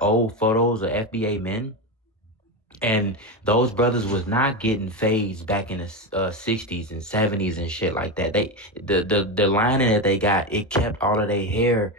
old photos of FBA men, and those brothers was not getting fades back in the 60s and 70s and shit like that. The lining that they got, it kept all of their hair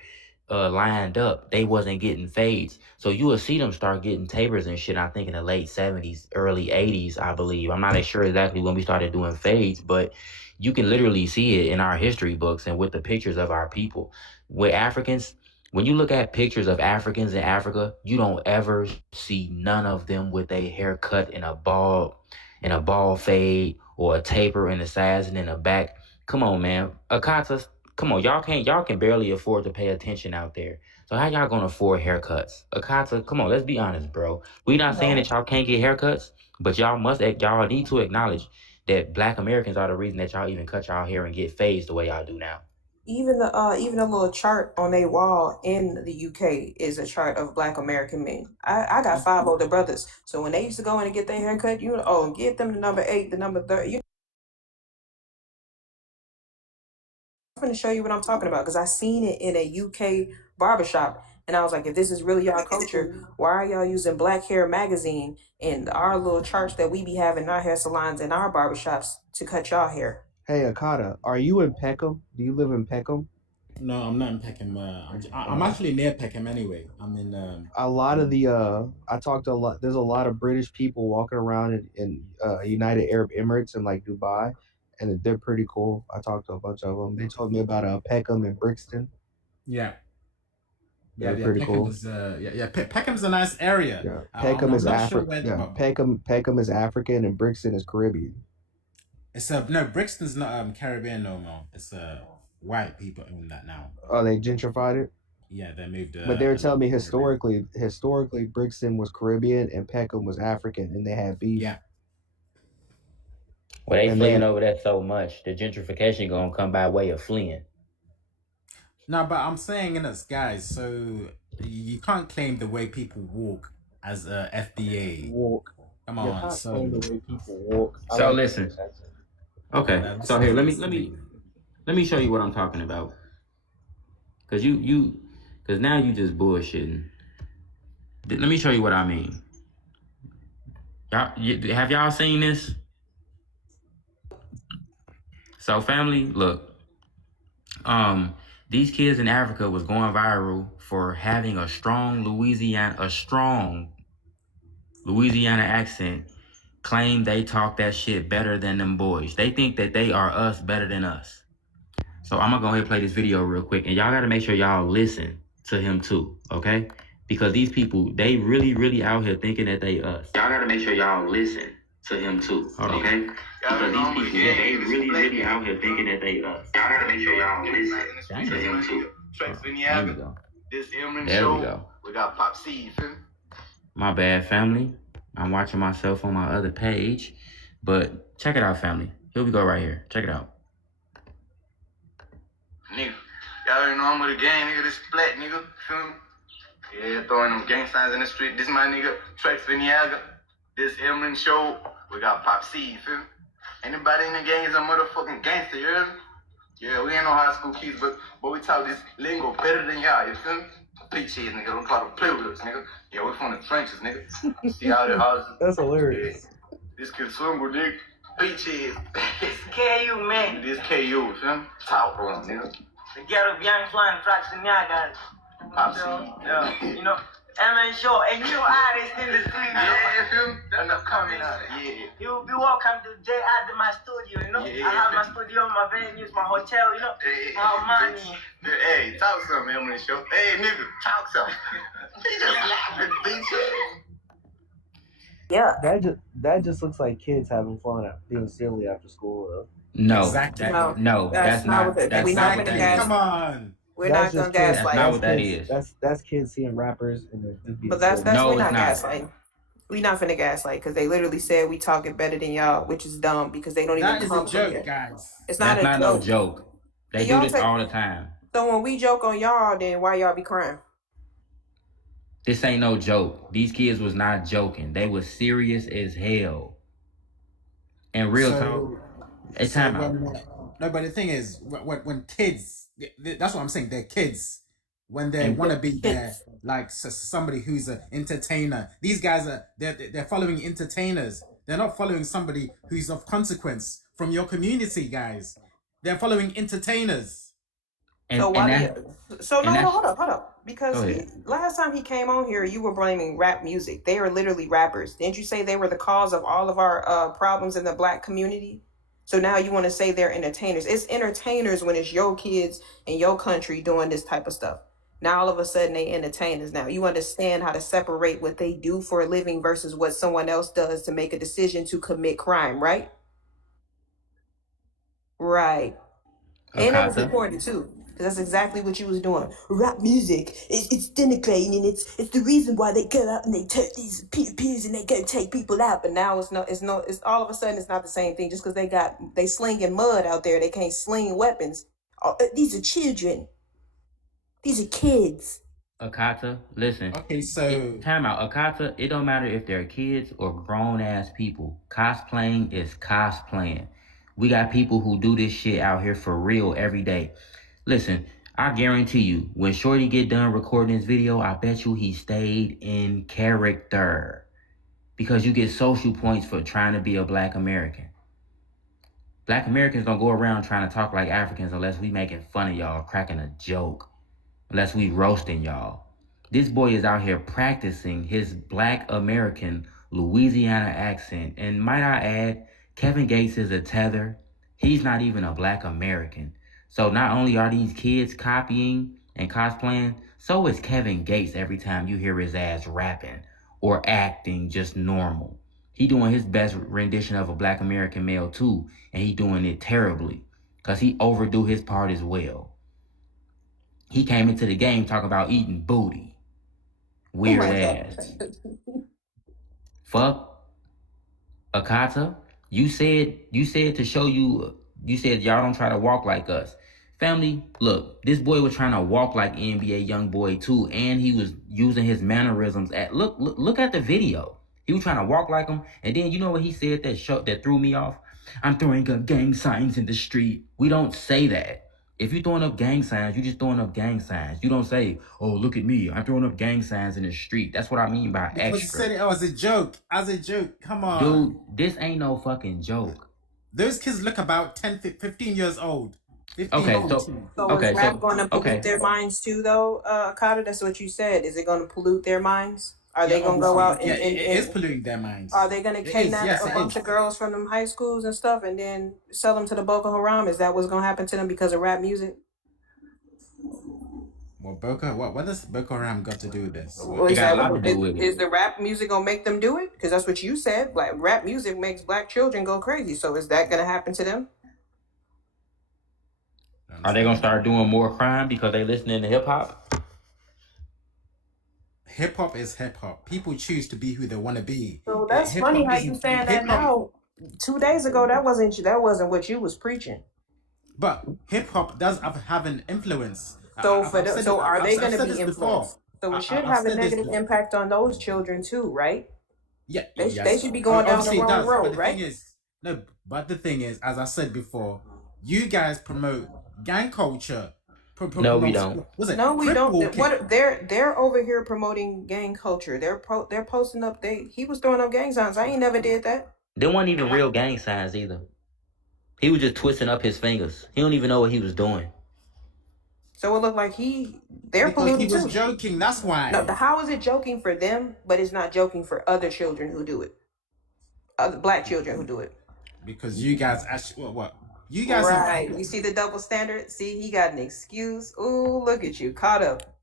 lined up. They wasn't getting fades. So you will see them start getting tapers and shit, I think in the late 70s, early 80s, I believe. I'm not sure exactly when we started doing fades, but you can literally see it in our history books and with the pictures of our people. With Africans, when you look at pictures of Africans in Africa, you don't ever see none of them with a haircut in a bald fade or a taper in the sides and in the back. Come on, man. Akata, come on, y'all can barely afford to pay attention out there. So how y'all gonna afford haircuts? Akata, come on, let's be honest, bro. We not saying that y'all can't get haircuts, but y'all need to acknowledge that Black Americans are the reason that y'all even cut y'all hair and get phased the way y'all do now. Even a little chart on a wall in the UK is a chart of Black American men. I got 5 older brothers, so when they used to go in and get their haircut, get them the number 8, the number 30. I'm going to show you what I'm talking about because I seen it in a UK barbershop, and I was like, if this is really y'all culture, why are y'all using Black Hair Magazine and our little charts that we be having in our hair salons and our barbershops to cut y'all hair? Hey, Akata, are you in Peckham? Do you live in Peckham? No, I'm not in Peckham. I'm actually near Peckham anyway. I'm in. A lot of the I talked to a lot. There's a lot of British people walking around in United Arab Emirates and like Dubai, and they're pretty cool. I talked to a bunch of them. They told me about Peckham and Brixton. Yeah. Yeah, pretty cool. Peckham's a nice area. Yeah, Peckham is African. Yeah, Peckham is African and Brixton is Caribbean. It's no, Brixton's not Caribbean no more. It's white people own that now. Oh, they gentrified it? Yeah, they moved. But they were telling me historically, Brixton was Caribbean and Peckham was African, and they had beef. Yeah. Well, they fleeing over that so much, the gentrification gonna come by way of fleeing. No, but I'm saying, guys, so you can't claim the way people walk as a FBA. Walk. Come on, so the way people walk. So listen. Okay, so here, let me show you what I'm talking about. Cause cause now you just bullshitting. Let me show you what I mean. Have y'all seen this? So family, look, these kids in Africa was going viral for having a strong Louisiana accent, claim they talk that shit better than them boys. They think that they are us better than us. So I'm gonna go ahead and play this video real quick, and y'all gotta make sure y'all listen to him too, okay? Because these people, they really, really out here thinking that they us. Y'all gotta make sure y'all listen to him too, okay? Because these people, they really, really out here thinking that they us. Y'all gotta make sure y'all listen to him too. There we go. There we go. We got P.O.P. My bad, family. I'm watching myself on my other page, but check it out, family. Here we go right here. Check it out. Nigga, y'all already know I'm with a gang, nigga. This black nigga, feel me? Yeah, throwing them gang signs in the street. This my nigga, Trax Viniaga. This Emlyn show, we got P.O.P. feel me? Anybody in the gang is a motherfucking gangster, you hear me? Yeah, we ain't no high school kids, but we talk this lingo better than y'all, you feel me? Bitch ass nigga, don't try to play with us, nigga. Yeah, we from the trenches, nigga. See how the houses? That's hilarious. Yeah. This kid Sungo, nigga. Bitch ass. It's KU, man. This KU, feel me? Talk on, nigga. The ghetto young flying tracks in y'all guys. P.O.P. Yeah, you know. Emlyn show, and you know artists in the street, yeah, feel me? That's not coming out. Yeah. You be welcome to J at my studio, you know. Yeah, I have my studio, my venues, my hotel, you know. My money. Hey, talk something, Emlyn show. Hey, nigga, talk something. He just laughing, bitch. Yeah. That just looks like kids having fun being silly after school, though. No, exactly. That's not. Come on. We're not gonna gaslight. That's not what that is. That's kids seeing rappers and they're But that's no, we're not not gaslighting. We not finna gaslight because they literally said we talking better than y'all, which is dumb because they don't even come from here. That is a joke, guys. It's not no joke. They do this all the time. So when we joke on y'all, then why y'all be crying? This ain't no joke. These kids was not joking. They was serious as hell. And real talk. It's time out. No, but the thing is, when kids, that's what I'm saying, they're kids. when they And want to be there, like somebody who's an entertainer. These guys are they're following entertainers. They're not following somebody who's of consequence from your community, guys. They're following entertainers. So and why do that you? So and no, that's hold up. Because go he ahead. last time he came on here, you were blaming rap music. They are literally rappers. Didn't you say they were the cause of all of our problems in the black community? So now you want to say they're entertainers? It's entertainers when it's your kids in your country doing this type of stuff. Now all of a sudden they entertainers. Now you understand how to separate what they do for a living versus what someone else does to make a decision to commit crime, right? Right. And it was Akata, recorded too. Because that's exactly what you was doing. Rap music, it's denigrating, and it's the reason why they go out and they take these peers and they go take people out. But now it's all of a sudden it's not the same thing. Just because they slinging mud out there, they can't sling weapons. These are children. These are kids. Akata, listen. Okay, so Time out. Akata, it don't matter if they're kids or grown ass people. Cosplaying is cosplaying. We got people who do this shit out here for real every day. Listen, I guarantee you, when Shorty get done recording this video, I bet you he stayed in character. Because you get social points for trying to be a black American. Black Americans don't go around trying to talk like Africans unless we making fun of y'all, cracking a joke. Unless we roasting y'all. This boy is out here practicing his black American Louisiana accent. And might I add, Kevin Gates is a tether. He's not even a black American. So not only are these kids copying and cosplaying, so is Kevin Gates every time you hear his ass rapping or acting just normal. He doing his best rendition of a black American male too, and he doing it terribly. Cause he overdo his part as well. He came into the game talking about eating booty. Oh Weird my ass. god. Fuck Akata. You said to show you said y'all don't try to walk like us. Family, look, this boy was trying to walk like NBA young boy too, and he was using his mannerisms at look at the video. He was trying to walk like him, and then you know what he said that threw me off? I'm throwing up gang signs in the street. We don't say that. If you're throwing up gang signs, you're just throwing up gang signs. You don't say, oh, look at me. I'm throwing up gang signs in the street. That's what I mean by because you extra. said it as a joke. As a joke. Come on. Dude, this ain't no fucking joke. Those kids look about 10, 15 years old. 15, Okay, 14. So is rap going to pollute their minds too, though, Carter? That's what you said. Is it going to pollute their minds? Are they going to go out and it is polluting their minds. are they going to kidnap Yes, a bunch of girls from them high schools and stuff and then sell them to the Boko Haram? Is that what's going to happen to them because of rap music? Well, what does Boko Haram got to do with this? Well, It got a lot to do with it. is the rap music going to make them do it? Because that's what you said. Like, rap music makes black children go crazy. So is that going to happen to them? Are they gonna start doing more crime because they listening to hip hop? Hip hop is hip hop. People choose to be who they want to be. So that's funny how you saying that now. 2 days ago, that wasn't what you was preaching. But hip hop does have an influence. So are they going to be influenced? So it should have a negative impact on those children too, right? Yeah, they should be going down the wrong road, right? But the thing is, as I said before, you guys promote gang culture. No, we don't. No, we don't. What they're over here promoting gang culture. They're posting up. He was throwing up gang signs. I ain't never did that. They weren't even real gang signs either. He was just twisting up his fingers. He don't even know what he was doing. So it looked like they're polluting too. He was joking. That's why. No, how is it joking for them, but it's not joking for other children who do it? Other black children who do it. Because you guys actually what? You guys right. You see the double standard? See, he got an excuse. Ooh, look at you, caught up.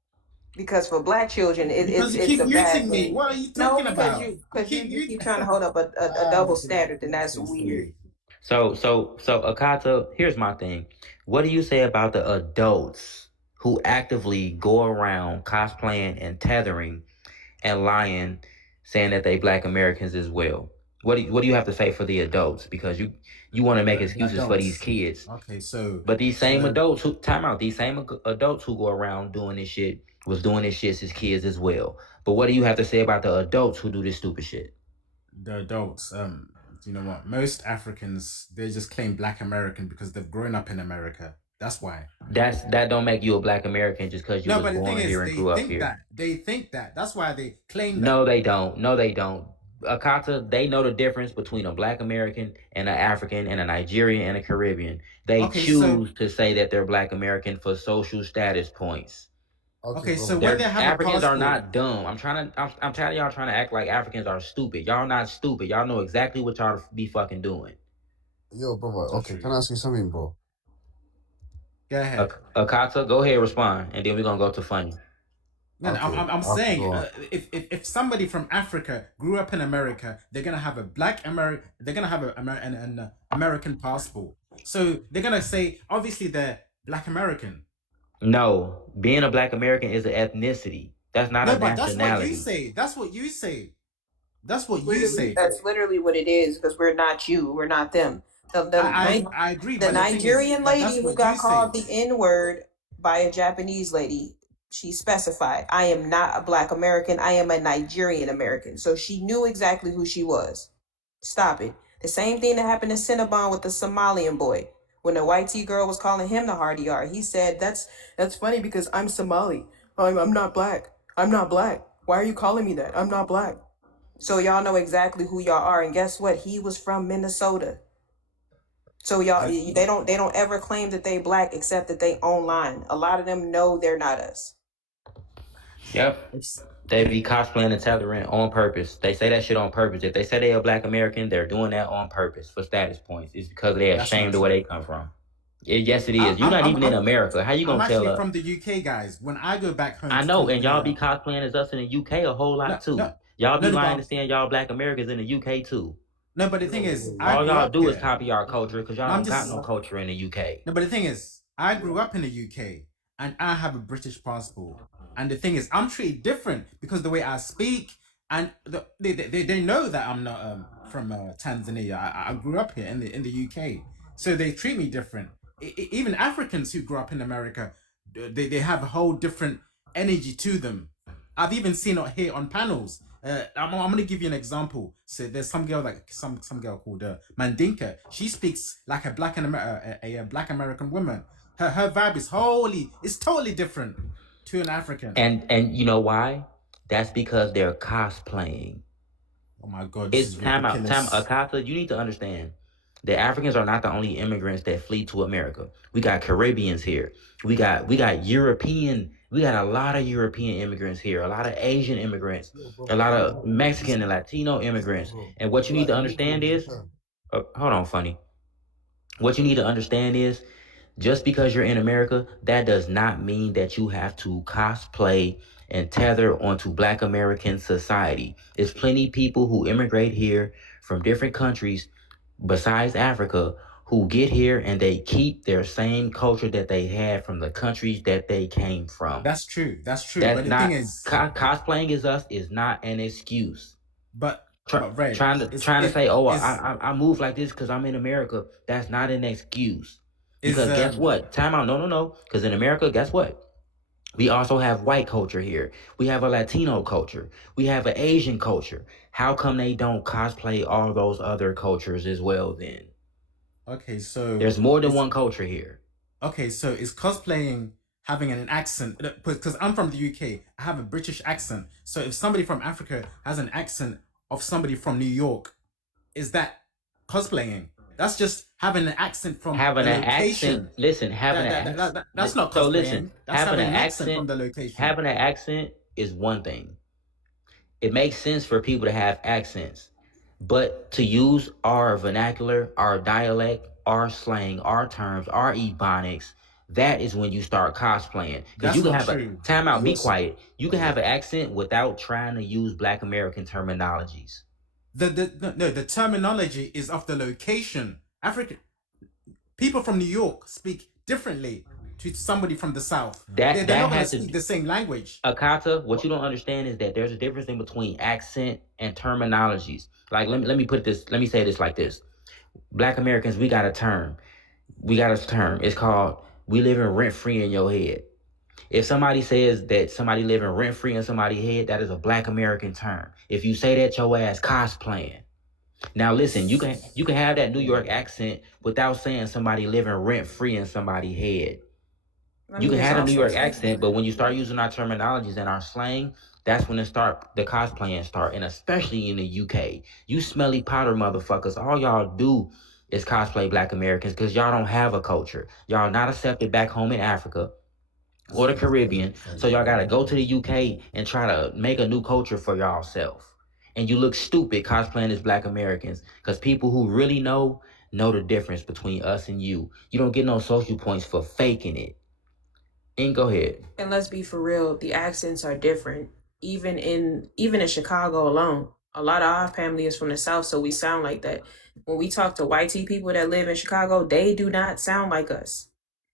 Because for black children, it's a bad thing. What are you talking about? Because you keep trying to hold up a double standard, and that's weird. So Akata, here's my thing. What do you say about the adults who actively go around cosplaying and tethering and lying, saying that they black Americans as well? What do you have to say for the adults? Because you want to make excuses for these kids. Okay, so but these same adults who these same adults who go around doing this shit was doing this shit as kids as well. But what do you have to say about the adults who do this stupid shit? The adults, you know what? Most Africans, they just claim black American because they've grown up in America. That's why. That don't make you a Black American just because you No, was but the thing born here is, and grew up here. they think that. That's why they claim that. No, they don't. No, they don't. Akata, they know the difference between a Black American and an African and a Nigerian and a Caribbean. They Okay, so choose to say that they're Black American for social status points. okay, so when they have a Africans are passport, not dumb. I'm tired of y'all trying to act like Africans are stupid. Y'all not stupid. Y'all know exactly what y'all be fucking doing. Yo, brother. Okay, can I ask you something, bro? go ahead. Akata, go ahead, respond, and then we're gonna go to funny. No, Okay, I'm okay, saying go on. if somebody from Africa grew up in America, they're gonna have a they're gonna have an American passport. So they're gonna say obviously they're Black American. No, being a Black American is an ethnicity. That's not No, a but that's what you nationality. say. That's what you say. That's what you say. That's literally what it is, because we're not you, we're not them. I agree, The but the thing is Nigerian that lady that's who what got you called say. the N-word by a Japanese lady, she specified, I am not a Black American, I am a Nigerian American. So she knew exactly who she was. Stop it. The same thing that happened to Cinnabon with the Somalian boy. When the white T girl was calling him the hardy R, he said, that's funny because I'm Somali. I'm not Black. I'm not Black. Why are you calling me that? I'm not Black. So y'all know exactly who y'all are, and guess what? He was from Minnesota. So y'all, they don't ever claim that they Black except that they online. A lot of them know they're not us. Yep. It's, They be cosplaying and tethering on purpose. They say that shit on purpose. If they say they a Black American, they're doing that on purpose for status points. It's because they're that's not ashamed of where true. they come from. Yes, it is. You're not even in America. How you I'm gonna tell actually us? from the UK, guys. When I go back home I to know, and y'all Tanzania, be cosplaying as us in the UK a whole lot too. no, Y'all be no, lying but and saying y'all Black Americans in the UK too. no, but the thing is, I All grew y'all up do is here. copy our culture because y'all No, I'm don't got just no culture in the UK. no, but the thing is, I grew up in the UK and I have a British passport. And the thing is, I'm treated different because the way I speak, and they know that I'm not from Tanzania. I grew up here in the UK, so they treat me different. Even Africans who grew up in America, they have a whole different energy to them. I've even seen it here on panels. I'm going to give you an example. So there's some girl some girl called Mandinka. She speaks like a a Black American woman. Her vibe is it's totally different to an African. And you know why? That's because they're cosplaying. Oh my God, this It's is time out. ridiculous. Akata, you need to understand that Africans are not the only immigrants that flee to America. We got Caribbeans here. We got European. We got a lot of European immigrants here. A lot of Asian immigrants. A lot of Mexican and Latino immigrants. And what you need to understand is, hold on, funny. What you need to understand is, just because you're in America, that does not mean that you have to cosplay and tether onto Black American society. There's plenty people who immigrate here from different countries besides Africa who get here and they keep their same culture that they had from the countries that they came from. That's true. That's true. That's But the not thing is, cosplaying is us is not an excuse. but Red, Trying to say, oh, I move like this because I'm in America. That's not an excuse. Because guess what? Time out. No. Because in America, guess what? We also have white culture here. We have a Latino culture. We have an Asian culture. How come they don't cosplay all those other cultures as well then? Okay, so there's more than one culture here. Okay, so is cosplaying having an accent? Because I'm from the UK, I have a British accent. So if somebody from Africa has an accent of somebody from New York, is that cosplaying? That's just having an accent from having the an location. accent. Listen, having an accent. That's not cosplaying. So listen, that's having an accent from the location. Having an accent is one thing. It makes sense for people to have accents, but to use our vernacular, our dialect, our slang, our terms, our ebonics, that is when you start cosplaying. Because you can have true. Time out, be quiet. You can have an accent without trying to use Black American terminologies. The terminology is of the location. African people from New York speak differently to somebody from the South. They're not going to speak the same language. Akata, what you don't understand is that there's a difference in between accent and terminologies. Like, let me say this like this. Black Americans, we got a term. It's called, we living rent free in your head. If somebody says that somebody living rent free in somebody's head, that is a Black American term. If you say that, your ass cosplaying. Now listen, you can have that New York accent without saying somebody living rent free in somebody's head. Let You me can just have a New also York say, accent, but when you start using our terminologies and our slang, that's when the cosplaying start, and especially in the UK. You smelly powder motherfuckers, all y'all do is cosplay Black Americans because y'all don't have a culture. Y'all not accepted back home in Africa or the Caribbean, so y'all gotta go to the UK and try to make a new culture for y'all self. And you look stupid cosplaying as Black Americans because people who really know the difference between us and you. You don't get no social points for faking it. And go ahead. and let's be for real, the accents are different. Even in Chicago alone, a lot of our family is from the South, so we sound like that. When we talk to white people that live in Chicago, they do not sound like us.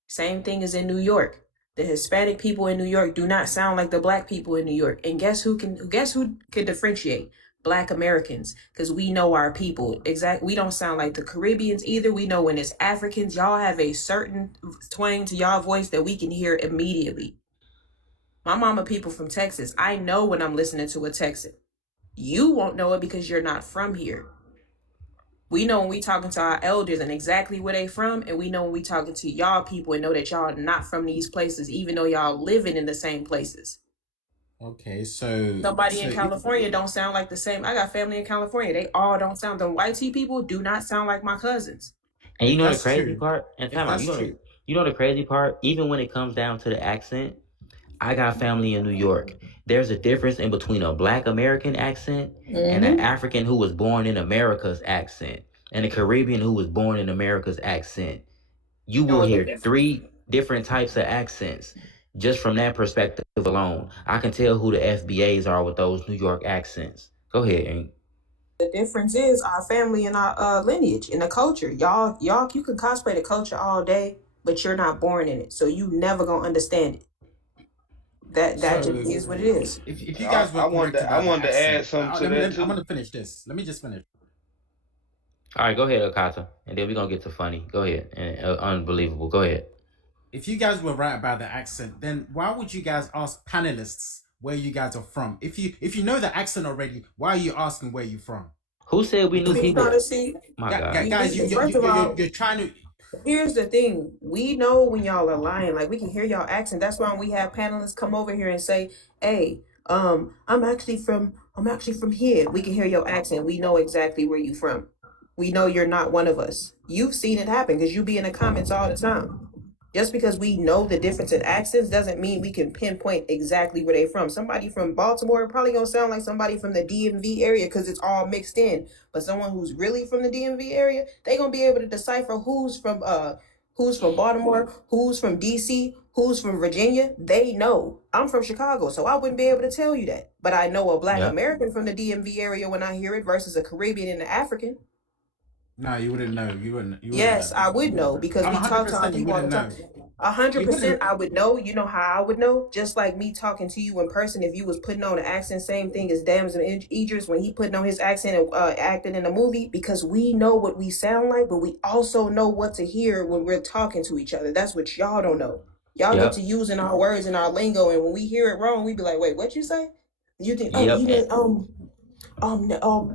Same thing as in New York. The Hispanic people in New York do not sound like the Black people in New York. And guess who can differentiate? Black Americans, because we know our people. Exactly, we don't sound like the Caribbeans either. We know when it's Africans, y'all have a certain twang to y'all voice that we can hear immediately. My mama people from Texas. I know when I'm listening to a Texan. You won't know it because you're not from here. We know when we talking to our elders and exactly where they from, and we know when we talking to y'all people and know that y'all are not from these places, even though y'all living in the same places. Okay, so Somebody so in if California don't sound like the same. I got family in California. They all don't sound. The white people do not sound like my cousins. And you if know the that's crazy true, part? And if time out, that's true, you know the crazy part? Even when it comes down to the accent, I got family in New York. There's a difference in between a Black American accent and an Mm-hmm. African who was born in America's accent and a Caribbean who was born in America's accent. You will No, the hear difference. three different types of accents just from that perspective alone. I can tell who the FBAs are with those New York accents. Go ahead, Ink. The difference is our family and our lineage and the culture. Y'all, you can cosplay the culture all day, but you're not born in it, so you never gonna understand it. That just so is what it is. if you guys were correct I about the wanted to add accent, something to let me, that I'm too. gonna finish this. Let me just finish. All right, go ahead, Akata. And then we're going to get to funny. Go ahead. And unbelievable. Go ahead. If you guys were right about the accent, then why would you guys ask panelists where you guys are from? If you know the accent already, why are you asking where you're from? Who said we knew Because We people? trying to see. My God. guys, First of all, you're trying to. here's the thing. We know when y'all are lying. Like we can hear y'all accent. That's why we have panelists come over here and say, "Hey, I'm actually from here." We can hear your accent. We know exactly where you from. We know you're not one of us. You've seen it happen because you be in the comments all the time. Just because we know the difference in accents doesn't mean we can pinpoint exactly where they from. Somebody from Baltimore probably gonna sound like somebody from the DMV area because it's all mixed in. But someone who's really from the DMV area, they gonna be able to decipher who's from Baltimore, who's from DC, who's from Virginia. They know. I'm from Chicago, so I wouldn't be able to tell you that. But I know a Black Yep. American from the DMV area when I hear it versus a Caribbean and an African. No, you wouldn't know. You wouldn't Yes, know. I would know because I'm we talk to our 100%. You people all the wouldn't time. know. A hundred You wouldn't. percent, I would know. You know how I would know? Just like me talking to you in person. If you was putting on an accent, same thing as Dams and Idris when he putting on his accent and acting in a movie. Because we know what we sound like, but we also know what to hear when we're talking to each other. That's what y'all don't know. Y'all get to Yep. using our words and our lingo, and when we hear it wrong, we be like, "Wait, what you say?" You think, "Oh, Yep.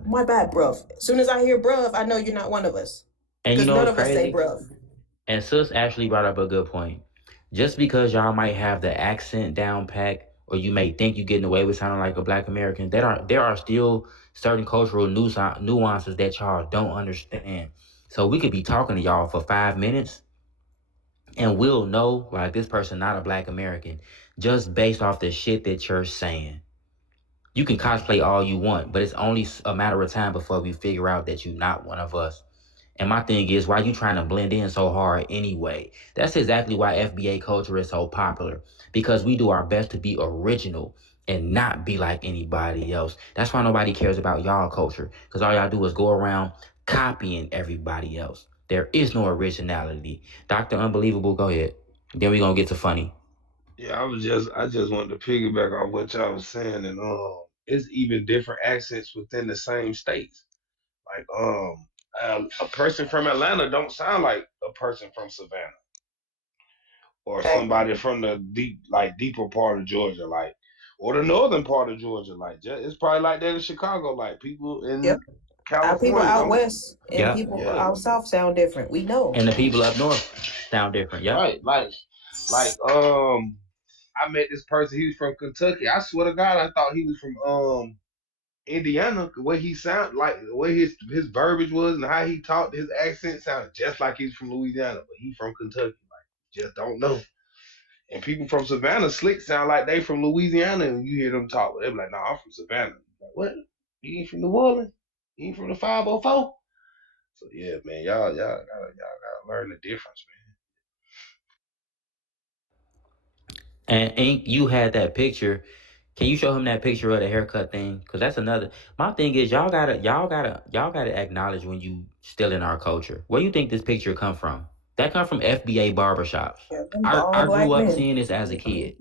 my bad, bruv." As soon as I hear bruv, I know you're not one of us. And you Because know none what's of us say crazy? bruv. And Sis actually brought up a good point. Just because y'all might have the accent down pat, or you may think you're getting away with sounding like a Black American, there are still certain cultural nuances that y'all don't understand. So we could be talking to y'all for 5 minutes, and we'll know like this person not a Black American just based off the shit that you're saying. You can cosplay all you want, but it's only a matter of time before we figure out that you're not one of us. And my thing is, why you trying to blend in so hard anyway? That's exactly why FBA culture is so popular. Because we do our best to be original and not be like anybody else. That's why nobody cares about y'all culture. Because all y'all do is go around copying everybody else. There is no originality. Dr. Unbelievable, go ahead. Then we gonna get to funny. Yeah, I just wanted to piggyback on what y'all was saying, and it's even different accents within the same states. Like a person from Atlanta don't sound like a person from Savannah or somebody from the deeper part of Georgia, or the northern part of Georgia. It's probably like that in Chicago. Like people in Yep. Our people California. out west and Yep. people Yeah. out south sound different. We know. And the people up north sound different. Yep. Right. Like I met this person, he was from Kentucky. I swear to God, I thought he was from Indiana. The way he sounded, like the way his verbiage was and how he talked, his accent sounded just like he's from Louisiana, but he from Kentucky. Like, just don't know. And people from Savannah slick sound like they from Louisiana, and you hear them talk, they be like, "Nah, I'm from Savannah." Like, what? You ain't from New Orleans? You ain't from the 504? So yeah, man, y'all gotta learn the difference, man. And Ink, you had that picture. Can you show him that picture of the haircut thing? Cause that's another. My thing is y'all gotta acknowledge when you still in our culture. Where you think this picture come from? That come from FBA barbershops. Yeah, them I bald grew black up men. seeing this as a kid.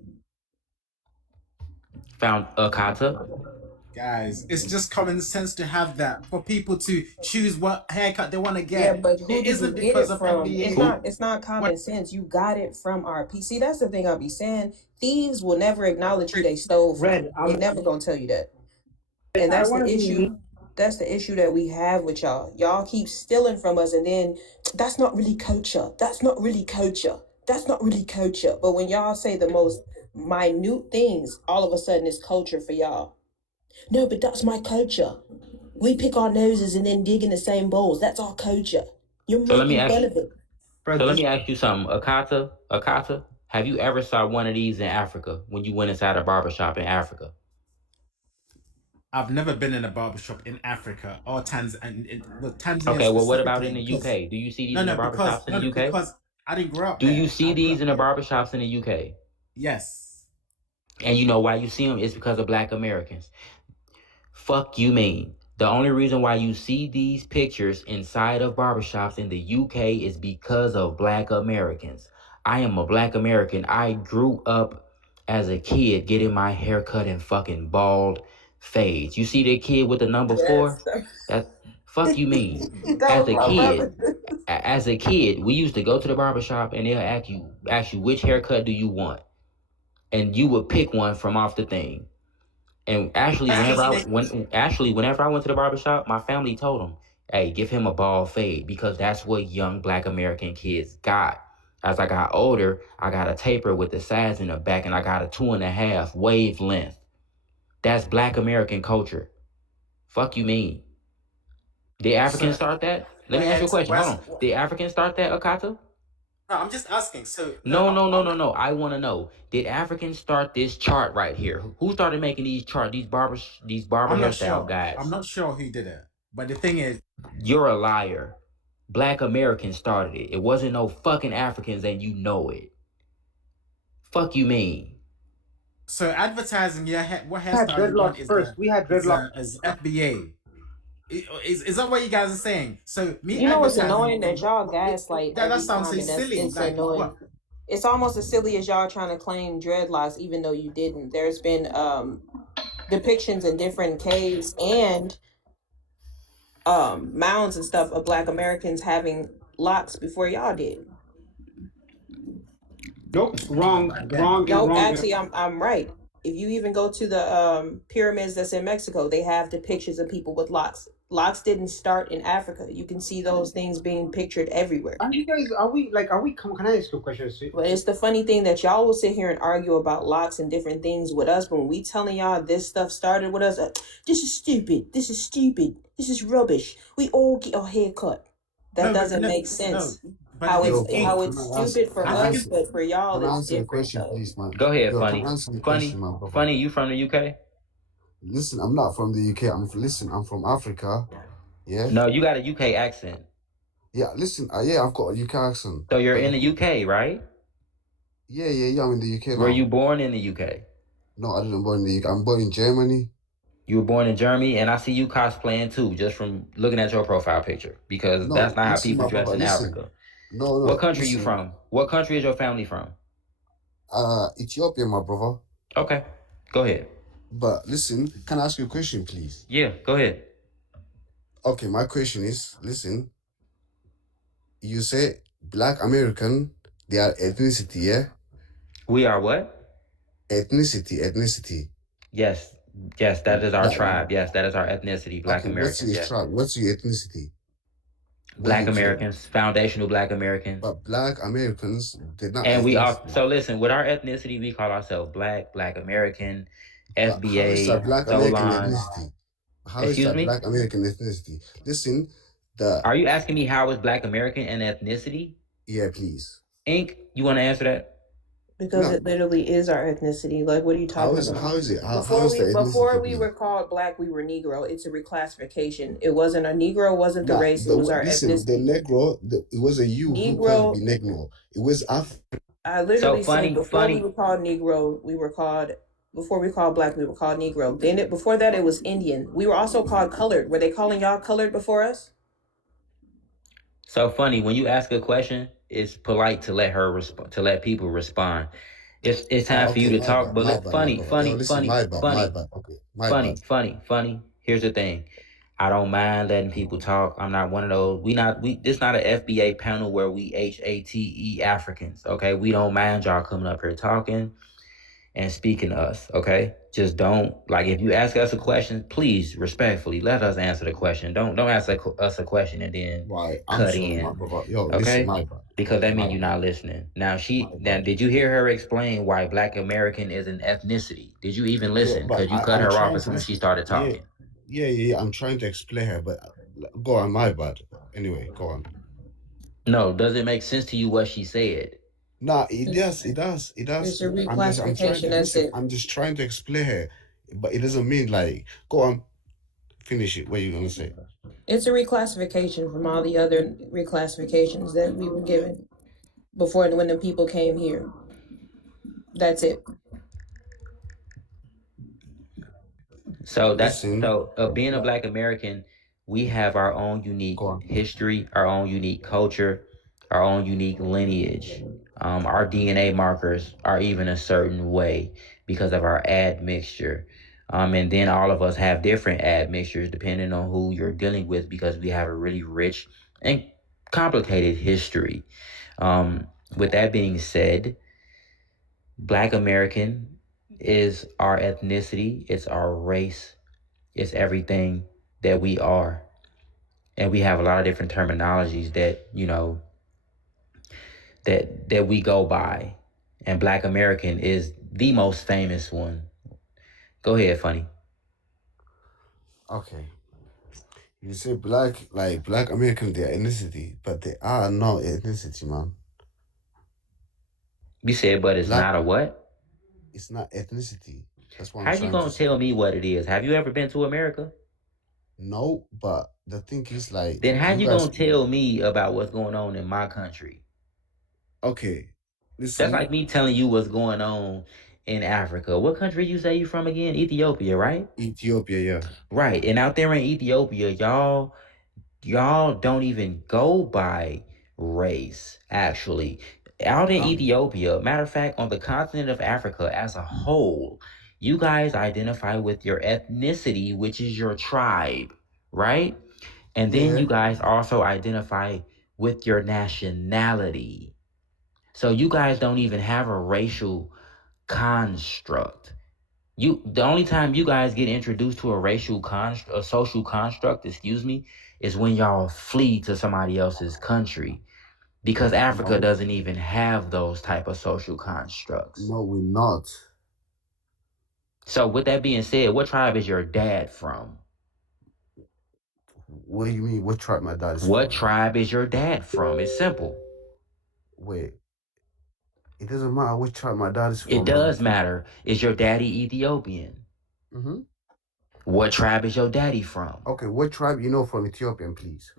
Found a kata. Guys, it's just common sense to have that for people to choose what haircut they want to Yeah, get. but who It did you isn't get because it of from? FBA. It's not common What sense. You got it from our PC. That's the thing I'll be saying. Thieves will never acknowledge who they stole from. Red, They never gonna tell you that. And I that's don't want the to be issue. That's the issue that we have with y'all. Y'all keep stealing from us, and then that's not really culture. That's not really culture. That's not really culture. But when y'all say the most minute things, all of a sudden it's culture for y'all. No, but that's my culture. We pick our noses and then dig in the same bowls. That's our culture. You're So let me making ask fun you. of it. So let me ask you something. Akata. Have you ever saw one of these in Africa when you went inside a barbershop in Africa? I've never been in a barbershop in Africa or Tanzania. Well, Tanzania Okay, well, what about specifically in the because UK? Do you see these in the because barbershops in the UK? I didn't grow up Do you there. see I grew these up in the here. barbershops in the UK? Yes. And you know why you see them? It's because of Black Americans. Fuck you mean. The only reason why you see these pictures inside of barbershops in the UK is because of Black Americans. I am a Black American. I grew up as a kid getting my hair cut in fucking bald fades. You see that kid with the number Yes. 4? That fuck you mean. That was my brother. As a kid, we used to go to the barbershop and they'll ask you which haircut do you want, and you would pick one from off the thing. And actually, whenever I went to the barbershop, my family told him, "Hey, give him a bald fade because that's what young Black American kids got." As I got older, I got a taper with the sides in the back, and I got a 2.5 wavelength. That's Black American culture. Fuck you mean? Did Africans So start that? Let me ask you a where's question. Hold where's on. Did Africans start that, Akata? no, I'm just asking. So no, No. I want to know. Did Africans start this chart right here? Who started making these chart? These barber I'm not hairstyle sure. I'm guys. not sure who did it. But the thing is, You're a liar. Black Americans started it. It wasn't no fucking Africans, and you know it. Fuck you mean? so advertising what we had hairstyle you want dreadlocks first. We had dreadlocks. is FBA. Is that what you guys are saying? So me You know what's advertising annoying that y'all gaslight that every sounds so time, and silly. it's Like annoying. what? It's almost as silly as y'all trying to claim dreadlocks, even though you didn't. There's been depictions in different caves and mounds and stuff of Black Americans having locks before y'all did. Nope, Again, wrong, and Nope, wrong. actually, I'm right. If you even go to the pyramids that's in Mexico, they have depictions of people with locks. Locks didn't start in Africa. You can see those things being pictured everywhere. Are you guys? Are we? Can I ask you a question? But it's the funny thing that y'all will sit here and argue about locks and different things with us, but when we telling y'all this stuff started with us, this is stupid. This is stupid. This is rubbish. We all get our hair cut. That doesn't make sense. But How the Yo, it's thing, bro, how Ink, it's can I answer? stupid for Can I us, answer? African. but for y'all Can I it's answer the different question, though. please, man? Go ahead, Yo, can funny. I answer the Funny. question, man, brother? Funny. You from the UK? Listen, I'm not from the UK. I'm from Africa. Yeah. No, you got a UK accent. Yeah. Listen. Yeah, I've got a UK accent. So you're But in the UK, right? yeah. I'm in the UK Were now. you born in the UK? No, I didn't born in the UK. I'm born in Germany. You were born in Germany, and I see you cosplaying too, just from looking at your profile picture, because that's No, not how listen, people my dress brother. in Listen. Africa. No, What country you listen. from? What country is your family from? Ethiopia, my brother. Okay, go ahead. But listen, can I ask you a question, please? Yeah, go ahead. Okay, my question is, listen, you say Black American, they are ethnicity, yeah? We are what? Ethnicity. Yes, Yes, that is our That, tribe. Yes, that is our ethnicity. Black okay, what's Americans. your Yes, tribe? What's your ethnicity? What Black you claim? Americans, foundational Black Americans. But Black Americans, they're not And we all ethnicity. so listen, with our ethnicity, we call ourselves Black, Black American, But how is that FBA, Black American Solon. ethnicity? How is Excuse that me? Black American ethnicity? Listen, the Are you asking me how is Black American an ethnicity? yeah, please. Ink, you want to answer that? Because No, it literally is our ethnicity. Like, what are you how talking is about? it? How Before is the before ethnicity, we please? were called black, we were Negro. It's a reclassification. It wasn't a Negro. Wasn't the Nah, race. It was our listen, the ethnicity. Negro, it wasn't you who called me Negro. Negro. It was I So literally said before we funny. were called Negro, we were called. Before we called black, we were called Negro. Then before that, it was Indian. We were also called colored. Were they calling y'all colored before us? So funny. When you ask a question, it's polite to let her to let people respond. It's time for you okay, to my talk. bad, But my bad, my funny, brother. Yo, funny, listen, funny, my funny, bad. Okay, my bad. funny. Here's the thing. I don't mind letting people talk. I'm not one of those. This not an FBA panel where we HATE Africans. Okay, we don't mind y'all coming up here talking and speaking to us. Okay, just don't like if you ask us a question, please respectfully let us answer the question. Don't ask us a question and then Right, I'm cut sorry, my in. brother. Yo, listen, Okay, my bad. because Okay, that my means you're bad, not listening. my Now, bad. did you hear her explain why Black American is an ethnicity? Did you even Yeah, listen? but Because you cut I'm her off trying as to soon as she started yeah, talking. yeah. I'm trying to explain her, but go on, my bad. Anyway, go on. No, does it make sense to you what she said? Nah, it does, it does, it It's does. a I'm trying reclassification. to That's listen. it. I'm just trying to explain her, but it doesn't mean like go on, finish it. What are you gonna say? It's a reclassification from all the other reclassifications that we were given before when the people came here. That's it. Listen, Being a Black American, we have our own unique go on. history, our own unique culture, our own unique lineage. Our DNA markers are even a certain way because of our admixture. And then all of us have different admixtures depending on who you're dealing with because we have a really rich and complicated history. With that being said, Black American is our ethnicity, it's our race, it's everything that we are. And we have a lot of different terminologies that, that we go by. And Black American is the most famous one. Go ahead, funny. Okay, you say Black American, their ethnicity, but they are no ethnicity, man. You said, but it's Black, not a what? it's not ethnicity. That's what I'm How you trying to gonna say. tell me what it is? Have you ever been to America? No, but the thing is, like, Then how you you guys, gonna tell me about what's going on in my country? okay, That's listen, like me telling you what's going on in Africa. What country you say you from again? Ethiopia, right? Ethiopia, yeah. Right. And out there in Ethiopia, y'all don't even go by race, actually. Out in Huh? Ethiopia, matter of fact, on the continent of Africa as a whole, you guys identify with your ethnicity, which is your tribe, right? And then Yeah. you guys also identify with your nationality. So you guys don't even have a racial construct. The only time you guys get introduced to a social construct, excuse me, is when y'all flee to somebody else's country because Africa No, doesn't even have those type of social constructs. no, we're not. So with that being said, what tribe is your dad from? What do you mean? What tribe my dad is What from? tribe is your dad from? It's simple. Wait, it doesn't matter which tribe my dad is It from, man. does matter. Is your daddy Ethiopian? Mm-hmm. What tribe is your daddy from? Okay, what tribe you know from Ethiopian, please?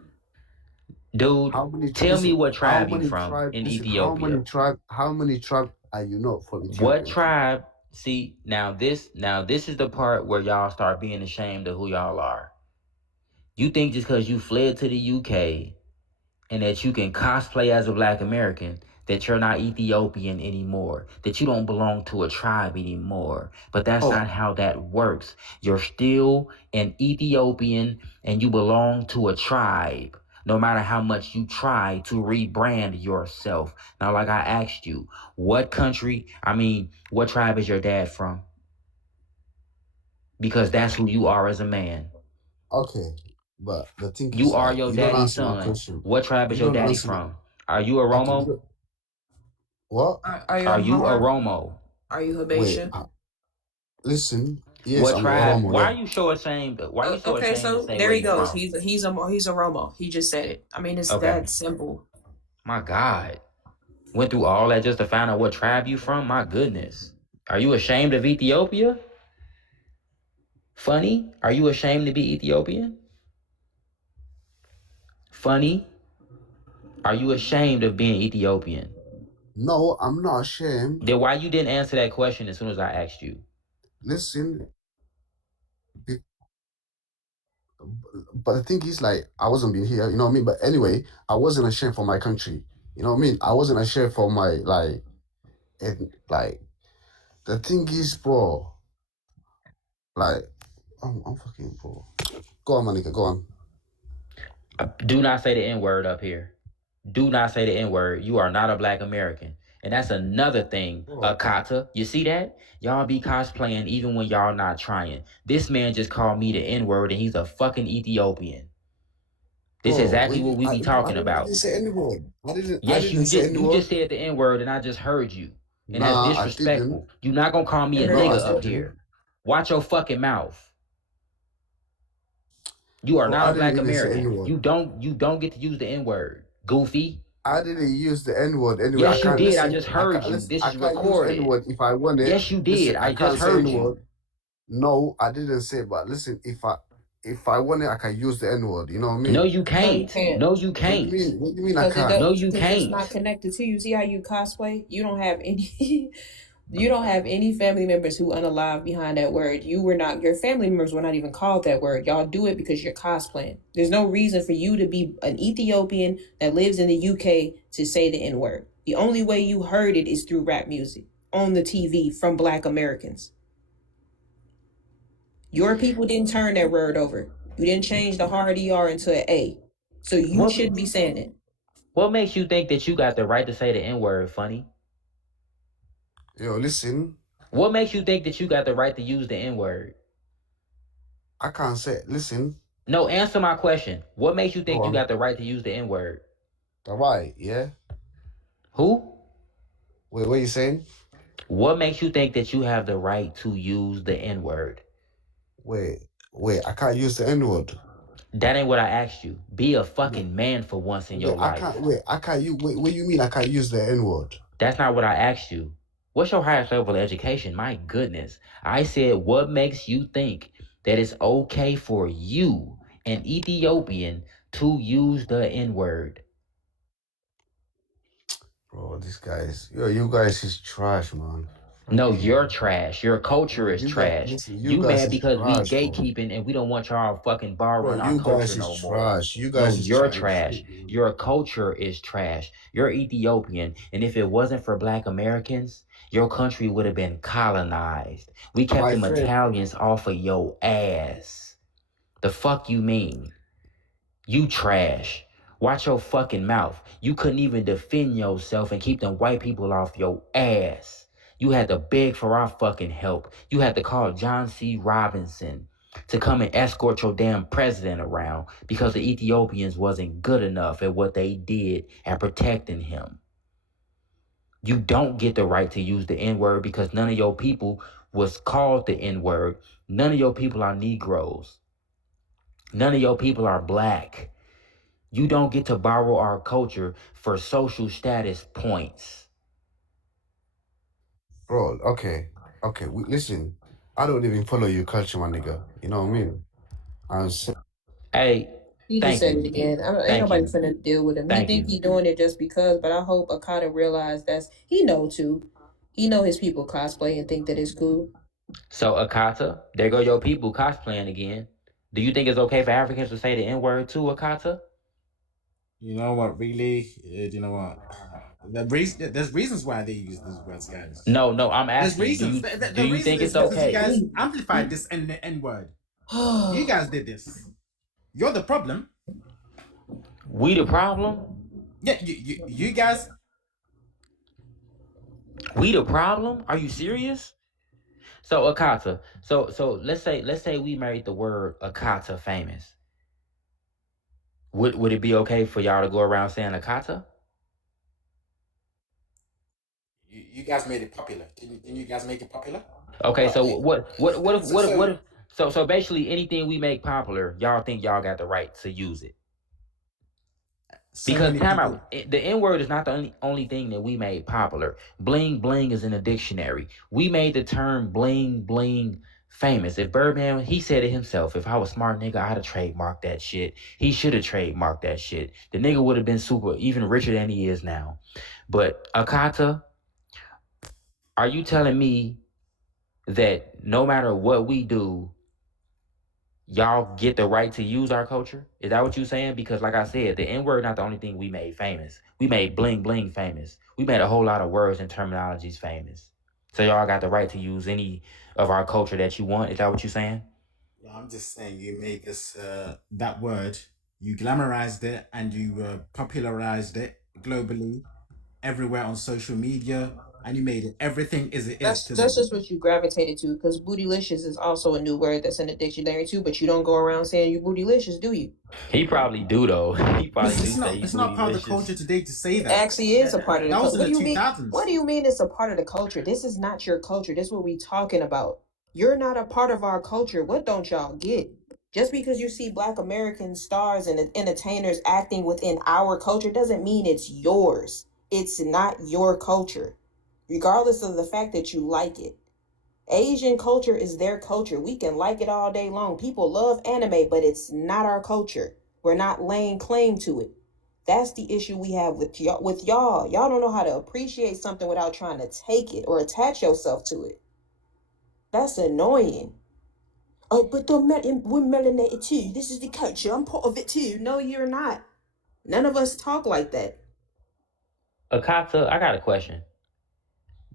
Dude, How many? tell me Listen, what how tribe you many from tribe? in Listen, Ethiopia. How many tribe are you know from What Ethiopian, please? tribe? See, now this is the part where y'all start being ashamed of who y'all are. You think just because you fled to the UK and that you can cosplay as a Black American, that you're not Ethiopian anymore, that you don't belong to a tribe anymore. But that's Oh, not how that works. You're still an Ethiopian and you belong to a tribe, no matter how much you try to rebrand yourself. Now, like I asked you, what tribe is your dad from? because that's who you are as a man. Okay, but the thing You is, are like, your you don't daddy's answer my son. question. What tribe is You your don't daddy answer. from? Are you a Okay, you Romo? don't, what? Are you a Are you a Mar? Romo? Are you Wait, Haitian? listen. Yes, What I'm a tribe? Oromo. Why are Yeah. you so ashamed? Why are you so Okay, ashamed to so say there where he you goes. from? He's a Romo. He just said it. I mean, it's Okay. that simple. My God. Went through all that just to find out what tribe you from? My goodness. Are you ashamed of Ethiopia? Funny? Are you ashamed to be Ethiopian? Funny? Are you ashamed of being Ethiopian? No, I'm not ashamed. Then why you didn't answer that question as soon as I asked you? Listen, but the thing is, like, I wasn't being here, you know what I mean? But anyway, I wasn't ashamed for my country. You know what I mean? I wasn't ashamed for my, like, like, the thing is, bro, like, I'm fucking, bro. Go on, my nigga, go on. Do not say the N-word up here. Do not say the N-word. You are not a black American. And that's another thing, Bro, Akata. You see that? Y'all be cosplaying even when y'all not trying. This man just called me the N-word and he's a fucking Ethiopian. This is bro, exactly what we be bro, I talking didn't about. say any word. I Yes, didn't say any you word. just said the N-word and I just heard you. And that's Nah, I didn't. disrespectful. You're not gonna call me I a heard No, you I nigga say up that. didn't. here. Watch your fucking mouth. You are Bro, not I a didn't black even say any American. word. You don't get to use the N-word. Goofy. I didn't use the N word anyway. I Yes, you can't did. I listen. just heard you. This I is can't use N recorded. word if I want it. Yes, you Listen, did. I I just can't say heard N you. word. No, I didn't say. But listen, if I want it, I can use the N word. You know what I No, mean? you No, you can't. can't. No, you What do you can't. mean? What do you mean I Because No, can't? you it's not can't. connected to you. See how you cosplay? You don't have any you don't have any family members who unalive behind that word. Your family members were not even called that word. Y'all do it because you're cosplaying. There's no reason for you to be an Ethiopian that lives in the UK to say the N-word. The only way you heard it is through rap music on the TV from Black Americans. Your people didn't turn that word over. You didn't change the hard ER into an A. So you What shouldn't be saying it. what makes you think that you got the right to say the N-word, funny? Yo, listen. What makes you think that you got the right to use the N-word? I can't say. Listen. No, answer my question. What makes you Go think you on. got the right to use the N-word? The right, yeah. Who? Wait, what are you saying? What makes you think that you have the right to use the N-word? Wait. I can't use the N word. That ain't what I asked you. Be a fucking man for once in your life. I can't use. Wait, what do you mean? I can't use the N word? That's not what I asked you. What's your highest level of education? My goodness. I said, what makes you think that it's okay for you, an Ethiopian, to use the N-word? Bro, you guys is trash, man. No, Fucking you're trash. Your culture bro, is trash. you You guys mad is because we trash, bro. gatekeeping and we don't want y'all fucking Bro, borrowing our you culture guys is no more. trash. You No, guys is you're chatting trash. shit, man. Your culture is trash. You're Ethiopian. And if it wasn't for black Americans, your country would have been colonized. We kept My them friend, Italians off of your ass. The fuck you mean? You trash. Watch your fucking mouth. You couldn't even defend yourself and keep them white people off your ass. You had to beg for our fucking help. You had to call John C. Robinson to come and escort your damn president around because the Ethiopians wasn't good enough at what they did at protecting him. You don't get the right to use the N-word because none of your people was called the N-word. None of your people are Negroes. None of your people are black. You don't get to borrow our culture for social status points. bro, okay. Listen, I don't even follow your culture, my nigga. You know what I mean? I'm saying, Hey, He just thank said it you. again. Ain't Thank nobody you. finna deal with him. He Thank think you. he doing it just because, but I hope Akata realized he know too. He know his people cosplay and think that it's cool. So, Akata, there go your people cosplaying again. Do you think it's okay for Africans to say the N-word too, Akata? You know what? Really, you know what? There's reasons why they use these words, guys. No, I'm There's asking you. reasons. Do The you reason think is it's because you okay? guys amplified this N word. You guys did this. You're the problem. We the problem? Yeah, you guys. We the problem? Are you serious? So Akata. So let's say we made the word Akata famous. Would it be okay for y'all to go around saying Akata? You guys made it popular. Didn't you guys make it popular? Okay, But so what if so, so so basically anything we make popular, y'all think y'all got the right to use it. so Because many time people. out, the N word is not the only thing that we made popular. Bling bling is in the dictionary. We made the term bling bling famous. If Birdman, he said it himself. If I was smart nigga, I'd have trademarked that shit. He should have trademarked that shit. The nigga would have been super, even richer than he is now. But Akata, are you telling me that no matter what we do, y'all get the right to use our culture? Is that what you saying? Because like I said, the N-word not the only thing we made famous. We made bling bling famous. We made a whole lot of words and terminologies famous. So y'all got the right to use any of our culture that you want. Is that what you saying? I'm just saying you made this that word. You glamorized it and you popularized it globally, everywhere on social media, and you made it everything as it is That's today. just what you gravitated to, because bootylicious is also a new word that's in the dictionary too. But you don't go around saying you bootylicious, do you? He probably do though. He But probably do say he it's not part of the culture bootylicious. today to say It that. actually is a part of the That was culture. in What the do you two mean? What thousands. do you mean it's a part of the culture? This is not your culture. This is what we talking about. You're not a part of our culture. What don't y'all get? Just because you see Black American stars and entertainers acting within our culture doesn't mean it's yours. It's not your culture, regardless of the fact that you like it. Asian culture is their culture. We can like it all day long. People love anime, but it's not our culture. We're not laying claim to it. That's the issue we have with y'all. Y'all don't know how to appreciate something without trying to take it or attach yourself to it. That's annoying. Oh, but we're melanated too. This is the culture. I'm part of it too. No, you're not. None of us talk like that. Akata, I got a question.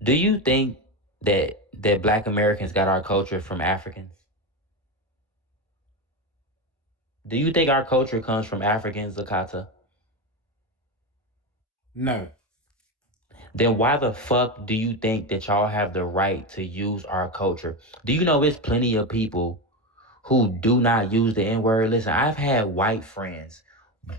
Do you think that Black Americans got our culture from Africans? Do you think our culture comes from Africans, Akata? No. Then why the fuck do you think that y'all have the right to use our culture? Do you know it's plenty of people who do not use the N-word? Listen, I've had white friends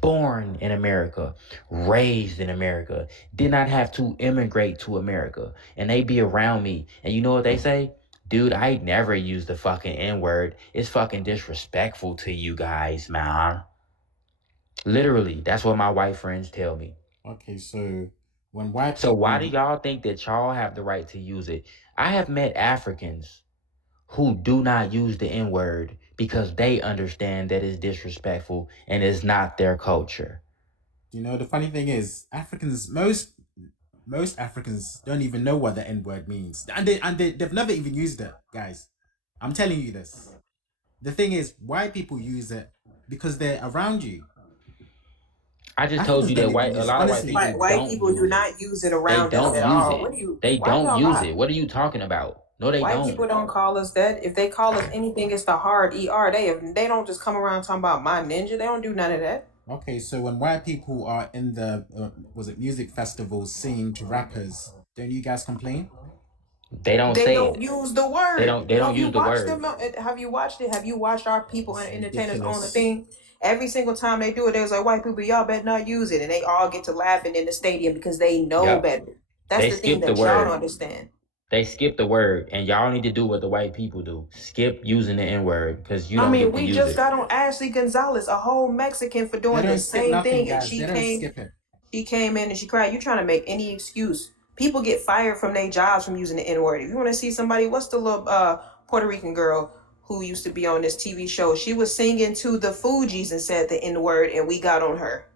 born in America, raised in America, did not have to immigrate to America, and they be around me, and you know what they say? Dude, I never use the fucking N-word. It's fucking disrespectful to you guys, man. Literally, that's what my white friends tell me. Okay, so when white So why people, do y'all think that y'all have the right to use it? I have met Africans who do not use the N-word because they understand that it's disrespectful and it's not their culture. the funny thing is, Africans, most Africans don't even know what the N word means, and they've never even used it, guys. I'm telling you this. The thing is, white people use it because they're around you. I just told Africans you don't that even a use it. lot of white Honestly, people White don't people do use it. not use it They around us don't at use all. it. What do you? They Why don't y'all use lie? it. What are you talking about? No, they White people don't. don't call us that. If they call us anything, it's the hard ER. They don't just come around talking about my ninja. They don't do none of that. okay, so when white people are in the was it music festivals singing to rappers, don't you guys complain? They don't They say don't it. use the They word. don't they don't Have you use the watched word. them? Have you watched it? Have you watched our people It's and entertainers on the ridiculous. thing? Every single time they do it, there's like white people, y'all better not use it, and they all get to laughing in the stadium because they know Yep. better. That's They the thing skip the that y'all don't word. understand. They skip the word, and y'all need to do what the white people do. Skip using the N-word because you I don't mean, get to we use just it. got on Ashley Gonzalez, a whole Mexican, for They doing the don't skip same nothing, thing, and guys. They don't skip it. she came in and she cried. You trying to make any excuse? People get fired from their jobs from using the N word. If you want to see somebody, what's the little Puerto Rican girl who used to be on this TV show? She was singing to the Fugees and said the N word, and we got on her.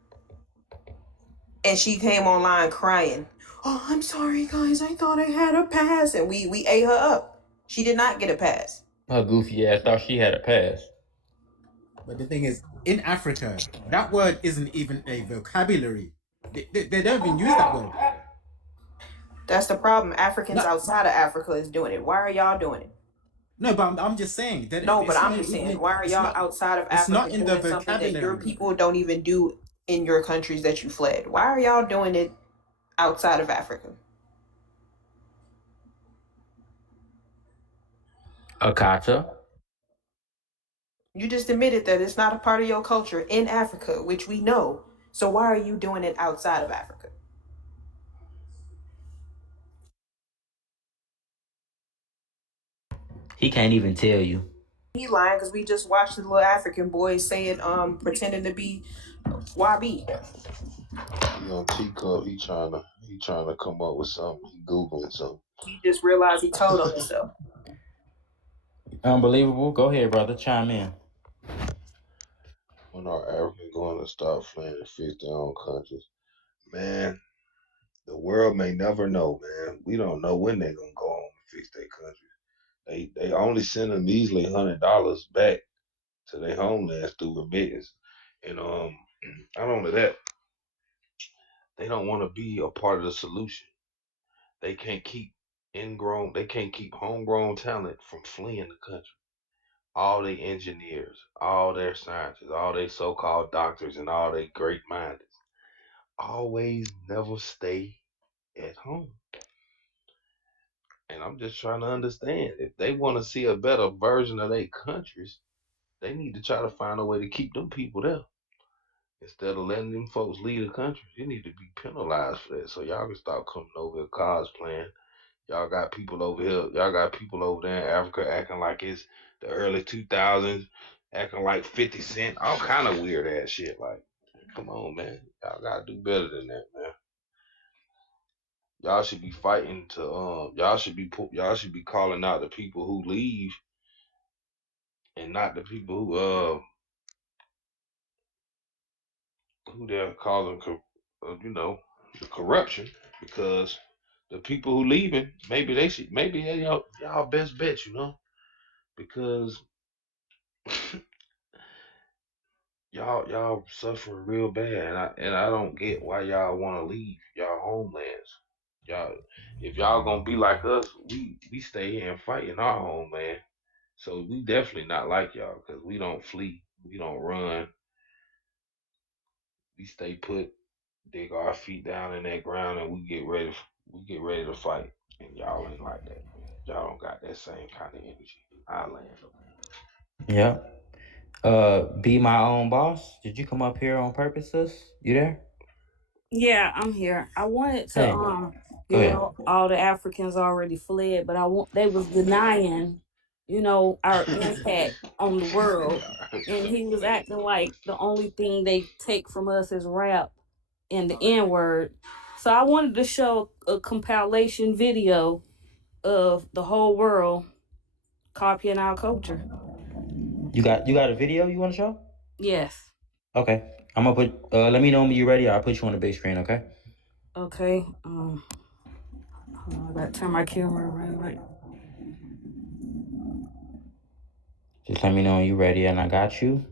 And she came online crying. Oh, I'm sorry, guys. I thought I had a pass, and we ate her up. She did not get a pass. Her goofy ass thought she had a pass. But the thing is, in Africa, that word isn't even a vocabulary. They don't even use that word. That's the problem. Africans No, outside of Africa is doing it. Why are y'all doing it? no, but I'm just saying that No, but it's I'm not just saying, even. why are y'all outside of It's Africa not in the doing something that your vocabulary. people don't even do in your countries that you fled? Why are y'all doing it outside of Africa? Akata. You just admitted that it's not a part of your culture in Africa, which we know. So why are you doing it outside of Africa? He can't even tell you. He lying because we just watched the little African boy saying, pretending to be YB. He on Tic Toc. He trying to come up with something. He googling something. He just realized he told on himself. Unbelievable. Go ahead, brother. Chime in. When are Africans going to stop fleeing and fix their own countries? Man, the world may never know, man. We don't know when they're gonna go home and fix their countries. They only send them easily $100 back to their homelands through remittance. And not only that, they don't want to be a part of the solution. They can't keep they can't keep homegrown talent from fleeing the country. All their engineers, all their scientists, all their so-called doctors, and all their great minds always never stay at home. And I'm just trying to understand, if they want to see a better version of their countries, they need to try to find a way to keep them people there. Instead of letting them folks leave the country, they need to be penalized for that. So y'all can start coming over here cosplaying. Y'all got people over here. Y'all got people over there in Africa acting like it's the early 2000s, acting like 50 Cent, all kind of weird ass shit. Like, come on, man. Y'all gotta do better than that, man. Y'all should be fighting to y'all should be calling out the people who leave and not the people who they're calling the corruption, because the people who leaving, maybe they y'all best bet, because y'all suffering real bad, and I don't get why y'all want to leave y'all homelands. Y'all, if y'all gonna be like us, we stay here and fight in our homeland. So we definitely not like y'all, because we don't flee, we don't run, we stay put, dig our feet down in that ground, and we get ready to fight. And y'all ain't like that, man. Y'all don't got that same kind of energy. I land. Yeah. Be my own boss. Did you come up here on purpose, sis? You there? Yeah, I'm here. I wanted to Hey. Go you ahead. know, all the Africans already fled, but they was denying, our impact on the world. And he was acting like the only thing they take from us is rap and the N-word. So I wanted to show a compilation video of the whole world copying our culture. You got a video you want to show? Yes. Okay. I'm gonna put. Let me know when you're ready. I'll put you on the big screen. Okay. Okay. Hold on, I gotta turn my camera around. Right. Just let me know when you're ready, and I got you.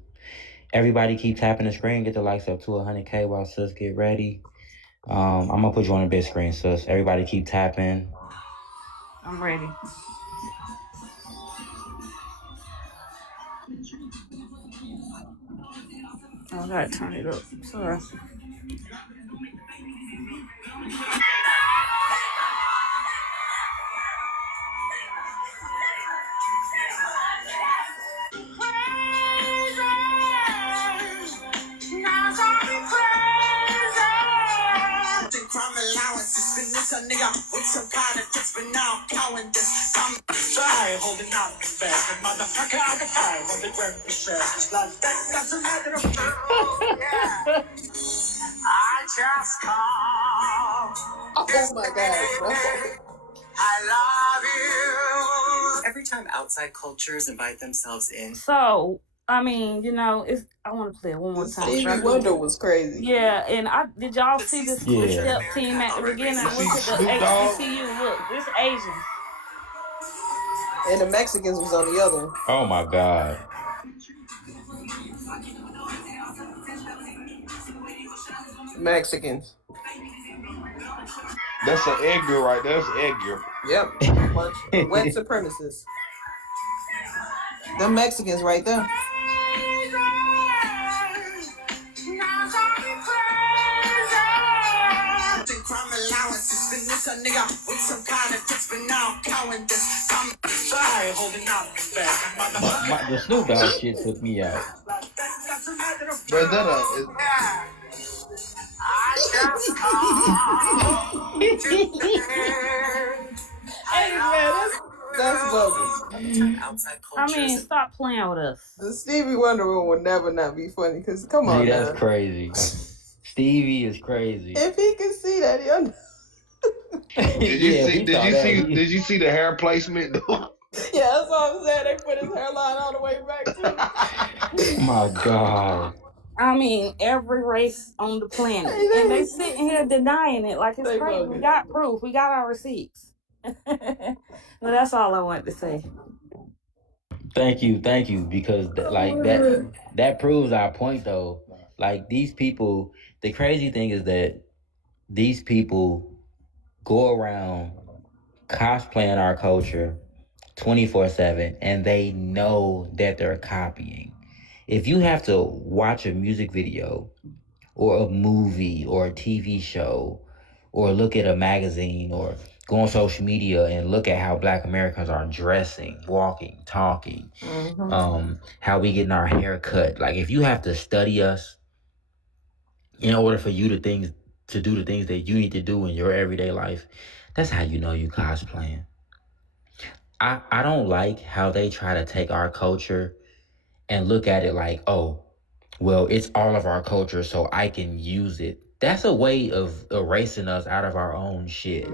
Everybody keep tapping the screen. Get the likes up to 100K while sis get ready. I'm gonna put you on the big screen, sis. Everybody keep tapping. I'm ready. Oh, I gotta turn it up. Sorry. Holding out the best, and motherfucker, I can find what the grip is. It's like that doesn't matter. Yeah. I just call. Oh my god, bro. I love you. Every time outside cultures invite themselves in. So, I mean, I want to play it one more time. Stevie Wonder was crazy. Yeah, and did y'all see this the Yeah. step team at the beginning? You Look see at the Snoop Dogg? HBCU. Look, this Asian. And the Mexicans was on the other. Oh my God. Mexicans. That's an Edgar right there. That's Edgar. Yep. Bunch of white supremacists. The Mexicans right there. The Snoop Dogg shit took me out. Bro, that Hey man, that's funny. I mean, stop playing with us. The Stevie Wonder one will never not be funny because come on Hey, that's now. crazy. Stevie is crazy. If he can see that, he'll did you Yeah, see? he saw that. Did you see the hair placement? Though? Yeah, that's what I'm saying. They put his hairline all the way back too. My God. I mean, every race on the planet, Hey, and they sitting here denying it like it's They crazy. bogus. We got proof. We got our receipts. Well, that's all I wanted to say. Thank you, because that proves our point though. Like these people, the crazy thing is that these people go around cosplaying our culture 24/7 and they know that they're copying. If you have to watch a music video or a movie or a TV show or look at a magazine or go on social media and look at how Black Americans are dressing, walking, talking, how we getting our hair cut. Like if you have to study us in order for you to do the things that you need to do in your everyday life, that's how you know you cosplaying. I don't like how they try to take our culture and look at it like, oh, well, it's all of our culture, so I can use it. That's a way of erasing us out of our own shit.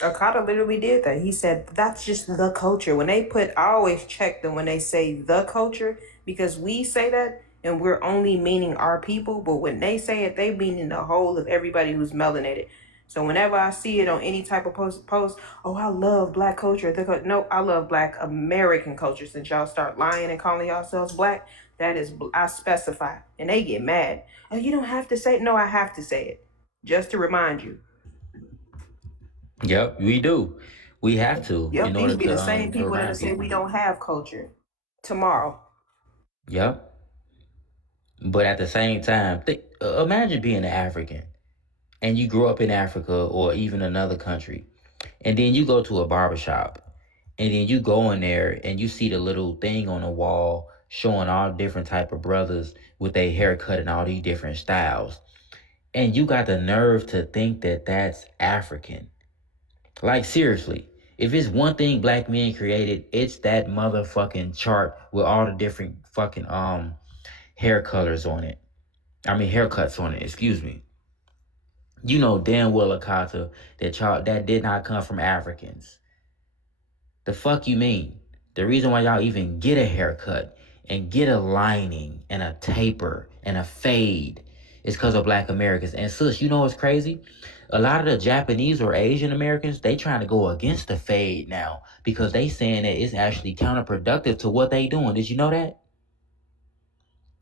Okada literally did that. He said, that's just the culture. When they I always check them when they say the culture, because we say that and we're only meaning our people, but when they say it, they meaning the whole of everybody who's melanated. So whenever I see it on any type of post, oh, I love Black culture. No, I love Black American culture. Since y'all start lying and calling yourselves Black, that is, I specify. And they get mad. Oh, you don't have to say it. No, I have to say it. Just to remind you. Yep, we do. We have to Yep, in these order be the same to people that'll remind say people. we don't have culture tomorrow. Yep. But at the same time, imagine being an African and you grew up in Africa or even another country, and then you go to a barbershop and then you go in there and you see the little thing on the wall showing all different type of brothers with their haircut and all these different styles. And you got the nerve to think that that's African. Like seriously, if it's one thing Black men created, it's that motherfucking chart with all the different fucking hair colors on it. I mean haircuts on it, excuse me. You know damn well, Akata, that did not come from Africans. The fuck you mean? The reason why y'all even get a haircut and get a lining and a taper and a fade is because of Black Americans. And sis, you know what's crazy? A lot of the Japanese or Asian Americans, they trying to go against the fade now because they saying that it's actually counterproductive to what they doing. Did you know that?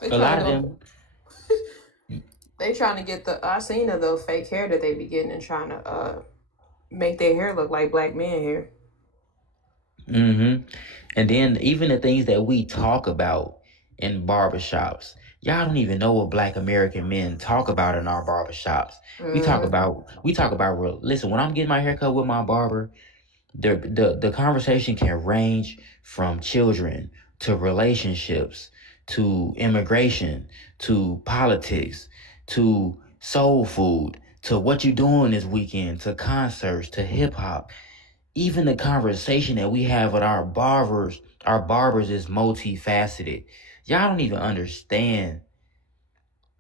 A lot of them. They trying to get I seen the little fake hair that they be getting and trying to make their hair look like Black men hair. And then even the things that we talk about in barbershops, y'all don't even know what Black American men talk about in our barbershops. We talk about listen, when I'm getting my haircut with my barber, the conversation can range from children to relationships to immigration to politics to soul food to what you doing this weekend to concerts to hip hop. Even the conversation that we have with our barbers is multifaceted. Y'all don't even understand.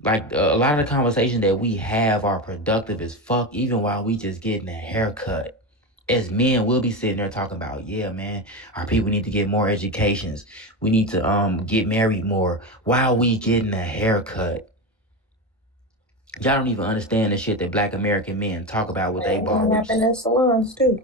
Like a lot of the conversations that we have are productive as fuck, even while we just getting a haircut. As men, we'll be sitting there talking about, yeah, man, our people need to get more educations. We need to get married more while we getting a haircut. Y'all don't even understand the shit that Black American men talk about with their barbers. Happen in salons too.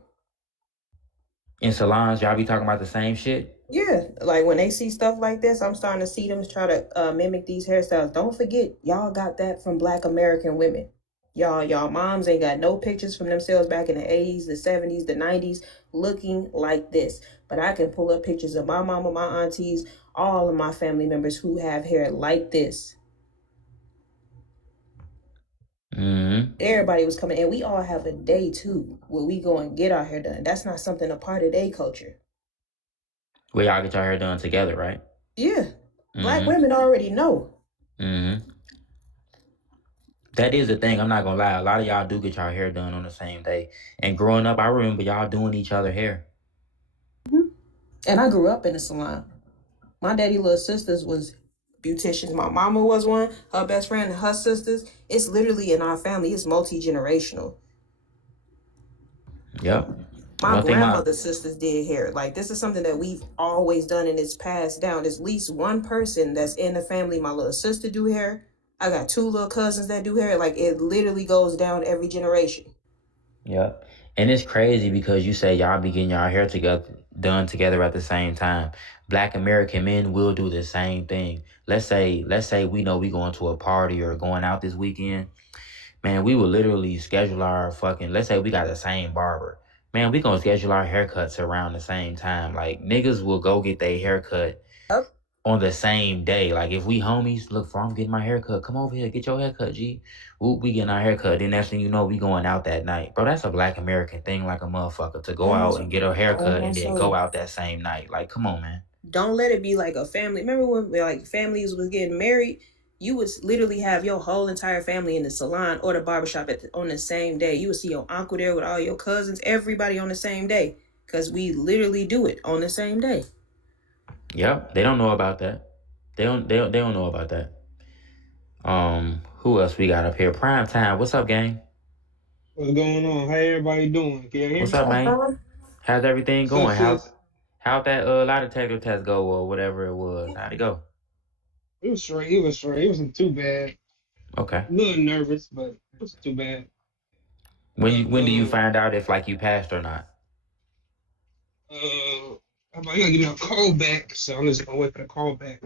In salons, y'all be talking about the same shit? Yeah, like when they see stuff like this, I'm starting to see them try to mimic these hairstyles. Don't forget, y'all got that from Black American women. Y'all moms ain't got no pictures from themselves back in the 80s, the 70s, the 90s looking like this. But I can pull up pictures of my mama, my aunties, all of my family members who have hair like this. Everybody was coming, and we all have a day too where we go and get our hair done. That's not something a part of their culture. Where y'all get your hair done together, right? Yeah. Black Mm-hmm. women already know. Mm-hmm. That is the thing. I'm not gonna lie. A lot of y'all do get y'all hair done on the same day. And growing up, I remember y'all doing each other hair. And I grew up in a salon. My daddy little sisters was beauticians. My mama was one. Her best friend and her sisters. It's literally in our family. It's multi-generational. Yep. My One thing my grandmother's sisters did hair. Like, this is something that we've always done, and it's passed down. There's at least one person that's in the family. My little sister do hair. I got 2 little cousins that do hair. Like, it literally goes down every generation. Yep. And it's crazy because you say y'all be getting y'all hair done together at the same time. Black American men will do the same thing. Let's say we know we going to a party or going out this weekend. Man, we will literally schedule our let's say we got the same barber. Man, we gonna schedule our haircuts around the same time. Like, niggas will go get their haircut Yep. on the same day. Like, if we homies, look, for I'm getting my haircut. Come over here, get your haircut, G. We getting our haircut. Then next thing you know, we going out that night. Bro, that's a Black American thing, like a motherfucker, to go out and get a haircut and then go out that same night. Like, come on, man. Don't let it be like a family. Remember when like families was getting married? You would literally have your whole entire family in the salon or the barbershop on the same day. You would see your uncle there with all your cousins, everybody on the same day. Because we literally do it on the same day. Yep, they don't know about that. They don't know about that. Who else we got up here? Prime Time. What's up, gang? What's going on? How everybody doing? Can you hear What's me? up, man? How's everything going? Success. How'd that lie detector test go, or whatever it was? How'd it go? It was straight. It was straight. It wasn't too bad. Okay. A little nervous, but it wasn't too bad. When do you find out if like you passed or not? How about you gotta give me a call back? So I'm just gonna wait for the call back.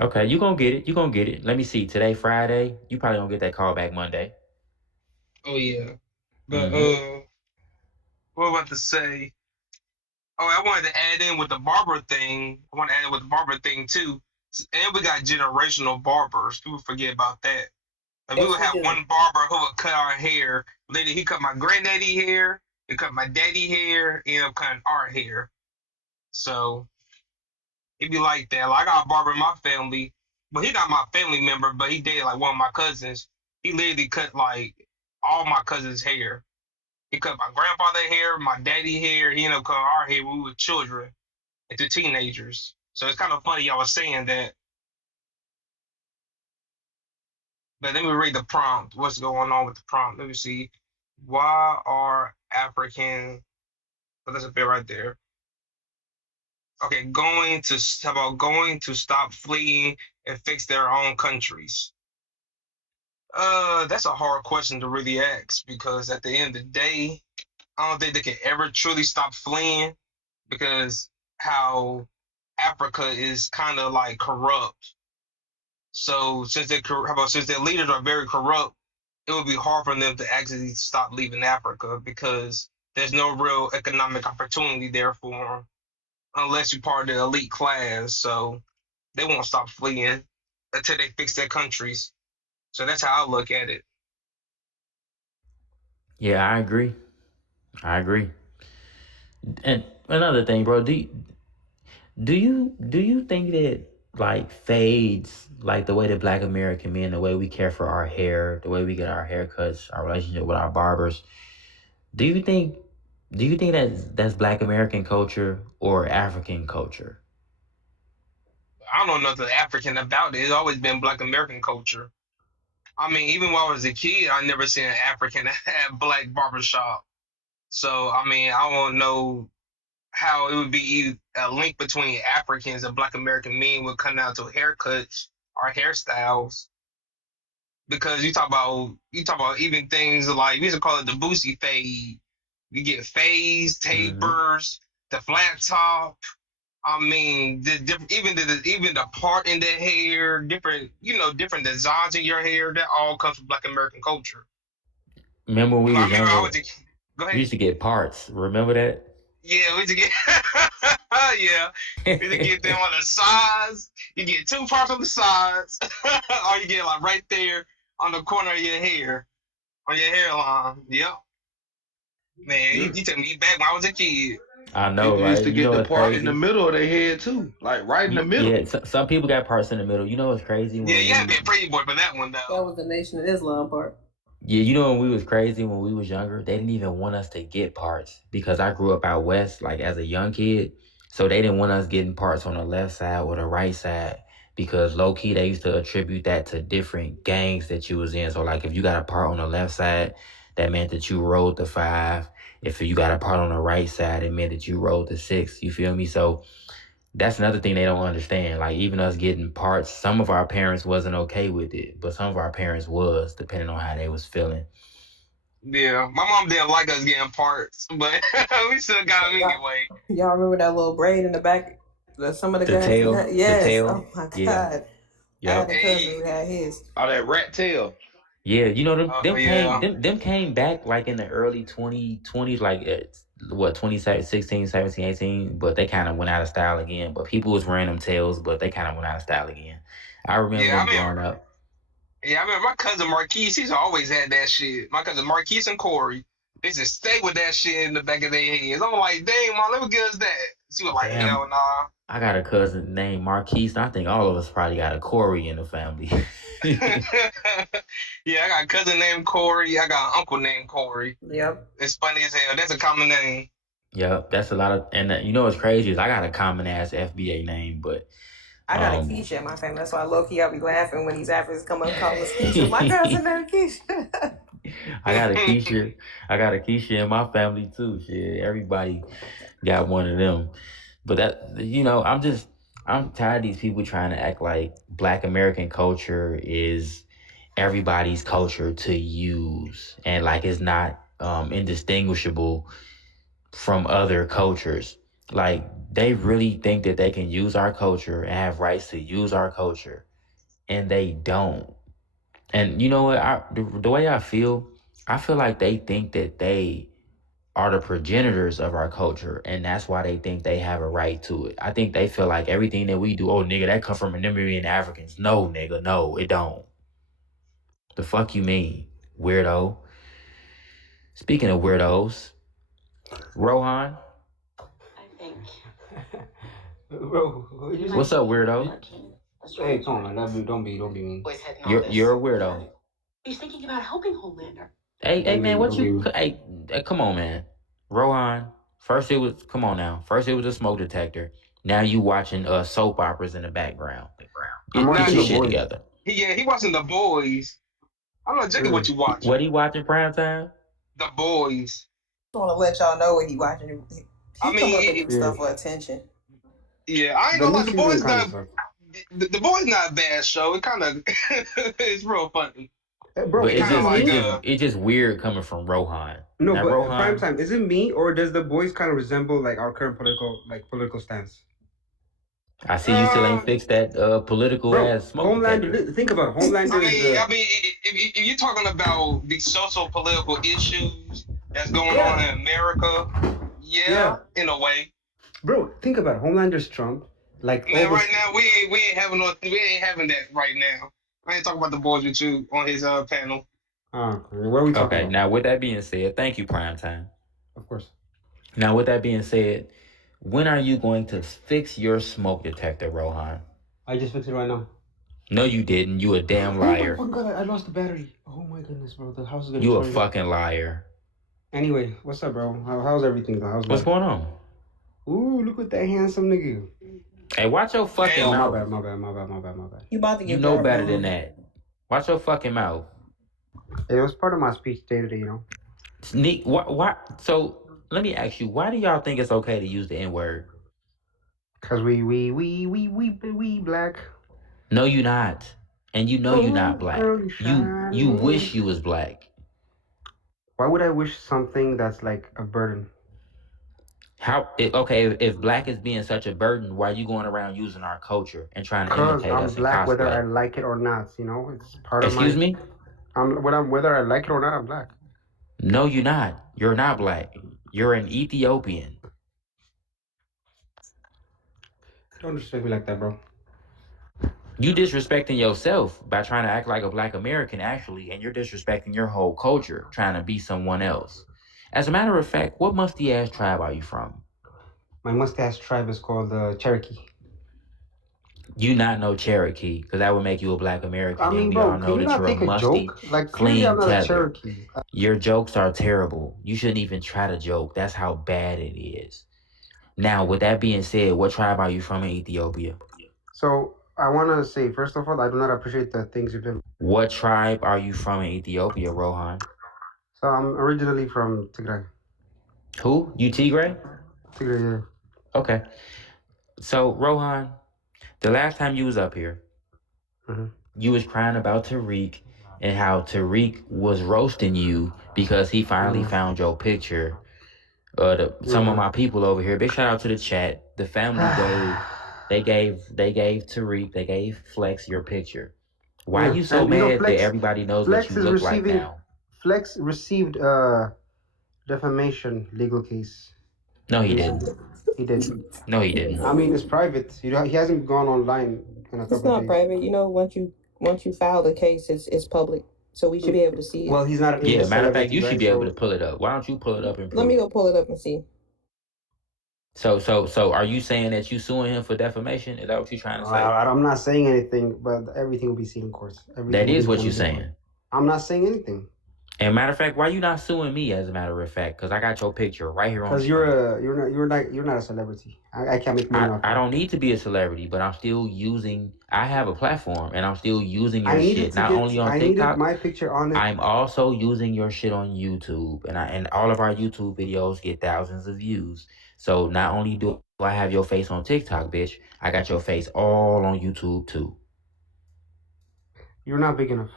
Okay, you gonna get it. You gonna get it. Let me see. Today Friday. You probably gonna get that call back Monday. Oh yeah. But Mm-hmm. what was I about to say? Oh, I wanted to add in with the barber thing. I want to add in with the barber thing too. And we got generational barbers. People forget about that. Like, we Yes, would we have do. one barber who would cut our hair. Literally, he cut my granddaddy hair, he cut my daddy hair, he ended up cutting our hair. So it'd be like that. Like, I got a barber in my family, but he not my family member, but he dated like one of my cousins. He literally cut like all my cousins' hair. He cut my grandfather hair, my daddy hair. He ended up cutting our hair when we were children into teenagers. So it's kind of funny y'all was saying that. But let me read the prompt. What's going on with the prompt? Let me see. Why are African? Oh, there's a bit right there. Okay, how about going to stop fleeing and fix their own countries? That's a hard question to really ask because at the end of the day, I don't think they can ever truly stop fleeing because how Africa is kind of like corrupt. So since their leaders are very corrupt, it would be hard for them to actually stop leaving Africa because there's no real economic opportunity there for them unless you're part of the elite class. So they won't stop fleeing until they fix their countries. So that's how I look at it. Yeah, I agree. I agree. And another thing, bro, do you think that like fades, like the way that Black American men, the way we care for our hair, the way we get our haircuts, our relationship with our barbers, do you think that's Black American culture or African culture? I don't know nothing African about it. It's always been Black American culture. I mean, even while I was a kid, I never seen an African at Black barbershop. So, I mean, I don't know how it would be a link between Africans and Black American men would come down to haircuts or hairstyles. Because you talk about even things like we used to call it the boosie fade. You get fades, Mm-hmm. tapers, the flat top. I mean, even the part in the hair, different designs in your hair. That all comes from Black American culture. Remember when we I was remember I younger, was a go we ahead. used to get parts. Remember that? Yeah, we used to get yeah, we used to get them on the sides. You get 2 parts on the sides, or you get like right there on the corner of your hair, on your hairline. Yep, man, you took me back when I was a kid. I know, People used right? to You get know the what's part in the crazy? middle of their head too, like right in the middle. Yeah, some people got parts in the middle. You know what's crazy Yeah, when you gotta we be a pretty boy for that one That though. was the Nation of Islam part. Yeah, you know when we was crazy when we was younger, they didn't even want us to get parts because I grew up out west, like as a young kid. So they didn't want us getting parts on the left side or the right side because low key they used to attribute that to different gangs that you was in. So like if you got a part on the left side, that meant that you rolled the 5. If you got a part on the right side, it meant that you rolled the 6. You feel me? So that's another thing they don't understand. Like even us getting parts, some of our parents wasn't okay with it, but some of our parents was, depending on how they was feeling. Yeah, my mom didn't like us getting parts, but we still got them anyway. Y'all remember that little braid in the back that some of the The guys tail, had? the Yes. tail, Oh my yeah, God. I had yep, a cousin Hey, who had his. All that rat tail. yeah. You know them, oh yeah, them came back like in the early 2020s, like what 2016, 17, 18. But they kind of went out of style again. But people was wearing them tails, but they kind of went out of style again. I remember yeah. them growing up. I remember my cousin Marquise. He's always had that shit. My cousin Marquise and Corey, they just stay with that shit in the back of their heads. I'm like, dang, mom, let me get us that. She was like, Damn, hell nah. I got a cousin named Marquise. And I think all of us probably got a Corey in the family. Yeah, I got a cousin named Corey. I got an uncle named Corey. Yep. It's funny as hell. That's a common name. Yep, that's a lot of, and you know what's crazy is I got a common ass FBA name, but I got a um, Keisha in my family. That's why low key I'll be laughing when these Africans come up calling us Keisha. My cousin named Keisha. I got a Keisha, I got a Keisha in my family too. Shit, everybody got one of them. But that, you know, I'm tired of these people trying to act like Black American culture is everybody's culture to use, and like it's not indistinguishable from other cultures. Like they really think that they can use our culture and have rights to use our culture, and they don't. And you know what? The way I feel like they think that they are the progenitors of our culture, and that's why they think they have a right to it. I think they feel like everything that we do, oh nigga, that come from Namibian Africans. No, nigga, no, it don't. The fuck you mean, weirdo? Speaking of weirdos, Rohan, Bro, what you what's say? up, weirdo? Hey, come on, man. Don't be mean. You're a weirdo. He's thinking about helping Homelander. Hey man, what Don't be you? mean. Hey, come on, man. Rohan. First it was, come on now. First it was a smoke detector. Now you watching soap operas in the background. I'm Get Nah, watching your The shit Boys. together. he watching The Boys. I'm not checking what you What watching. he watching prime time? The Boys. I want to let y'all know what he watching. I He come up and mean, do stuff for attention. yeah, I ain't The gonna new lie. The season Boys kind of not. sucked. The Boys not a bad show. It kind of it's real funny. Hey, bro, But It it's is kind it of just like it's me? just it's just weird coming from Rohan. No, Now but prime Rohan, time. Is it me or does The Boys kind of resemble like our current political stance? I see you still ain't fixed that political Bro, ass smoke Homelander. detector. Think about it. Homelander is the. I mean, if you're talking about the social political issues that's going on Yeah. in America, yeah, Yeah. in a way. Bro, think about it. Homelander's Trump. Like all Man, this. right now we ain't having that right now. I ain't talking about the Boys with you on his panel. What are we talking Okay, about? now with that being said, thank you, Primetime. Of course. Now with that being said, when are you going to fix your smoke detector, Rohan? I just fixed it right now. No, you didn't. You a damn Oh my liar. fucking god, I lost the battery. Oh my goodness, bro. The house is gonna You a destroy me. fucking liar. Anyway, what's up, bro? How's everything, though? How's What's life? going on? Ooh, look at that handsome nigga. Hey, watch your fucking Oh, mouth. my bad. You about to You get know dropped, better bro. than that. Watch your fucking mouth. It was part of my speech today, Sneak. Why? So let me ask you. Why do y'all think it's okay to use the N word? Cause we black. No, you not. And you know you not black. girl, You wish you was black. Why would I wish something that's like a burden? Okay, if black is being such a burden, why are you going around using our culture and trying to Cause imitate I'm us and black, whether I cosplay? like it or not. It's part of my. Excuse me? Whether I like it or not, I'm black. No, you're not. You're not black. You're an Ethiopian. Don't disrespect me like that, bro. You disrespecting yourself by trying to act like a black American, actually, and you're disrespecting your whole culture, trying to be someone else. As a matter of fact, what musty ass tribe are you from? My mustache tribe is called Cherokee. You not know Cherokee, because that would make you a Black American. I mean, And we bro, all can know you that not you're a take a musty, joke? Like, clearly I'm fleeing not a tether. Cherokee. Your jokes are terrible. You shouldn't even try to joke. That's how bad it is. Now, with that being said, what tribe are you from in Ethiopia? So I want to say, first of all, I do not appreciate the things you've been. What tribe are you from in Ethiopia, Rohan? So I'm originally from Tigray. Who? You Tigray? Tigray, yeah. Okay. So, Rohan, the last time you was up here, you was crying about Tariq and how Tariq was roasting you because he finally found your picture. Some of my people over here, big shout out to the chat. The family gave Tariq, they gave Flex your picture. Why you so And mad that Flex, everybody knows Flex what you is look like receiving. now? Flex received a defamation legal case. No, he didn't. He did. No, he didn't. I mean, it's private. You know, he hasn't gone online in a couple It's not days. private. You know, once you file the case, it's public, so we should be able to see it. Well, he's not. Yeah, matter of fact, you should be able to pull it up. Why don't you pull it up and prove Let me it? go pull it up and see. So, are you saying that you suing him for defamation? Is that what you're trying to say? I'm not saying anything, but everything will be seen in court. That is what you're saying. I'm not saying anything. And matter of fact, why you not suing me? As a matter of fact, because I got your picture right here on. Because you're not a celebrity. I can't make money off. I don't need to be a celebrity, but I'm still using. I have a platform, and I'm still using your shit. Not only on TikTok, my picture on it. I'm also using your shit on YouTube, and all of our YouTube videos get thousands of views. So not only do I have your face on TikTok, bitch, I got your face all on YouTube too. You're not big enough.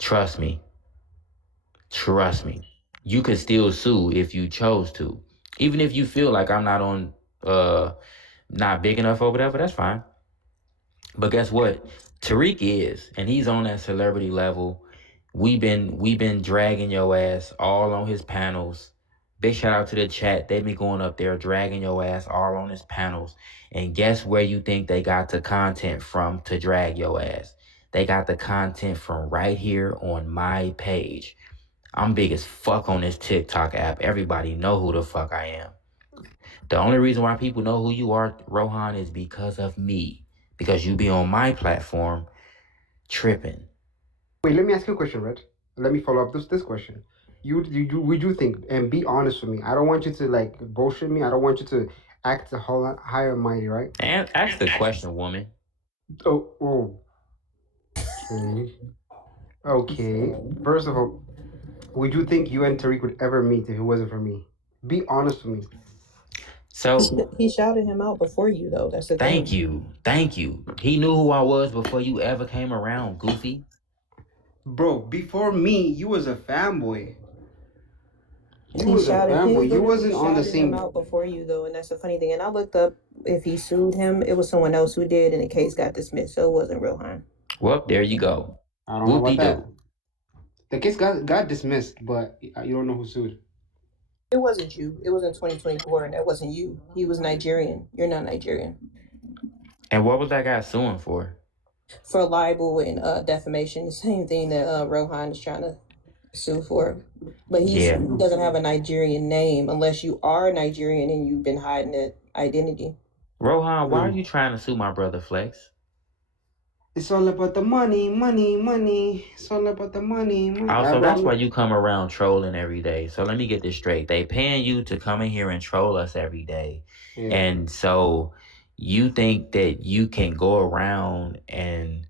Trust me. You could still sue if you chose to. Even if you feel like I'm not on not big enough or whatever, that's fine. But guess what? Tariq is, and he's on that celebrity level. We've been dragging your ass all on his panels. Big shout out to the chat. They been going up there dragging your ass all on his panels. And guess where you think they got the content from to drag your ass? They got the content from right here on my page. I'm big as fuck on this TikTok app. Everybody know who the fuck I am. The only reason why people know who you are, Rohan, is because of me. Because you be on my platform tripping. Wait, let me ask you a question, Red. Let me follow up this question. Would you think, and be honest with me, I don't want you to like bullshit me. I don't want you to act high and mighty, right? And ask the question, woman. Oh. Okay. First of all, would you think you and Tariq would ever meet if it wasn't for me? Be honest with me. So he shouted him out before you, though. That's the thing. Thank you. He knew who I was before you ever came around, goofy. Bro, before me, you was a fanboy. You wasn't on the same. Him out before you, though, and that's the funny thing. And I looked up if he sued him. It was someone else who did, and the case got dismissed, so it wasn't Rohan. Well, there you go. I don't know about that. The case got dismissed, but you don't know who sued. It wasn't you. It was in 2024, and that wasn't you. He was Nigerian. You're not Nigerian. And what was that guy suing for? For libel and defamation. The same thing that Rohan is trying to sue for. But he doesn't have a Nigerian name unless you are Nigerian and you've been hiding that identity. Rohan, why are you trying to sue my brother Flex? It's all about the money. It's all about the money. Also, that's why you come around trolling every day. So let me get this straight. They paying you to come in here and troll us every day. Yeah. And so you think that you can go around and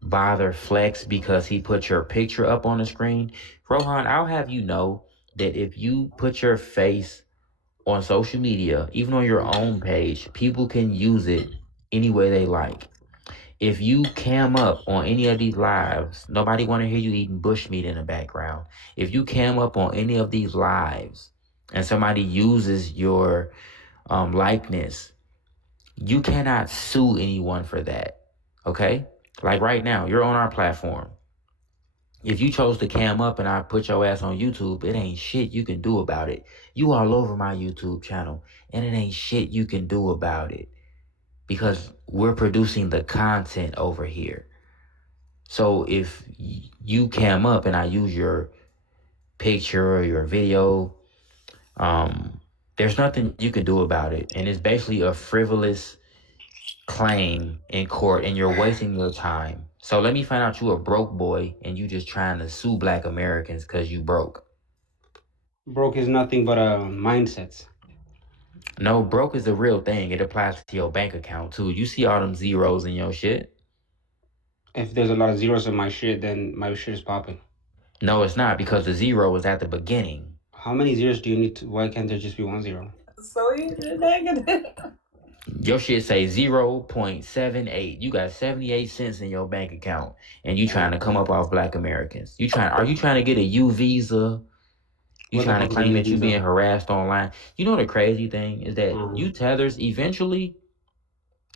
bother Flex because he put your picture up on the screen? Rohan, I'll have you know that if you put your face on social media, even on your own page, people can use it any way they like. If you cam up on any of these lives, nobody want to hear you eating bushmeat in the background. If you cam up on any of these lives and somebody uses your likeness, you cannot sue anyone for that, okay? Like right now, you're on our platform. If you chose to cam up and I put your ass on YouTube, it ain't shit you can do about it. You all over my YouTube channel, and it ain't shit you can do about it. Because we're producing the content over here. So if you cam up and I use your picture or your video, There's nothing you can do about it, and it's basically a frivolous claim in court, and you're wasting your time. So let me find out you a broke boy and you just trying to sue Black Americans because you broke. Broke is nothing but a mindset. No, broke is the real thing. It applies to your bank account too. You see all them zeros in your shit? If there's a lot of zeros in my shit, then my shit is popping. No, it's not, because the zero was at the beginning. How many zeros do you need to? Why can't there just be 1 zero? So he's negative. Your shit say 0.78. You got 78 cents in your bank account, and you trying to come up off Black Americans. Are you trying to get a U visa? You What the trying fuck to is a claim U that you visa? being harassed online? You know the crazy thing is that you tethers eventually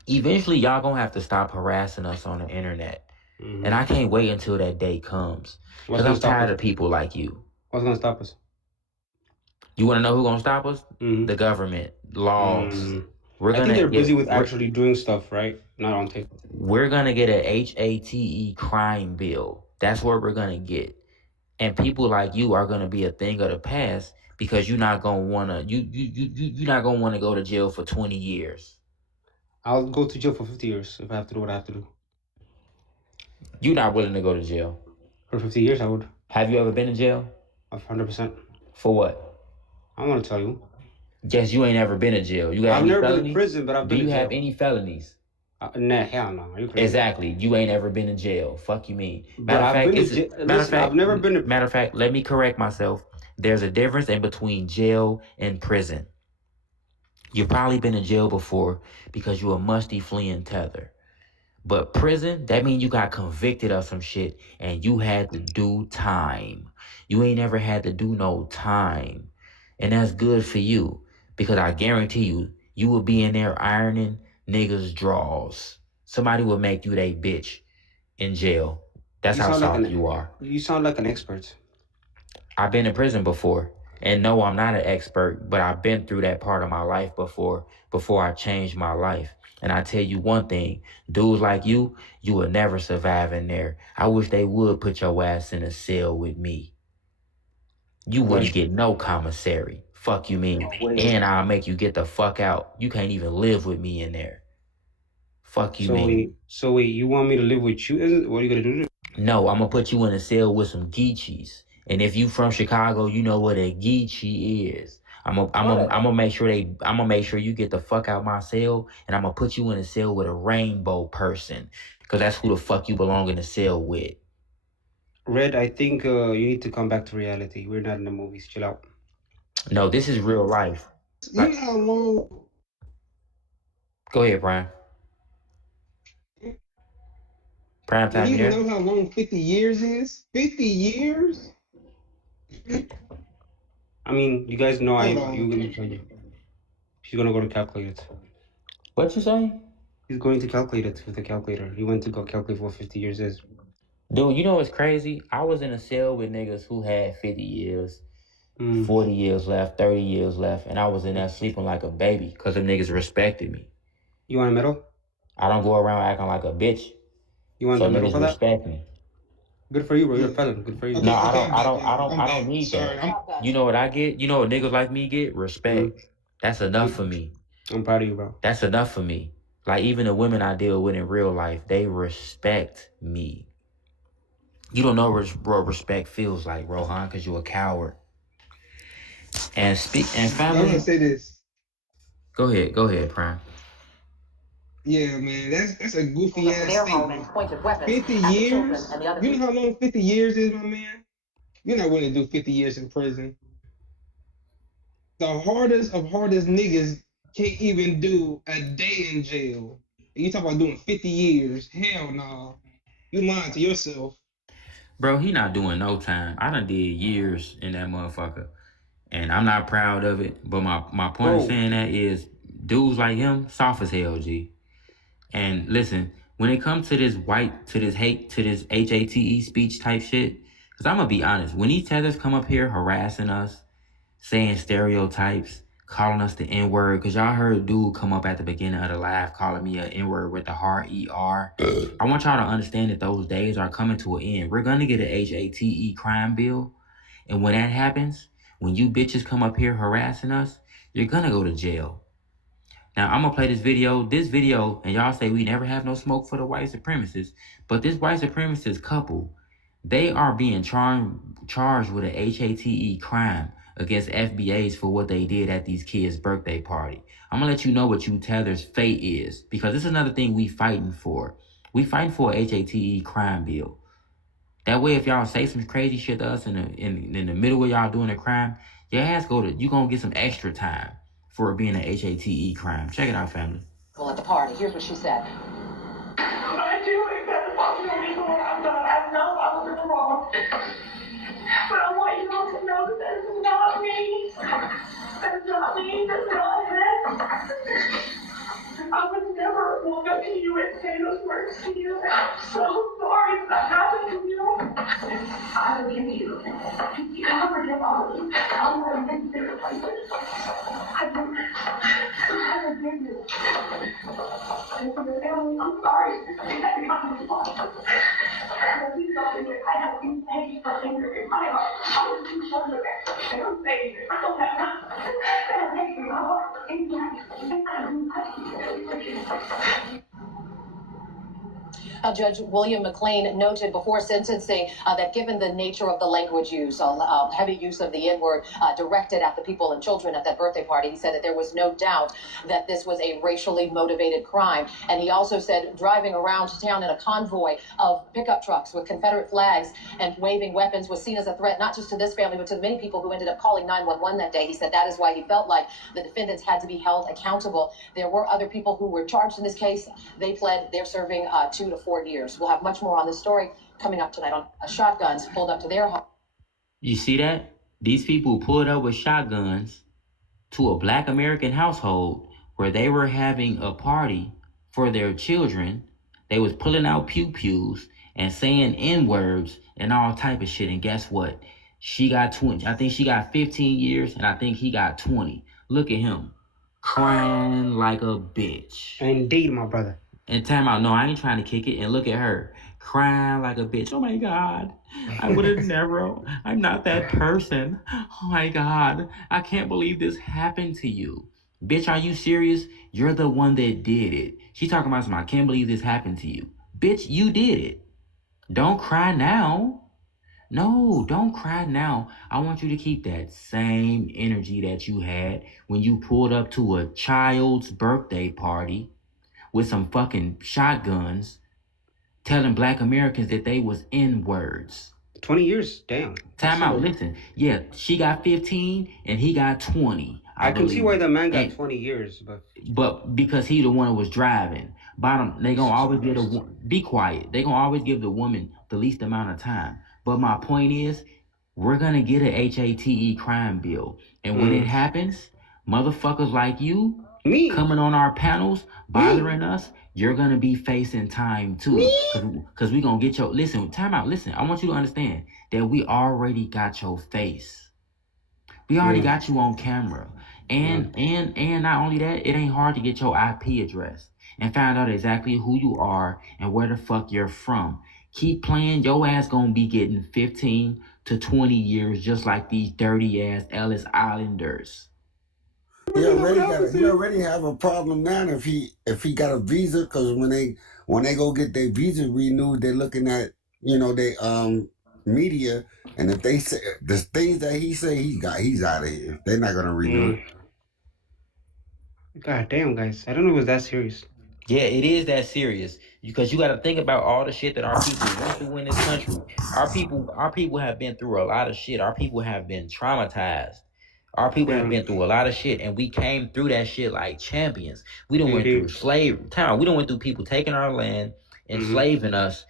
y'all gonna have to stop harassing us on the internet. And I can't wait until that day comes, What's because gonna I'm stop tired us? of people like you. What's gonna stop us? You want to know who gonna stop us? The government, laws. I think they're busy with actually doing stuff, right? Not on TikTok. We're gonna get a HATE crime bill. That's what we're gonna get. And people like you are gonna be a thing of the past, because you're not gonna wanna you're not gonna wanna go to jail for 20 years. I'll go to jail for 50 years if I have to do what I have to do. You're not willing to go to jail. For 50 years, I would. Have you ever been in jail? 100%. For what? I want to tell you. Yes, you ain't ever been in jail. You got I've any never felonies? been in prison, but I've been in jail. Do you have any felonies? Nah, hell no. Are you crazy? Exactly. You ain't ever been in jail. Fuck you mean. But I've been in jail. Listen, I've never been in... Matter of fact, let me correct myself. There's a difference in between jail and prison. You've probably been in jail before because you a musty fleeing tether. But prison, that means you got convicted of some shit and you had to do time. You ain't never had to do no time. And that's good for you, because I guarantee you, you will be in there ironing niggas' drawers. Somebody will make you they bitch in jail. That's how soft you are. You sound like an expert. I've been in prison before. And no, I'm not an expert, but I've been through that part of my life before I changed my life. And I tell you one thing, dudes like you will never survive in there. I wish they would put your ass in a cell with me. You wouldn't get no commissary. Fuck you mean. And I'll make you get the fuck out. You can't even live with me in there. Fuck you mean. So wait, you want me to live with you? What are you gonna do? No, I'm gonna put you in a cell with some Geechees. And if you from Chicago, you know what a Geechee is. I'm gonna make sure you get the fuck out my cell, and I'm gonna put you in a cell with a rainbow person, because that's who the fuck you belong in a cell with. Red, I think you need to come back to reality. We're not in the movies. Chill out. No, this is real life. You know how long? Go ahead, Brian. Prime time. Do you know how long 50 years is? 50 years? I mean, you guys know She's gonna go to calculate it. What you say? He's going to calculate it with the calculator. He went to go calculate what 50 years is. Dude, you know what's crazy? I was in a cell with niggas who had 50 years, 40 years left, 30 years left, and I was in there sleeping like a baby because them niggas respected me. You want a medal? I don't go around acting like a bitch. You want a medal for that? Respect me. Good for you, bro. You're a felon. Good for you. No, I don't need that. You know what I get? You know what niggas like me get? Respect. That's enough for me. I'm proud of you, bro. That's enough for me. Like, even the women I deal with in real life, they respect me. You don't know what respect feels like, Rohan, because you're a coward. And family. I'm gonna say this. Go ahead, Prime. Yeah, man, that's a goofy ass statement. 50 years? You know how long 50 years is, my man? You're not willing to do 50 years in prison. The hardest of hardest niggas can't even do a day in jail. And you talk about doing 50 years? Hell no. You lying to yourself. Bro, he not doing no time. I done did years in that motherfucker. And I'm not proud of it. But my point of saying that is, dudes like him, soft as hell, G. And listen, when it comes to this HATE speech type shit, because I'm going to be honest, when these tethers come up here harassing us, saying stereotypes, calling us the N-word, because y'all heard a dude come up at the beginning of the live calling me an N-word with the hard ER. I want y'all to understand that those days are coming to an end. We're going to get an HATE crime bill. And when that happens, When you bitches come up here harassing us, you're gonna go to jail. Now, I'm gonna play this video, and y'all say we never have no smoke for the white supremacists, but this white supremacist couple, they are being charged with a HATE crime against FBAs for what they did at these kids' birthday party. I'm gonna let you know what you Tether's fate is, because this is another thing we fighting for. We fighting for a HATE crime bill. That way, if y'all say some crazy shit to us in the middle of y'all doing a crime, your ass you gonna get some extra time for it being an HATE crime. Check it out, family. Well, at the party, here's what she said. I do accept responsibility for what I've done. I know I was wrong. But I want you all to know that that is not me. That is not me. That's not him. I would never walk up to you and say those words to you. I'm so sorry that happened to you. I forgive you. I forgive all of you. I'll never make you think like this. I forgive you. And for your family, I'm sorry. That is not my fault. Please don't think I have any pain or anger in my heart. I was too short of that. And I'm saying it. I don't have time. That hate in my heart. Judge William McLean noted before sentencing that given the nature of the language use, heavy use of the N-word directed at the people and children at that birthday party, he said that there was no doubt that this was a racially motivated crime. And he also said driving around town in a convoy of pickup trucks with Confederate flags and waving weapons was seen as a threat, not just to this family, but to the many people who ended up calling 911 that day. He said that is why he felt like the defendants had to be held accountable. There were other people who were charged in this case. They pled. They're serving 2 to 4 years. We'll have much more on this story coming up tonight on shotguns pulled up to their home. You see that? These people pulled up with shotguns to a black American household where they were having a party for their children. They was pulling out pew-pews and saying N-words and all type of shit. And guess what? She got 20. I think she got 15 years, and I think he got 20. Look at him. Crying like a bitch. Indeed, my brother. And time out. No, I ain't trying to kick it. And look at her. Crying like a bitch. Oh my God. I would have never. I'm not that person. Oh my God. I can't believe this happened to you. Bitch, are you serious? You're the one that did it. She talking about something. I can't believe this happened to you. Bitch, you did it. Don't cry now. No, don't cry now. I want you to keep that same energy that you had when you pulled up to a child's birthday party with some fucking shotguns telling black Americans that they was N-words. 20 years, damn. Time out, listen. Yeah, she got 15 and he got 20. I can see why the man got 20 years, but because he the one who was driving. They gonna always give be quiet. They gonna always give the woman the least amount of time. But my point is, we're gonna get a HATE crime bill. And when it happens, motherfuckers like you coming on our panels, bothering us, you're gonna be facing time too. Cause we gonna get your time out, listen. I want you to understand that we already got your face. We already got you on camera. And not only that, it ain't hard to get your IP address and find out exactly who you are and where the fuck you're from. Keep playing, your ass gonna be getting 15 to 20 years just like these dirty ass Ellis Islanders. He already have a problem now if he got a visa, because when they go get their visa renewed, they're looking at they media, and if they say the things that he say he's out of here. They're not gonna renew it. God damn, guys. I don't know if it was that serious. Yeah, it is that serious, because you got to think about all the shit that our people went through in this country. Our people have been through a lot of shit. Our people have been traumatized. Our people have been through a lot of shit, and we came through that shit like champions. We done went through slave time. We done went through people taking our land, enslaving us,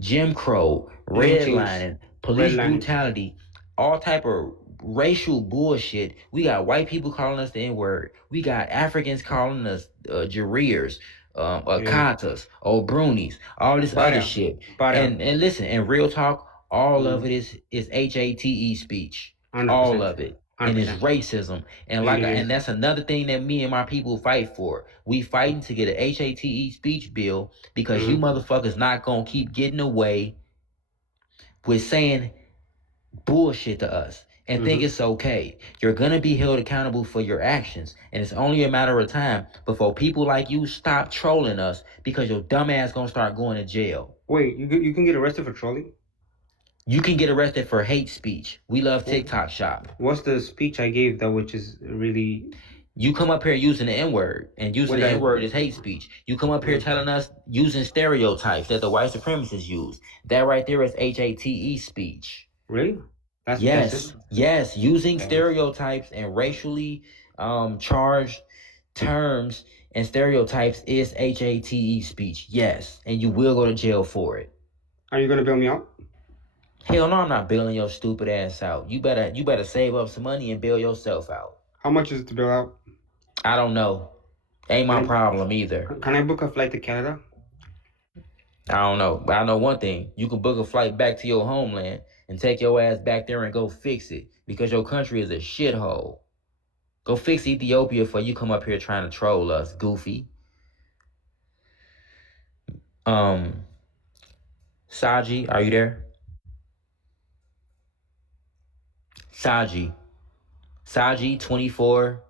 Jim Crow, redlining, police brutality, all type of racial bullshit. We got white people calling us the N-word. We got Africans calling us Jareers, Katas, O'Brunies, all this other shit. And listen, and real talk, all of it is HATE speech. 100%. All of it. 100%. And it's racism. And and that's another thing that me and my people fight for. We fighting to get an HATE speech bill because you motherfuckers not gonna keep getting away with saying bullshit to us. and think it's okay. You're gonna be held accountable for your actions, and it's only a matter of time before people like you stop trolling us because your dumb ass gonna start going to jail. Wait, you can get arrested for trolling? You can get arrested for hate speech. We love Tic Toc Shop. What's the speech I gave that which is really... You come up here using the N-word, and using the N-word is hate speech. You come up here telling us using stereotypes that the white supremacists use. That right there is HATE speech. Really? Yes. Using stereotypes and racially charged terms and stereotypes is HATE speech. Yes, and you will go to jail for it. Are you gonna bail me out? Hell no, I'm not bailing your stupid ass out. You better save up some money and bail yourself out. How much is it to bail out? I don't know. Ain't my problem either. Can I book a flight to Canada? I don't know. But I know one thing. You can book a flight back to your homeland and take your ass back there and go fix it. Because your country is a shithole. Go fix Ethiopia before you come up here trying to troll us, goofy. Saji, are you there? Saji, 24.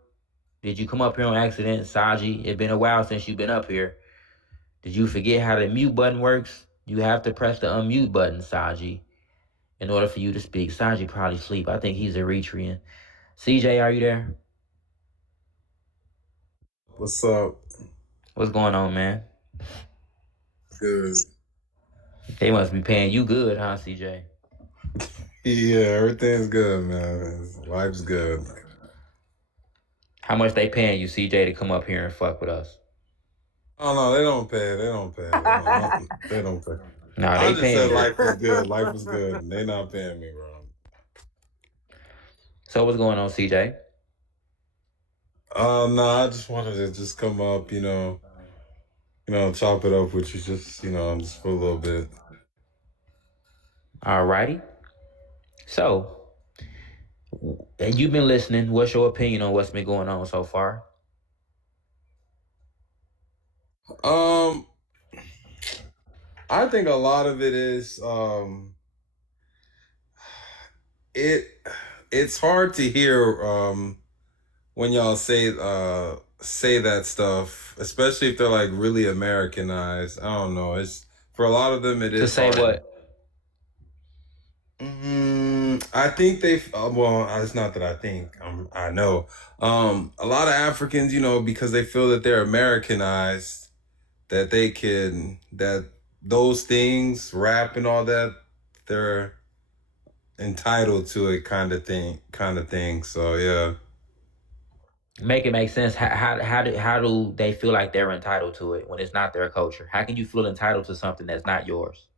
Did you come up here on accident, Saji? It's been a while since you've been up here. Did you forget how the mute button works? You have to press the unmute button, Saji, in order for you to speak. Saji probably sleep. I think he's Eritrean. CJ, are you there? What's up? What's going on, man? Good. They must be paying you good, huh, CJ? Yeah, everything's good, man. Life's good. How much they paying you, CJ, to come up here and fuck with us? Oh, no, they don't pay. They don't pay. They don't pay. No, I they just paying said you. life was good. Life was good. They not paying me, bro. So what's going on, CJ? No, I just wanted to just come up, chop it up with you, just for a little bit. Alrighty. So, you've been listening. What's your opinion on what's been going on so far? I think a lot of it is it's hard to hear when y'all say that stuff, especially if they're like really Americanized. I don't know. It's for a lot of them it is to say hard. What? I think it's not that I think. I know. A lot of Africans, because they feel that they're Americanized, that that those things, rap and all that, they're entitled to it, kind of thing. So yeah. Make it make sense. How do they feel like they're entitled to it when it's not their culture? How can you feel entitled to something that's not yours?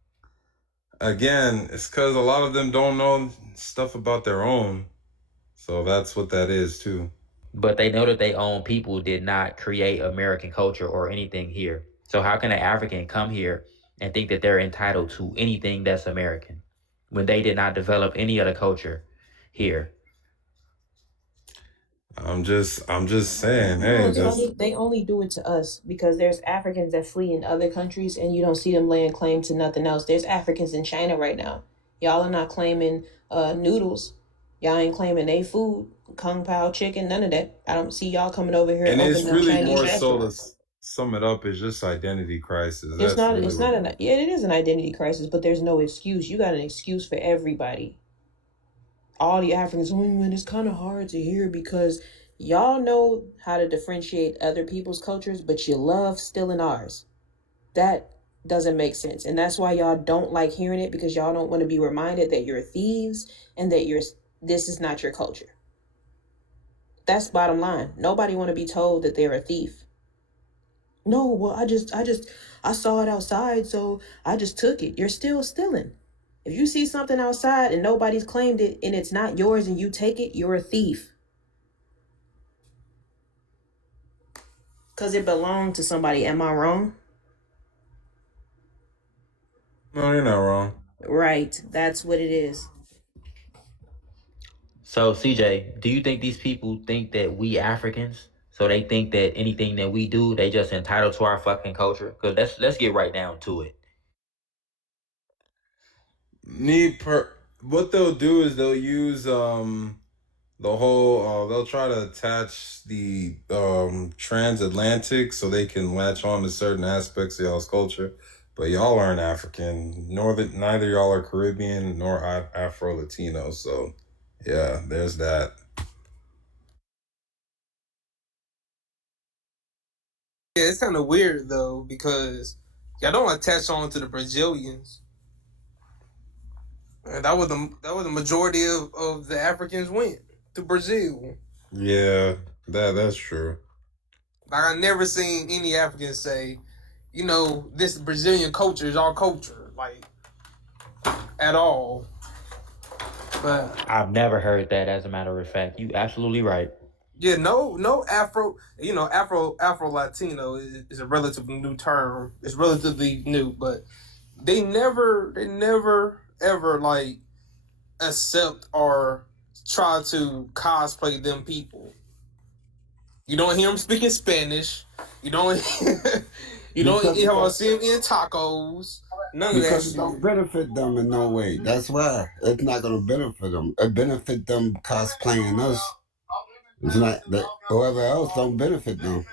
Again, it's because a lot of them don't know stuff about their own. So that's what that is too. But they know that their own people did not create American culture or anything here. So how can an African come here and think that they're entitled to anything that's American when they did not develop any other culture here? I'm just saying, hey, they only do it to us because there's Africans that flee in other countries and you don't see them laying claim to nothing else. There's Africans in China right now. Y'all are not claiming noodles. Y'all ain't claiming they food, kung pao chicken, none of that. I don't see y'all coming over here. And it's really Chinese more so to restaurants. sum it up, it's just identity crisis. It is an identity crisis, but there's no excuse. You got an excuse for everybody. All the Africans, and it's kind of hard to hear because y'all know how to differentiate other people's cultures, but you love stealing ours. That doesn't make sense. And that's why y'all don't like hearing it, because y'all don't want to be reminded that you're thieves and that this is not your culture. That's bottom line. Nobody want to be told that they're a thief. No, well, I saw it outside, so I just took it. You're still stealing. If you see something outside and nobody's claimed it and it's not yours and you take it, you're a thief. Because it belonged to somebody. Am I wrong? No, you're not wrong. Right. That's what it is. So, CJ, do you think these people think that we Africans, so they think that anything that we do, they just entitled to our fucking culture? Because let's get right down to it. what they'll do is they'll use the whole they'll try to attach the transatlantic so they can latch on to certain aspects of y'all's culture. But y'all aren't African, neither y'all are Caribbean nor Afro Latino. So yeah, there's that. Yeah, it's kind of weird though because y'all don't attach on to the Brazilians. And that was the majority of the Africans went to Brazil. Yeah, that's true. Like I never seen any Africans say, you know, this Brazilian culture is our culture, like at all. But I've never heard that. As a matter of fact, you absolutely right. yeah, no Afro, you know, Afro Latino is a relatively new term. It's relatively new, but they never ever like accept or try to cosplay them people. You don't hear them speaking Spanish. You don't you don't Because hear it them don't, see them eating tacos. None of that because it shit. don't benefit them in no way. That's why it's not going to benefit them. It benefit them cosplaying us. It's not that whoever else don't benefit them.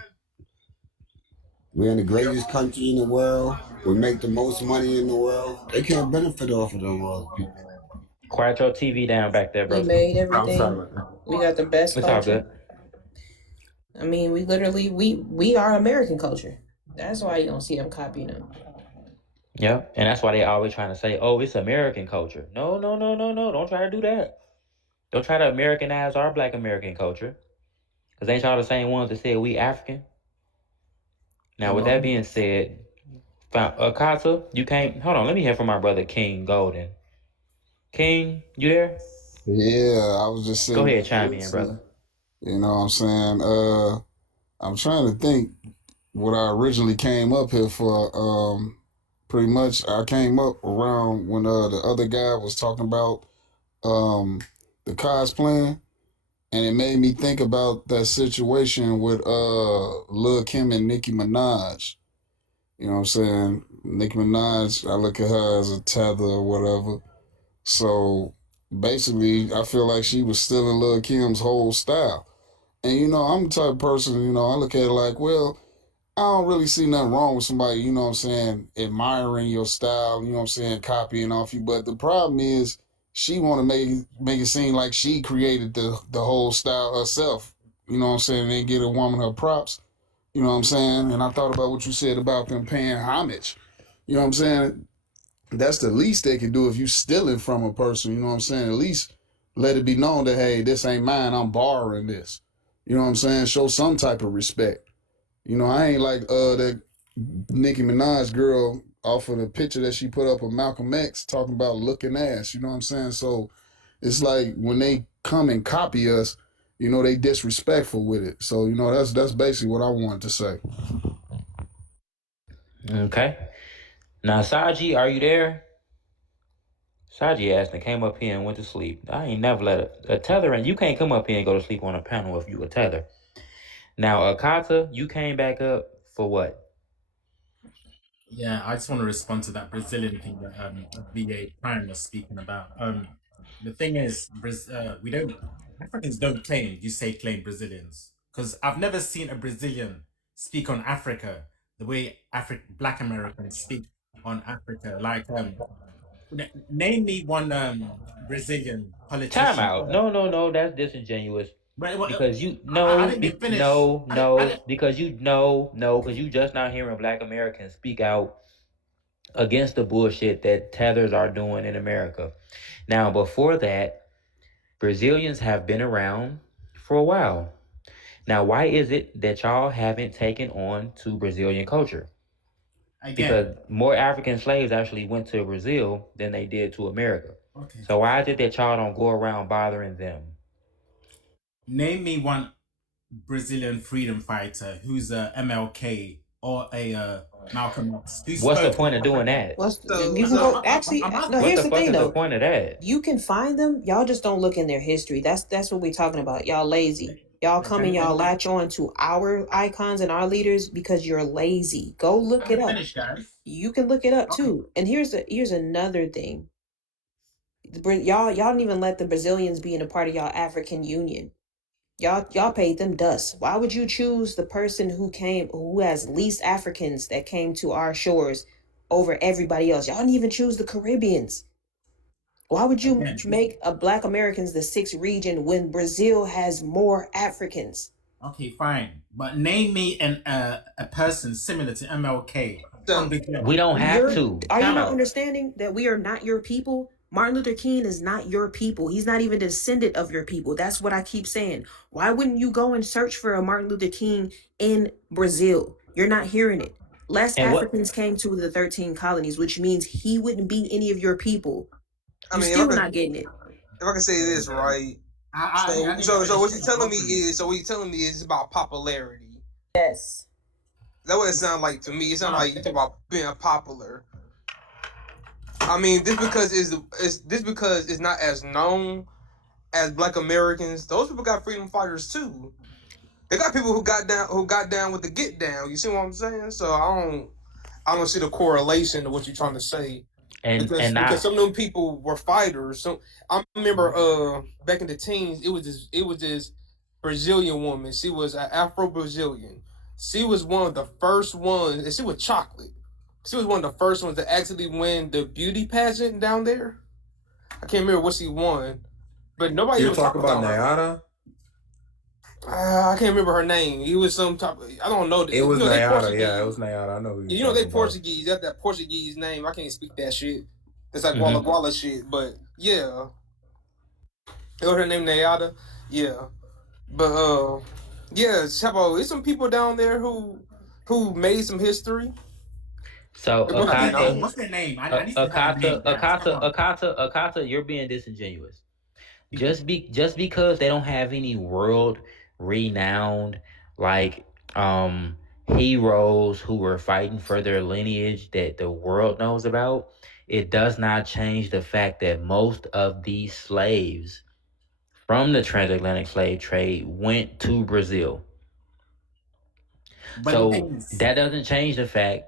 We're in the greatest country in the world. We make the most money in the world. They can't benefit off of them other people. Quiet your TV down back there, We brother. made I'm sorry everything. about that. We got the best It's all culture. good. I mean, we literally we are American culture. That's why you don't see them copying them. Yeah, and that's why they always trying to say, "Oh, it's American culture." No, no, no, no, no. Don't try to do that. Don't try to Americanize our Black American culture, because ain't y'all the same ones that said we African? Now, with that being said, Kata, you can't. Hold on, let me hear from my brother King Golden. King, you there? Yeah, I was just Go sitting ahead, back chime in, listening. brother. You know what I'm saying? I'm trying to think what I originally came up here for. Pretty much I came up around when the other guy was talking about um the cosplaying, and it made me think about that situation with Lil Kim and Nicki Minaj. You know what I'm saying? Nicki Minaj, I look at her as a tether or whatever. So basically, I feel like she was stealing Lil Kim's whole style. And you know, I'm the type of person, you know, I look at it like, well, I don't really see nothing wrong with somebody, you know what I'm saying, admiring your style, you know what I'm saying, copying off you. But the problem is she wanna make it seem like she created the whole style herself. You know what I'm saying? They get a woman her props. You know what I'm saying? And I thought about what you said about them paying homage. You know what I'm saying? That's the least they can do if you stealing from a person. You know what I'm saying? At least let it be known that, hey, this ain't mine. I'm borrowing this. You know what I'm saying? Show some type of respect. You know, I ain't like that Nicki Minaj girl off of the picture that she put up of Malcolm X talking about looking ass. You know what I'm saying? So it's like when they come and copy us, you know, they disrespectful with it. So, you know, that's basically what I wanted to say. Okay. Now, Saji, are you there? Saji asked and came up here and went to sleep. I ain't never let a tether, and you can't come up here and go to sleep on a panel if you a tether. Now, Akata, you came back up for what? Yeah, I just want to respond to that Brazilian thing that FBA Prime was speaking about. The thing is, we don't Africans don't claim. You say claim Brazilians because I've never seen a Brazilian speak on Africa the way Black Americans speak on Africa. Like, name me one Brazilian Time politician. out. No, no, no. That's disingenuous. Well, Because you I no, didn't even finish. no, I no. didn't, Because you no, because you just not hearing Black Americans speak out against the bullshit that tethers are doing in America. Now, before that, Brazilians have been around for a while. Now, why is it that y'all haven't taken on to Brazilian culture? again. Because more African slaves actually went to Brazil than they did to America. Okay. So why is it that y'all don't go around bothering them? Name me one Brazilian freedom fighter who's a MLK or a Malcolm X who What's the spoke point on of doing Africa. that? You can go. Actually, I'm no. asking. What Here's the the fuck thing, is the though. point of that? You can find them. Y'all just don't look in their history. That's what we're talking about. Y'all lazy. Y'all come and y'all latch on to our icons and our leaders because you're lazy. Go look it up. Finish, guys. You can look it up Okay. too. And here's another thing. Y'all didn't even let the Brazilians be in a part of y'all African Union. Y'all paid them dust. Why would you choose the person who has least Africans that came to our shores over everybody else? Y'all didn't even choose the Caribbeans. Why would you make Black Americans the sixth region when Brazil has more Africans? Okay, fine. But name me a person similar to MLK from Brazil. We don't have to. Are you Time not out. understanding that we are not your people? Martin Luther King is not your people. He's not even a descendant of your people. That's what I keep saying. Why wouldn't you go and search for a Martin Luther King in Brazil? You're not hearing it. Less And what? Africans came to the 13 colonies, which means he wouldn't be any of your people. I You mean, still not getting it. if I can say this right, so what you're telling me is about popularity. Yes. That's what it sounds like to me. It sounds like you talk about being popular. I mean, this because it's not as known as Black Americans. Those people got freedom fighters too. They got people who got down with the get down. You see what I'm saying? So I don't see the correlation to what you're trying to say. Because some of them people were fighters. So I remember back in the teens, it was this Brazilian woman. She was an Afro-Brazilian. She was one of the first ones, and she was chocolate. She was one of the first ones to actually win the beauty pageant down there. I can't remember what she won, but nobody You're was talking about Nayara? I can't remember her name. It was some type of, I don't know. It was Nayara. Yeah, it was Nayara. I know who you know they Portuguese. That's that Portuguese name. I can't speak that shit. It's like Walla Walla shit. But yeah, you know her name Nayada. Yeah, but yeah, Chapo. There's some people down there who made some history. So Akata, what's their name? I need to have a name. Akata, you're being disingenuous. Just because they don't have any world renowned like heroes who were fighting for their lineage that the world knows about, it does not change the fact that most of these slaves from the transatlantic slave trade went to Brazil. So that doesn't change the fact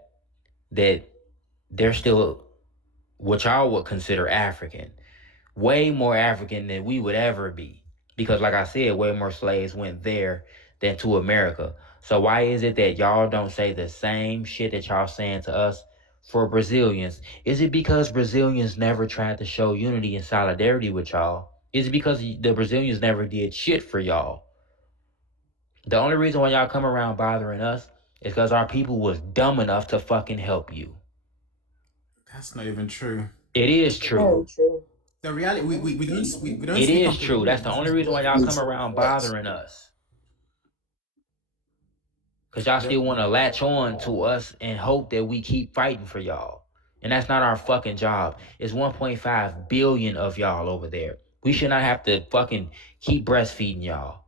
that they're still what y'all would consider African. Way more African than we would ever be. Because like I said, way more slaves went there than to America. So why is it that y'all don't say the same shit that y'all saying to us for Brazilians? Is it because Brazilians never tried to show unity and solidarity with y'all? Is it because the Brazilians never did shit for y'all? The only reason why y'all come around bothering us is because our people was dumb enough to fucking help you. That's not even true. It is true. The reality, we don't. It is true. That's the only reason why y'all come around bothering us. Because y'all still want to latch on to us and hope that we keep fighting for y'all. And that's not our fucking job. It's 1.5 billion of y'all over there. We should not have to fucking keep breastfeeding y'all.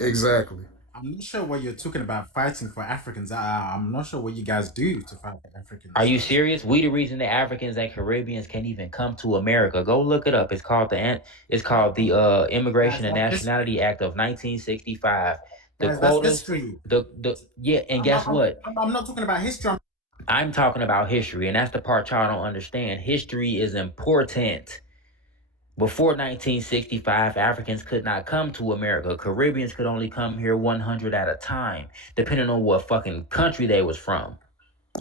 Exactly. I'm not sure what you're talking about fighting for Africans. I'm not sure what you guys do to fight for Africans. Are you serious? We the reason that Africans and Caribbeans can't even come to America. Go look it up. It's called the Immigration and Nationality Act of 1965. The quotas, history. And guess what? I'm not talking about history. I'm talking about history, and that's the part y'all don't understand. History is important. Before 1965, Africans could not come to America. Caribbeans could only come here 100 at a time, depending on what fucking country they was from.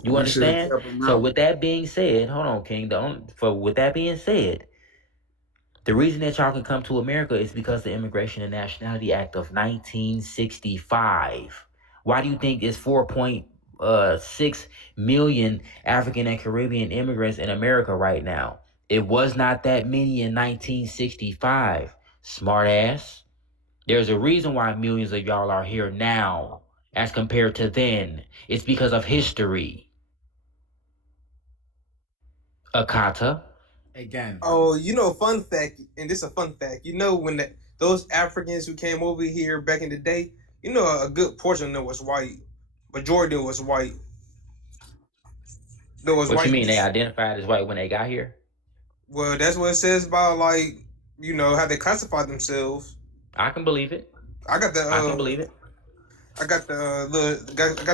You understand? So with that being said, hold on, King. With that being said, the reason that y'all can come to America is because the Immigration and Nationality Act of 1965. Why do you think it's 4.6 million African and Caribbean immigrants in America right now? It was not that many in 1965. Smart ass. There's a reason why millions of y'all are here now as compared to then. It's because of history. Akata. Again. Oh, you know, fun fact, and this is a fun fact. You know, when those Africans who came over here back in the day, you know, a good portion of them was white. Majority was white. What you mean? They identified as white when they got here? Well, that's what it says about, like, you know, how they classify themselves. I can believe it. I can believe it. I got the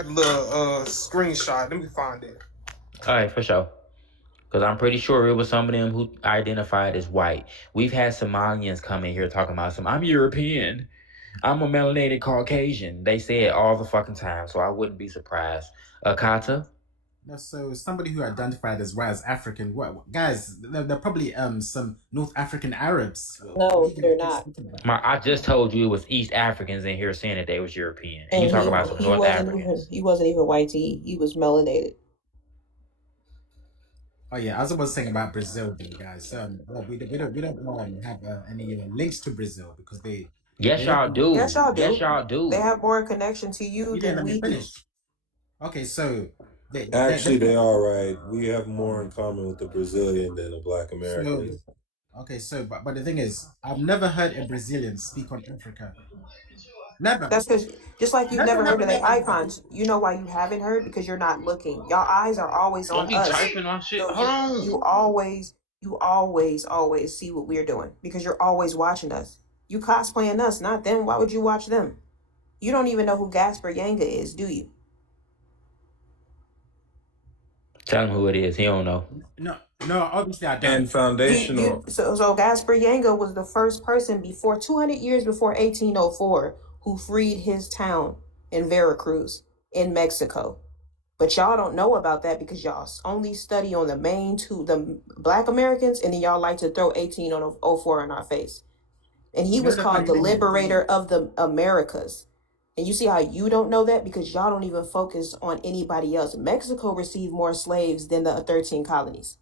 little screenshot. Let me find it. All right, for sure. Because I'm pretty sure it was some of them who identified as white. We've had Somalians come in here talking about I'm European. I'm a melanated Caucasian. They say it all the fucking time, so I wouldn't be surprised. Akata? So somebody who identified as white as African, what guys? They're probably some North African Arabs. What are No, you they're guys not. talking about? I just told you it was East Africans in here saying that they was European. And you And talk about some he North wasn't even Africans. white. He was melanated. Oh yeah, as I was saying about Brazil, though, guys. Well, we don't have any links to Brazil because they Yes, y'all don't. Yes, do. y'all Yes, do. y'all They do. have more connection to you You didn't than let me we do. finish. Okay, so Actually, they are right. We have more in common with the Brazilian than the Black so Americans. okay, so but the thing is, I've never heard a Brazilian speak on Africa. Never, That's because just like you've never, never heard never, of their never, never. icons, you know why you haven't heard? Because you're not looking. Y'all eyes are always Don't on be us. typing on shit. So Hold on. you always see what we're doing because you're always watching us. You cosplaying us, not them. Why would you watch them? You don't even know who Gasper Yanga is, do you? Tell him who it is. He don't know. No, obviously I And don't. foundational. So Gasper Yanga was the first person before 200 years before 1804 who freed his town in Veracruz in Mexico. But y'all don't know about that because y'all only study on the main two, the Black Americans, and then y'all like to throw 1804 in our face. And he You know was the called funny the thing is, liberator of the Americas. And you see how you don't know that because y'all don't even focus on anybody else. Mexico received more slaves than the 13 colonies.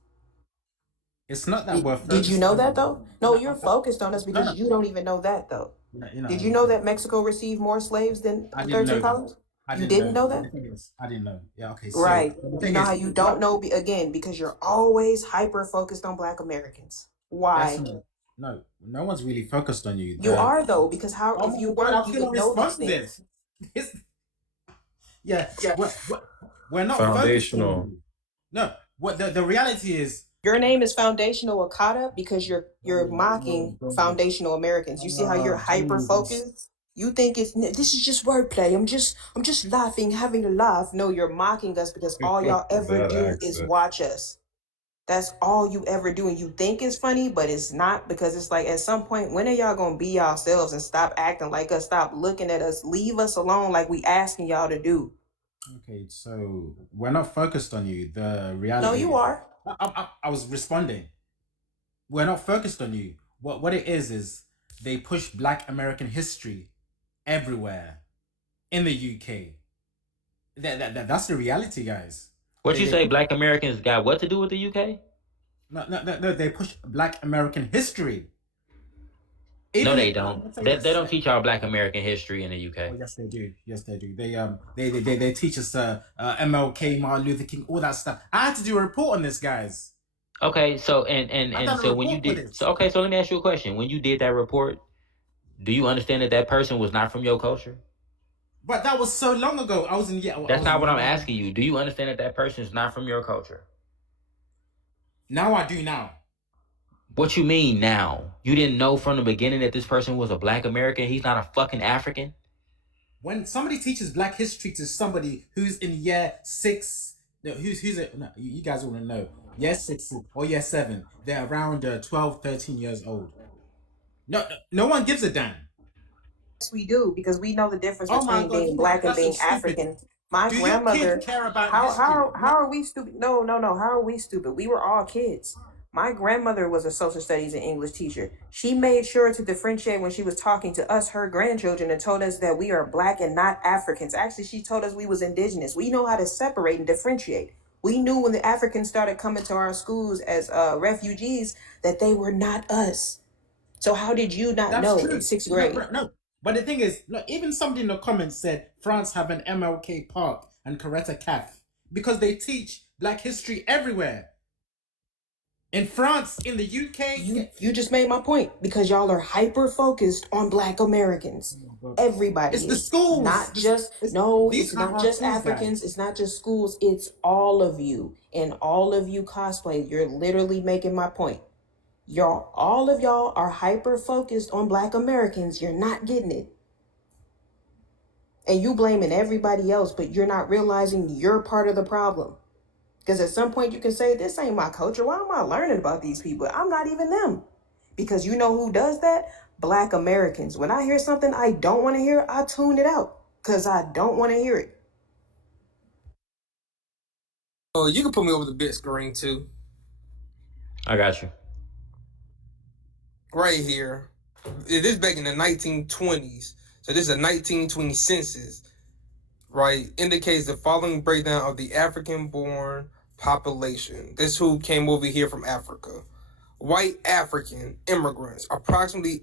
it's not that we're Did you focused know on that you. though? No, No, you're focused on us no, because no. you don't even know that though. You Did you know that Mexico received more slaves than I the didn't 13 know that. colonies? I You didn't know didn't know that. But the that? thing is, I didn't know. Yeah, okay. So Right. the You thing know how is, you don't know again because you're always hyper focused on Black Americans. that's Why? no one's really focused on you. You are though, because how Oh if my you god, weren't, I'm you gonna would know respond these to this. things. Yeah, we're not focused on Foundational. you. No, what the reality is. Your name is Foundational Okada because you're mocking foundational Americans. You see how you're Oh hyper Jesus. focused? You think this is just wordplay. I'm just laughing, having a laugh. No, you're mocking us because all y'all ever That do is accent. watch us. That's all you ever do, and you think it's funny, but it's not because it's like at some point, when are y'all gonna be yourselves and stop acting like us? Stop looking at us. Leave us alone, like we asking y'all to do. Okay, so we're not focused on you. The No, reality you is, are. I was responding. We're not focused on you. What it is they push Black American history everywhere in the UK. That's the reality, guys. What you They say? push, Black Americans got what to do with the UK? no, they push Black American history. No, Even they if, don't. let's say They this. don't teach our Black American history in the Oh UK. yes, they do. Yes, they do. They teach us MLK, Martin Luther King, all that stuff. I had to do a report on this, guys. Okay, so and and I've and done a so when you report for did, this. so okay, so let me ask you a question. When you did that report, do you understand that that person was not from your culture? But that was so long ago. I was in I That's was not what I'm in. asking you. Do you understand that that person is not from your culture? Now I do now. What you mean now? You didn't know from the beginning that this person was a Black American? He's not a fucking African? When somebody teaches Black history to somebody who's in year 6, no, no, you guys want to know, year 6 or year 7, they're around 12, 13 years old. No one gives a damn. Yes, we do because we know the difference Oh my between god, being Black and that's so being stupid. African. My Do your kids grandmother, care about how history? how how are we stupid? No. How are we stupid? We were all kids. My grandmother was a social studies and English teacher. She made sure to differentiate when she was talking to us, her grandchildren, and told us that we are Black and not Africans. Actually, she told us we was indigenous. We know how to separate and differentiate. We knew when the Africans started coming to our schools as refugees that they were not us. So how did you not That's know in true. sixth No, grade? no. But the thing is, look, even somebody in the comments said France have an MLK Park and Coretta Cafe because they teach Black history everywhere. In France, in the UK, You just made my point because y'all are hyper focused on Black Americans. it's Everybody the is. schools. Not just no, These it's are not our just schools, Africans, guys. it's not just schools, it's all of you. And all of you cosplay. You're literally making my point. All of y'all are hyper focused on Black Americans. You're not getting it. And you blaming everybody else, but you're not realizing you're part of the problem. Because at some point you can say, this ain't my culture. Why am I learning about these people? I'm not even them. Because you know who does that? Black Americans. When I hear something I don't want to hear, I tune it out. Because I don't want to hear it. Oh, you can put me over the big screen too. I got you. Right here. It is back in the 1920s. So this is a 1920 census, right? Indicates the following breakdown of the African-born population. This who came over here from Africa. White African immigrants, approximately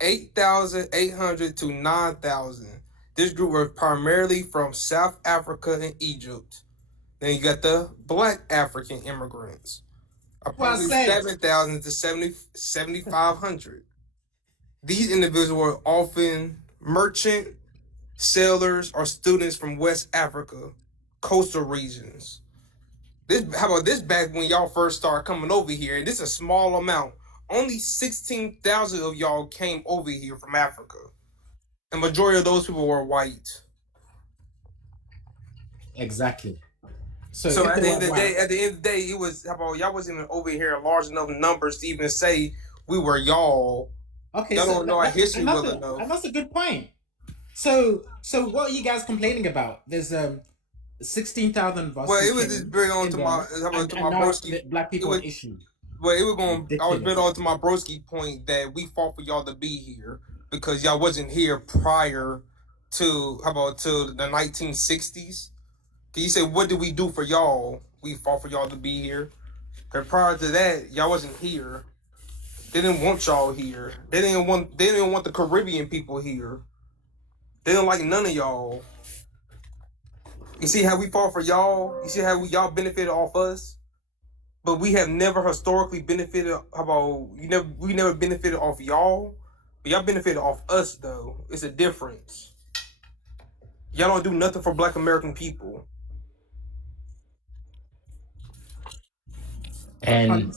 8,800 to 9,000. This group was primarily from South Africa and Egypt. Then you got the Black African immigrants, approximately 7,000 to 7,500. These individuals were often merchant, sailors, or students from West Africa, coastal regions. How about this back when y'all first started coming over here? And this is a small amount. Only 16,000 of y'all came over here from Africa. The majority of those people were white. Exactly. So at the end of the day, it was how about y'all wasn't even over here in large enough numbers to even say we were y'all. Okay, y'all so don't know our history well enough. And that's a good point. So what are you guys complaining about? There's 16,000 of us. Well, it was just bring on to my broski. Black people an issue. Well, it was going. I was bring on to my broski point that we fought for y'all to be here because y'all wasn't here prior to to the 1960s. Can you say what did we do for y'all? We fought for y'all to be here. Cause prior to that, y'all wasn't here. They didn't want y'all here. They didn't want the Caribbean people here. They didn't like none of y'all. You see how we fought for y'all? You see how y'all benefited off us? But we have never historically benefited. We never benefited off y'all. But y'all benefited off us though. It's a difference. Y'all don't do nothing for Black American people. And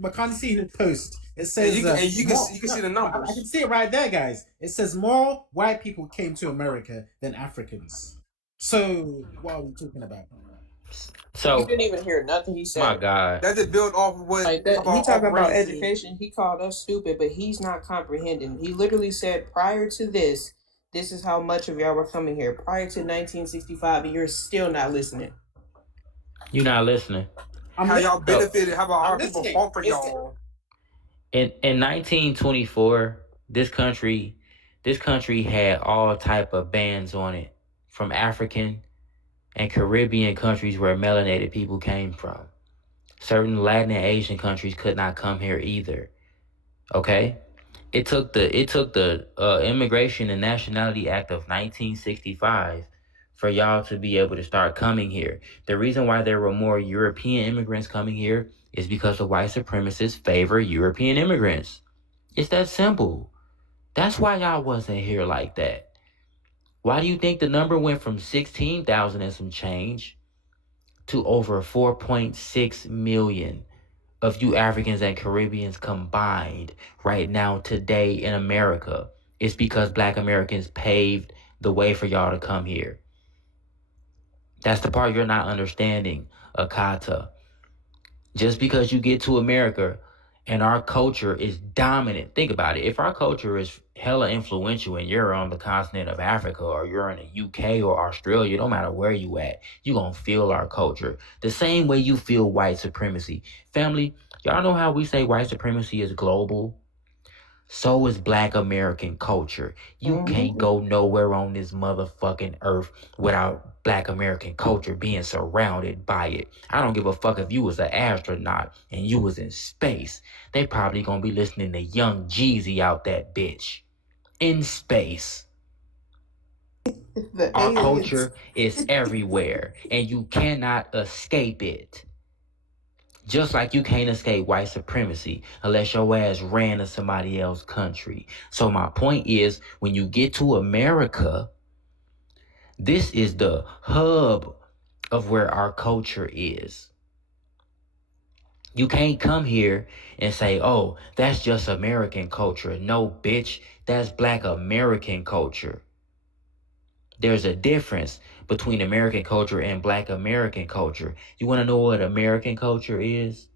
but can't you see in the post? It says you can see the numbers. I can see it right there, guys. It says more white people came to America than Africans. So what are we talking about? So you didn't even hear nothing he said. My God, that just built off of what like that. He talking about education. He called us stupid, but he's not comprehending. He literally said prior to this is how much of y'all were coming here prior to 1965, and you're still not listening. You're not listening. How y'all benefited? How about our people fought for y'all? In 1924, this country had all type of bans on it from African and Caribbean countries where melanated people came from. Certain Latin and Asian countries could not come here either. Okay? It took the Immigration and Nationality Act of 1965 for y'all to be able to start coming here. The reason why there were more European immigrants coming here is because the white supremacists favor European immigrants. It's that simple. That's why y'all wasn't here like that. Why do you think the number went from 16,000 and some change to over 4.6 million of you Africans and Caribbeans combined right now today in America? It's because Black Americans paved the way for y'all to come here. That's the part you're not understanding, Akata. Just because you get to America and our culture is dominant, think about it. If our culture is hella influential and you're on the continent of Africa or you're in the UK or Australia, no matter where you at, you're going to feel our culture. The same way you feel white supremacy. Family, y'all know how we say white supremacy is global? So is Black American culture. You can't go nowhere on this motherfucking earth without Black American culture being surrounded by it. I don't give a fuck if you was an astronaut and you was in space. They probably gonna be listening to Young Jeezy out that bitch. In space. Our culture is everywhere and you cannot escape it. Just like you can't escape white supremacy unless your ass ran to somebody else's country. So my point is, when you get to America, this is the hub of where our culture is. You can't come here and say, oh, that's just American culture. No, bitch, that's Black American culture. There's a difference between American culture and Black American culture. You want to know what American culture is?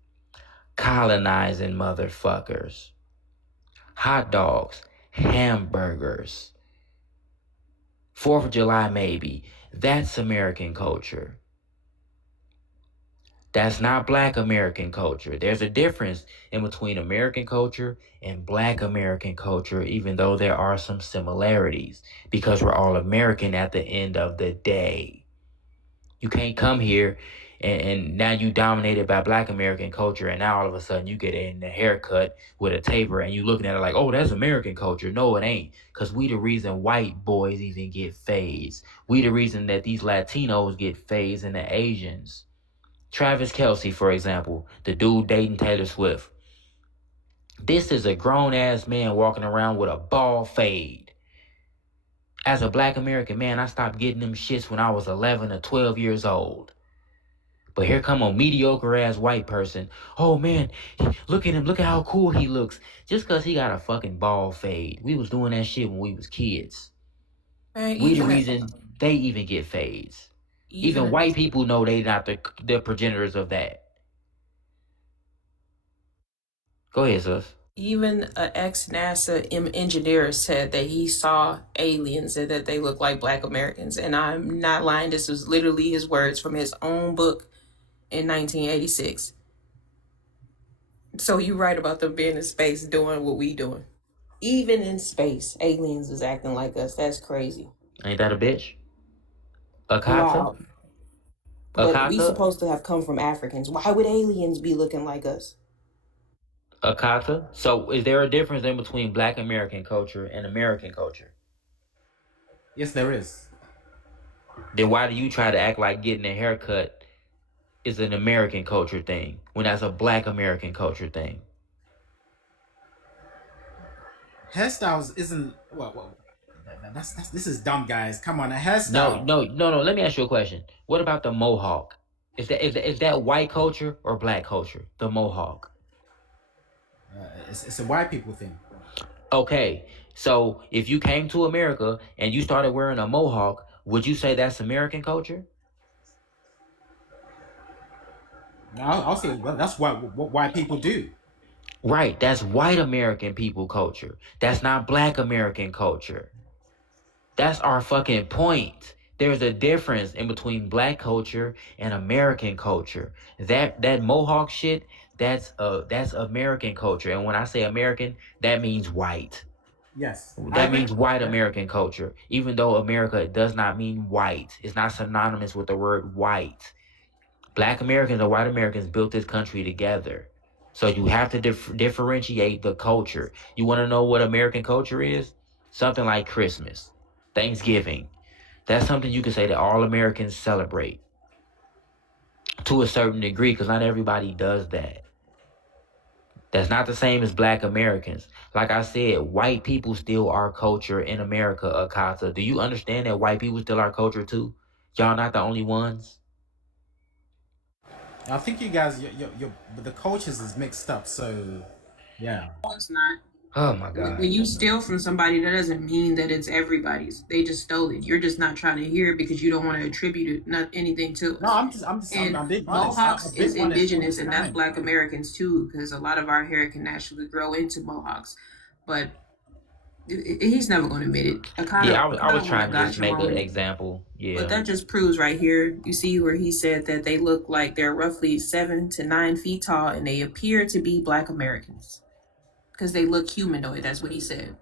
Colonizing motherfuckers. Hot dogs, hamburgers, 4th of July maybe. That's American culture. That's not Black American culture. There's a difference in between American culture and Black American culture, even though there are some similarities, because we're all American at the end of the day. You can't come here and now you dominated by Black American culture, and now all of a sudden you get in the haircut with a taper and you looking at it like, oh, that's American culture. No, it ain't, because we the reason white boys even get phased. We the reason that these Latinos get phased and the Asians. Travis Kelce, for example, the dude dating Taylor Swift. This is a grown-ass man walking around with a bald fade. As a Black American man, I stopped getting them shits when I was 11 or 12 years old. But here come a mediocre-ass white person. Oh, man, look at him. Look at how cool he looks. Just because he got a fucking bald fade. We was doing that shit when we was kids. Man, We the reason they even get fades. Even white people know they not the progenitors of that. Go ahead, sis. Even an ex-NASA engineer said that he saw aliens and that they look like Black Americans. And I'm not lying. This was literally his words from his own book in 1986. So you right about them being in space doing what we doing. Even in space, aliens is acting like us. That's crazy. Ain't that a bitch? A kata? Wow. But we supposed to have come from Africans. Why would aliens be looking like us? A kata? So is there a difference in between Black American culture and American culture? Yes, there is. Then why do you try to act like getting a haircut is an American culture thing when that's a Black American culture thing? Hairstyles isn't this is dumb, guys. Come on, a hairstyle. No. Let me ask you a question. What about the mohawk? Is that white culture or Black culture? The mohawk. It's a white people thing. Okay, so if you came to America and you started wearing a mohawk, would you say that's American culture? No, I'll say that's what white people do. Right, that's white American people culture. That's not Black American culture. That's our fucking point. There's a difference in between Black culture and American culture. That mohawk shit, that's American culture. And when I say American, that means white. Yes. That means white American culture. Even though America does not mean white. It's not synonymous with the word white. Black Americans and white Americans built this country together. So you have to differentiate the culture. You want to know what American culture is? Something like Christmas, Thanksgiving. That's something you can say that all Americans celebrate to a certain degree, because not everybody does that. That's not the same as Black Americans. Like I said, white people still are culture in America, Akata. Do you understand that white people still are culture too? Y'all not the only ones? I think you guys, the cultures is mixed up. So, yeah. No, it's not. Oh my God. When you steal from somebody, that doesn't mean that it's everybody's. They just stole it. You're just not trying to hear it because you don't want to attribute it, not anything to it. No, I'm being honest. Mohawks is indigenous, and that's Black Americans too, because a lot of our hair can naturally grow into mohawks. But he's never going to admit it. I was trying to just make an example. Yeah. But that just proves right here. You see where he said that they look like they're roughly 7 to 9 feet tall, and they appear to be Black Americans because they look humanoid. That's what he said.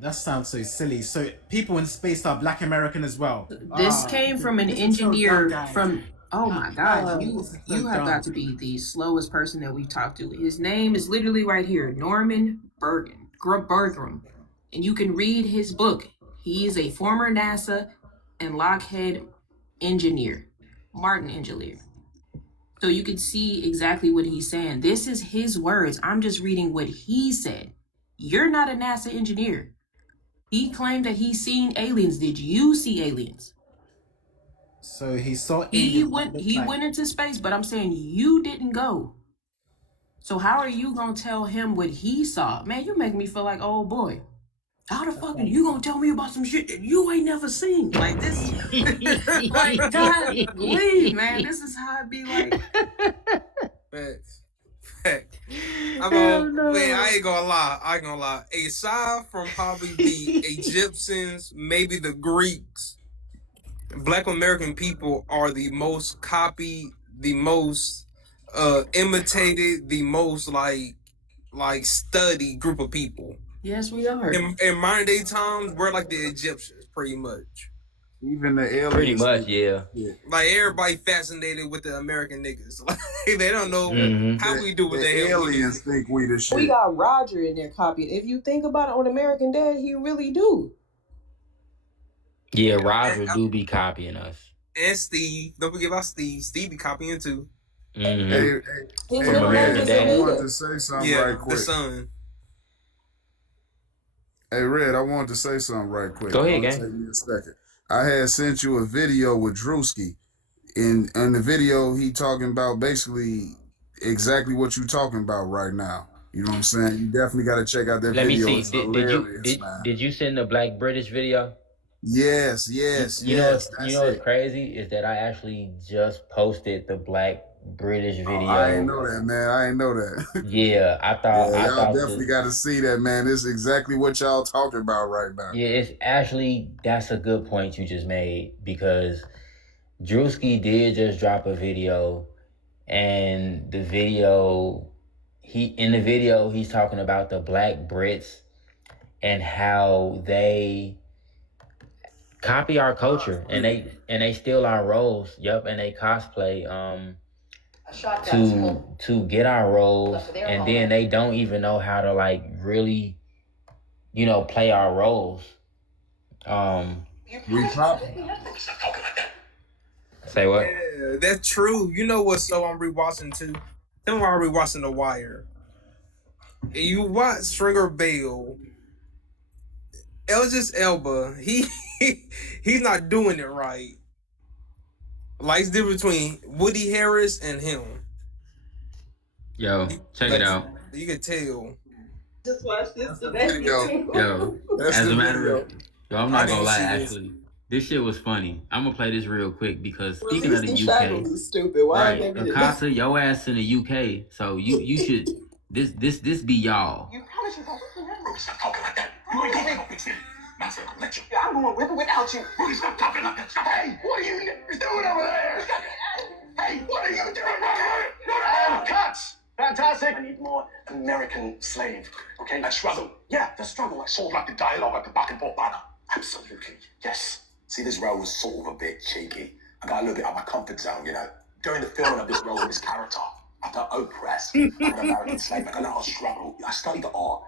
That sounds so silly. So people in space are Black American as well. This came from an engineer from. Oh my God! You have got to be the slowest person that we've talked to. His name is literally right here, Norman Bergram, and you can read his book. He is a former NASA and Lockheed engineer, Martin engineer. So you can see exactly what he's saying. This is his words. I'm just reading what he said. You're not a NASA engineer. He claimed that he's seen aliens. Did you see aliens? So he saw aliens. He went into space, but I'm saying you didn't go. So how are you gonna tell him what he saw? Man, you make me feel like, oh boy. How the fuck are you gonna tell me about some shit that you ain't never seen? Like this, like God, please, man. This is how it be like. I'm on, man, I ain't gonna lie. Aside from probably the Egyptians, maybe the Greeks, Black American people are the most copied, the most imitated, the most like studied group of people. Yes, we are. In modern day times, we're like the Egyptians, pretty much. Even the aliens. Pretty much, yeah. Like everybody fascinated with the American niggas. Like they don't know how we do what the the hell aliens think we the shit. We got Roger in there copied. If you think about it, on American Dad, he really do. Yeah, Roger do be copying us. And Steve, don't forget about Steve. Steve be copying too. Hey, From American Dad. I wanted to say something right quick. The son. Hey, Red, I wanted to say something right quick. Go ahead, Take me a second. I had sent you a video with Drewski. In the video, he talking about basically exactly what you talking about right now. You know what I'm saying? You definitely got to check out that Let video. me It's see. hilarious, man. Did you send the Black British video? Yes. You know what's crazy is that I actually just posted the Black British video. I ain't know that, man. I ain't know that. Yeah, I thought y'all definitely got to see that, man. This is exactly what y'all talking about right now. Yeah, it's actually, that's a good point you just made, because Drewski did just drop a video, and the video he's talking about the Black Brits and how they copy our culture and they steal our roles. Yup, and they cosplay to get our roles, and then they don't even know how to like really, play our roles. We copy. Say what? Yeah, that's true. You know what? So I'm rewatching too. Then I'm rewatching The Wire. And you watch Stringer Bell. Idris Elba, he's not doing it right. Like it's different between Woody Harris and him. Yo, check it out. You can tell. Just watch this today. Yo, as a matter of, I'm not gonna lie. Actually, this shit was funny. I'm gonna play this real quick because speaking of the UK, is stupid. Why right? Akasa, your ass in the UK, so you should this be y'all. You promise you won't stop talking like that. You ain't gonna fix it. I'm going with or without you. Rudy, stop talking like that. Hey, what are you doing over there? Hey, what are you doing over there? Cuts! Fantastic. I need more American slave. Okay? That struggle. Yeah, the struggle. Sort of like the dialogue at the back and forth banner. Absolutely. Yes. See, this role was sort of a bit cheeky. I got a little bit out of my comfort zone, During the filming of this role, this character, I felt oppressed. I'm an American slave, like a little struggle. I studied the art.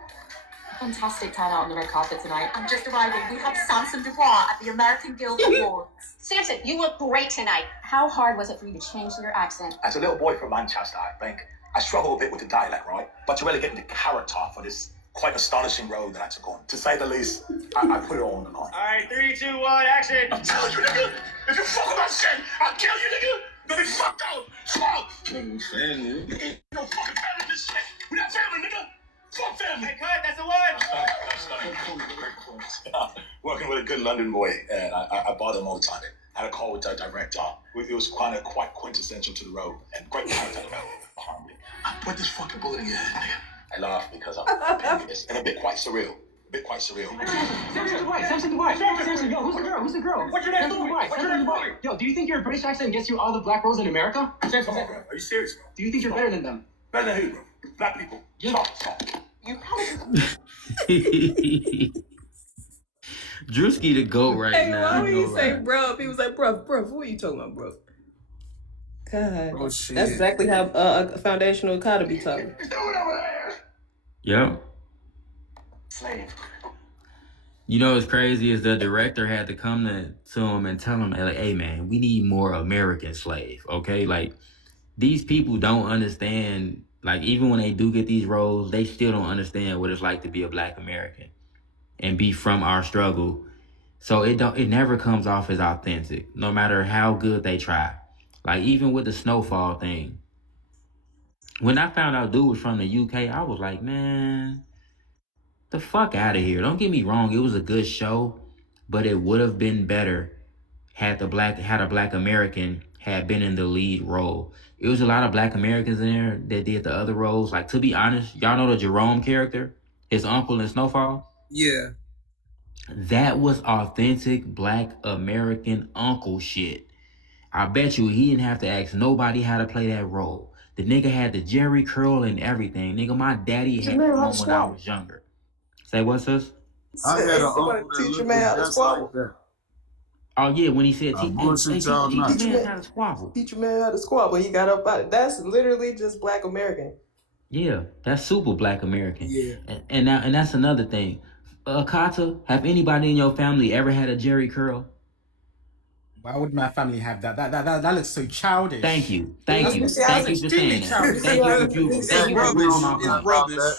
Fantastic turnout on the red carpet tonight. I'm just arriving. We have Samson Dubois at the American Guild Awards. Samson, you look great tonight. How hard was it for you to change your accent? As a little boy from Manchester, I think, I struggle a bit with the dialect, right? But to really get into character for this quite astonishing role that I took on, to say the least, I put it all on the line. All right, 3, 2, 1, action! I'm telling you, nigga, if you fuck with my shit, I'll kill you, nigga! You'll be fucked out! Fuck! Family. No fucking family in this shit! We're not family, nigga! Fuck family! Hey, cut, that's the one! Working with a good London boy, and I bother him all the time. I had a call with the director. It was quite quintessential to the role, and great character development. I put this fucking bullet in your head, nigga. I laugh because I'm penniless and a bit quite surreal. Samson Dubois. Samson, yo, who's the girl? What's your name? Samson Dubois. Yo, do you think your British accent gets you all the black roles in America? Samson, bro, are you serious, bro? Do you think you're better than them? Better than who, bro? Black people. Yeah. Stop. You Drewski the GOAT right now. Why would he say bro? He was like, bro, what are you talking about, bro? God. Oh, shit. That's exactly how a foundational economy talking. Yeah. Slave. You know what's crazy is the director had to come to him and tell him, like, hey man, we need more American slave, okay? Like, these people don't understand, like, even when they do get these roles, they still don't understand what it's like to be a Black American and be from our struggle. So it never comes off as authentic, no matter how good they try. Like, even with the snowfall thing. When I found out dude was from the UK, I was like, man, The fuck out of here. Don't get me wrong, it was a good show, but it would have been better had a black American had been in the lead role. It was a lot of black Americans in there that did the other roles. Like, to be honest, y'all know the Jerome character, his uncle in Snowfall? Yeah. That was authentic black American uncle shit. I bet you he didn't have to ask nobody how to play that role. The nigga had the Jerry curl and everything. Nigga, my daddy had one when I was younger. Say what, sis? I had an uncle that looked just like that. Oh yeah, when he said, teach y'all not. man how to squabble. Teach a man how to squabble. He got up out it. That's literally just black American. Yeah, that's super black American. Yeah. And that's another thing. Kata, have anybody in your family ever had a Jerry curl? Why would my family have that? That looks so childish. Thank you for saying that.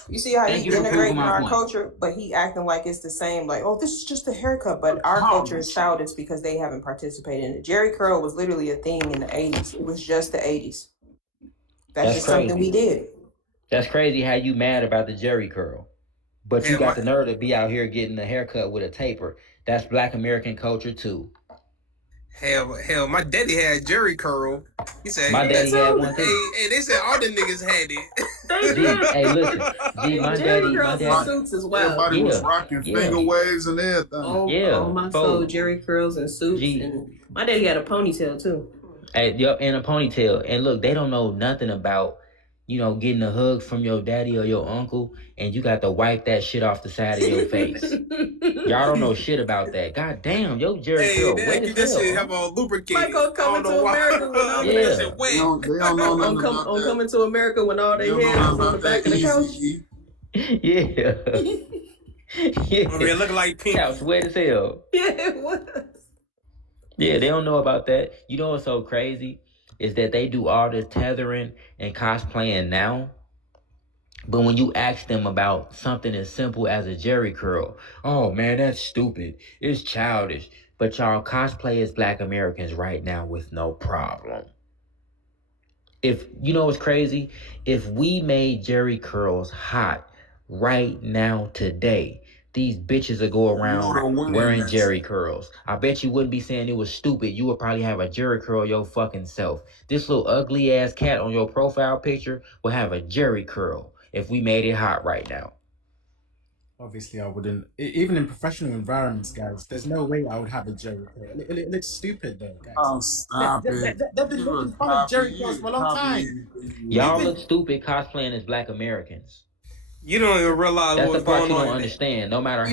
You see how he integrating our culture, but he acting like it's the same. Like, oh, this is just a haircut, but our culture is childish because they haven't participated in it. Jerry curl was literally a thing in the 80s. It was just the 80s. That's just crazy. Something we did. That's crazy how you mad about the Jerry curl, but you got the nerve to be out here getting a haircut with a taper. That's black American culture too. Hell, my daddy had Jerry curl. He said my daddy had one too. Hey, they said all the niggas had it. Hey, listen, my daddy suits as well. Everybody was rocking finger waves and everything. Oh my soul, Jerry curls and suits. And my daddy had a ponytail too. Hey, and a ponytail. And look, they don't know nothing about, getting a hug from your daddy or your uncle, and you got to wipe that shit off the side of your face. Y'all don't know shit about that. God damn, yo, Jerry curl wet as hell. Shit have a lubricant. Michael Coming to America when all their shit wet. They don't know nothing about on Coming to America when all their hair was on the back of the couch. Yeah. I mean, looking like pink. Couch wet as hell. Yeah, it was. Yeah, they don't know about that. You know what's so crazy? Is that they do all this tethering and cosplaying now. But when you ask them about something as simple as a Jerry curl, oh man, that's stupid. It's childish. But y'all cosplay as black Americans right now with no problem. If you know what's crazy? If we made Jerry curls hot right now today, these bitches will go around wearing Jerry curls. I bet you wouldn't be saying it was stupid. You would probably have a Jerry curl your fucking self. This little ugly ass cat on your profile picture will have a Jerry curl if we made it hot right now. Obviously, I wouldn't. Even in professional environments, guys, there's no way I would have a Jerry curl. It looks stupid, though, guys. Oh, stop it. They've been looking for Jerry curls for a long time. Y'all look stupid cosplaying as black Americans. You don't even realize that's what's the part going you on. don't understand. No matter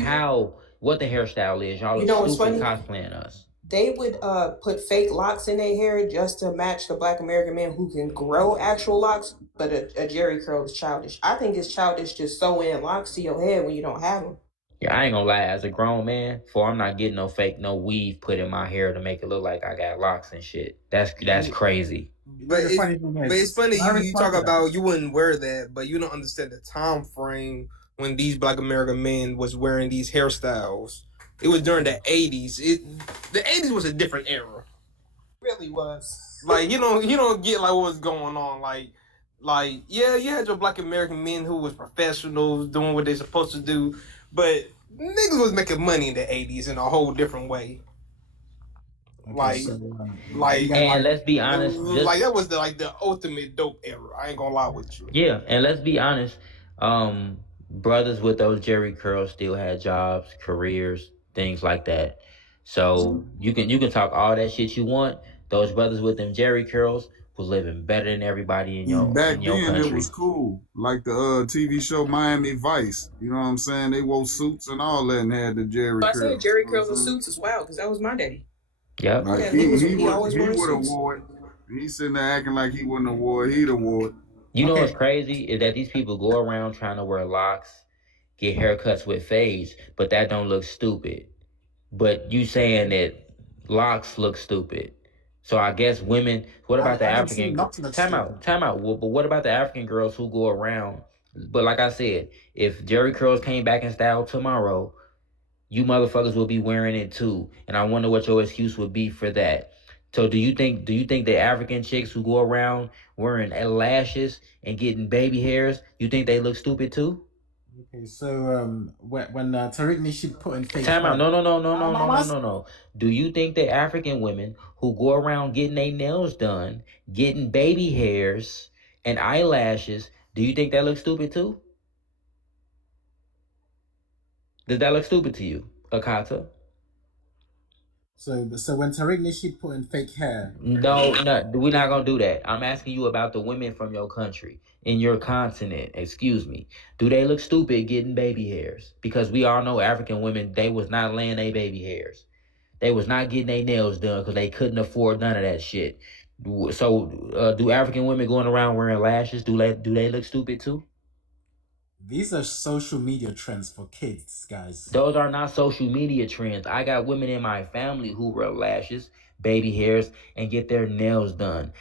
what the hairstyle is, y'all look stupid cosplaying us. They would put fake locks in their hair just to match the black American man who can grow actual locks, but a Jerry curl is childish. I think it's childish to sew in locks to your head when you don't have them. Yeah, I ain't gonna lie. As a grown man, I'm not getting no weave put in my hair to make it look like I got locks and shit. That's crazy. But it's funny you talk about you wouldn't wear that, but you don't understand the time frame when these black American men was wearing these hairstyles. It was during the 80s. The 80s was a different era. It really was. Like you don't get like what's going on. Like yeah, you had your black American men who was professionals doing what they're supposed to do, but niggas was making money in the 80s in a whole different way. And let's be honest, that was the ultimate dope era. I ain't gonna lie with you. Yeah, and let's be honest, brothers with those Jerry curls still had jobs, careers, things like that. So you can talk all that shit you want. Those brothers with them Jerry curls was living better than everybody in your back in your then. country. It was cool, like the TV show Miami Vice. You know what I'm saying? They wore suits and all that and had the Jerry curls. I said Jerry curls and suits as well because that was my daddy. Yep. Like he would have wore it. He's sitting there acting like he wouldn't have wore it. He'd have wore it. You know what's crazy is that these people go around trying to wear locks, get haircuts with fades, but that don't look stupid. But you saying that locks look stupid. So I guess women, what about the African girls? Time out. Well, but what about the African girls who go around? But like I said, if Jerry curls came back in style tomorrow, you motherfuckers will be wearing it too. And I wonder what your excuse would be for that. So do you think the African chicks who go around wearing lashes and getting baby hairs, you think they look stupid too? Okay, so when Tariq Nishi put in fake Time out. hair, No. Do you think that African women who go around getting their nails done, getting baby hairs and eyelashes, do you think that looks stupid too? Does that look stupid to you, Akata? so when Tariq Nishi put in fake hair, No, we're not gonna do that. I'm asking you about the women from your country, in your continent. Excuse me. Do they look stupid getting baby hairs? Because we all know African women, they was not laying their baby hairs. They was not getting their nails done because they couldn't afford none of that shit. So, do African women going around wearing lashes? Do they look stupid too? these are social media trends for kids, guys. Those are not social media trends. I got women in my family who wear lashes, baby hairs, and get their nails done.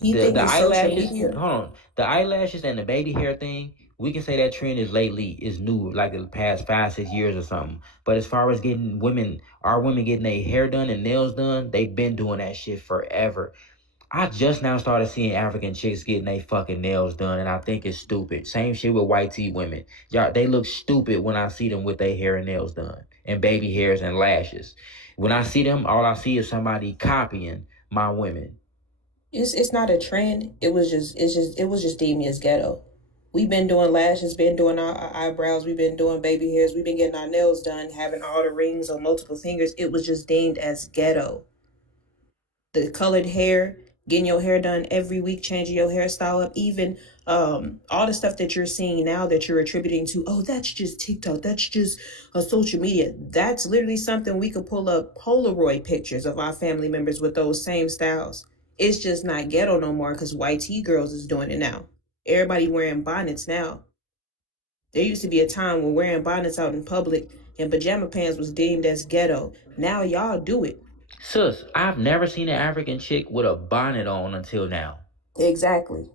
You The think the it's social eyelashes, media? hold on. The eyelashes and the baby hair thing, we can say that trend is new, like the past 5, 6 years or something. But as far as getting women, our women getting their hair done and nails done, they've been doing that shit forever. I just now started seeing African chicks getting their fucking nails done, and I think it's stupid. Same shit with white tee women. Y'all, they look stupid when I see them with their hair and nails done, and baby hairs and lashes. When I see them, all I see is somebody copying my women. It's not a trend. It was just deemed as ghetto. We've been doing lashes, been doing our eyebrows, we've been doing baby hairs, we've been getting our nails done, having all the rings on multiple fingers. It was just deemed as ghetto. The colored hair, getting your hair done every week, changing your hairstyle up, even all the stuff that you're seeing now that you're attributing to, oh, that's just TikTok, that's just a social media. That's literally something we could pull up Polaroid pictures of our family members with those same styles. It's just not ghetto no more because YT girls is doing it now. Everybody wearing bonnets now. There used to be a time when wearing bonnets out in public and pajama pants was deemed as ghetto. Now y'all do it. Sus, I've never seen an African chick with a bonnet on until now. Exactly.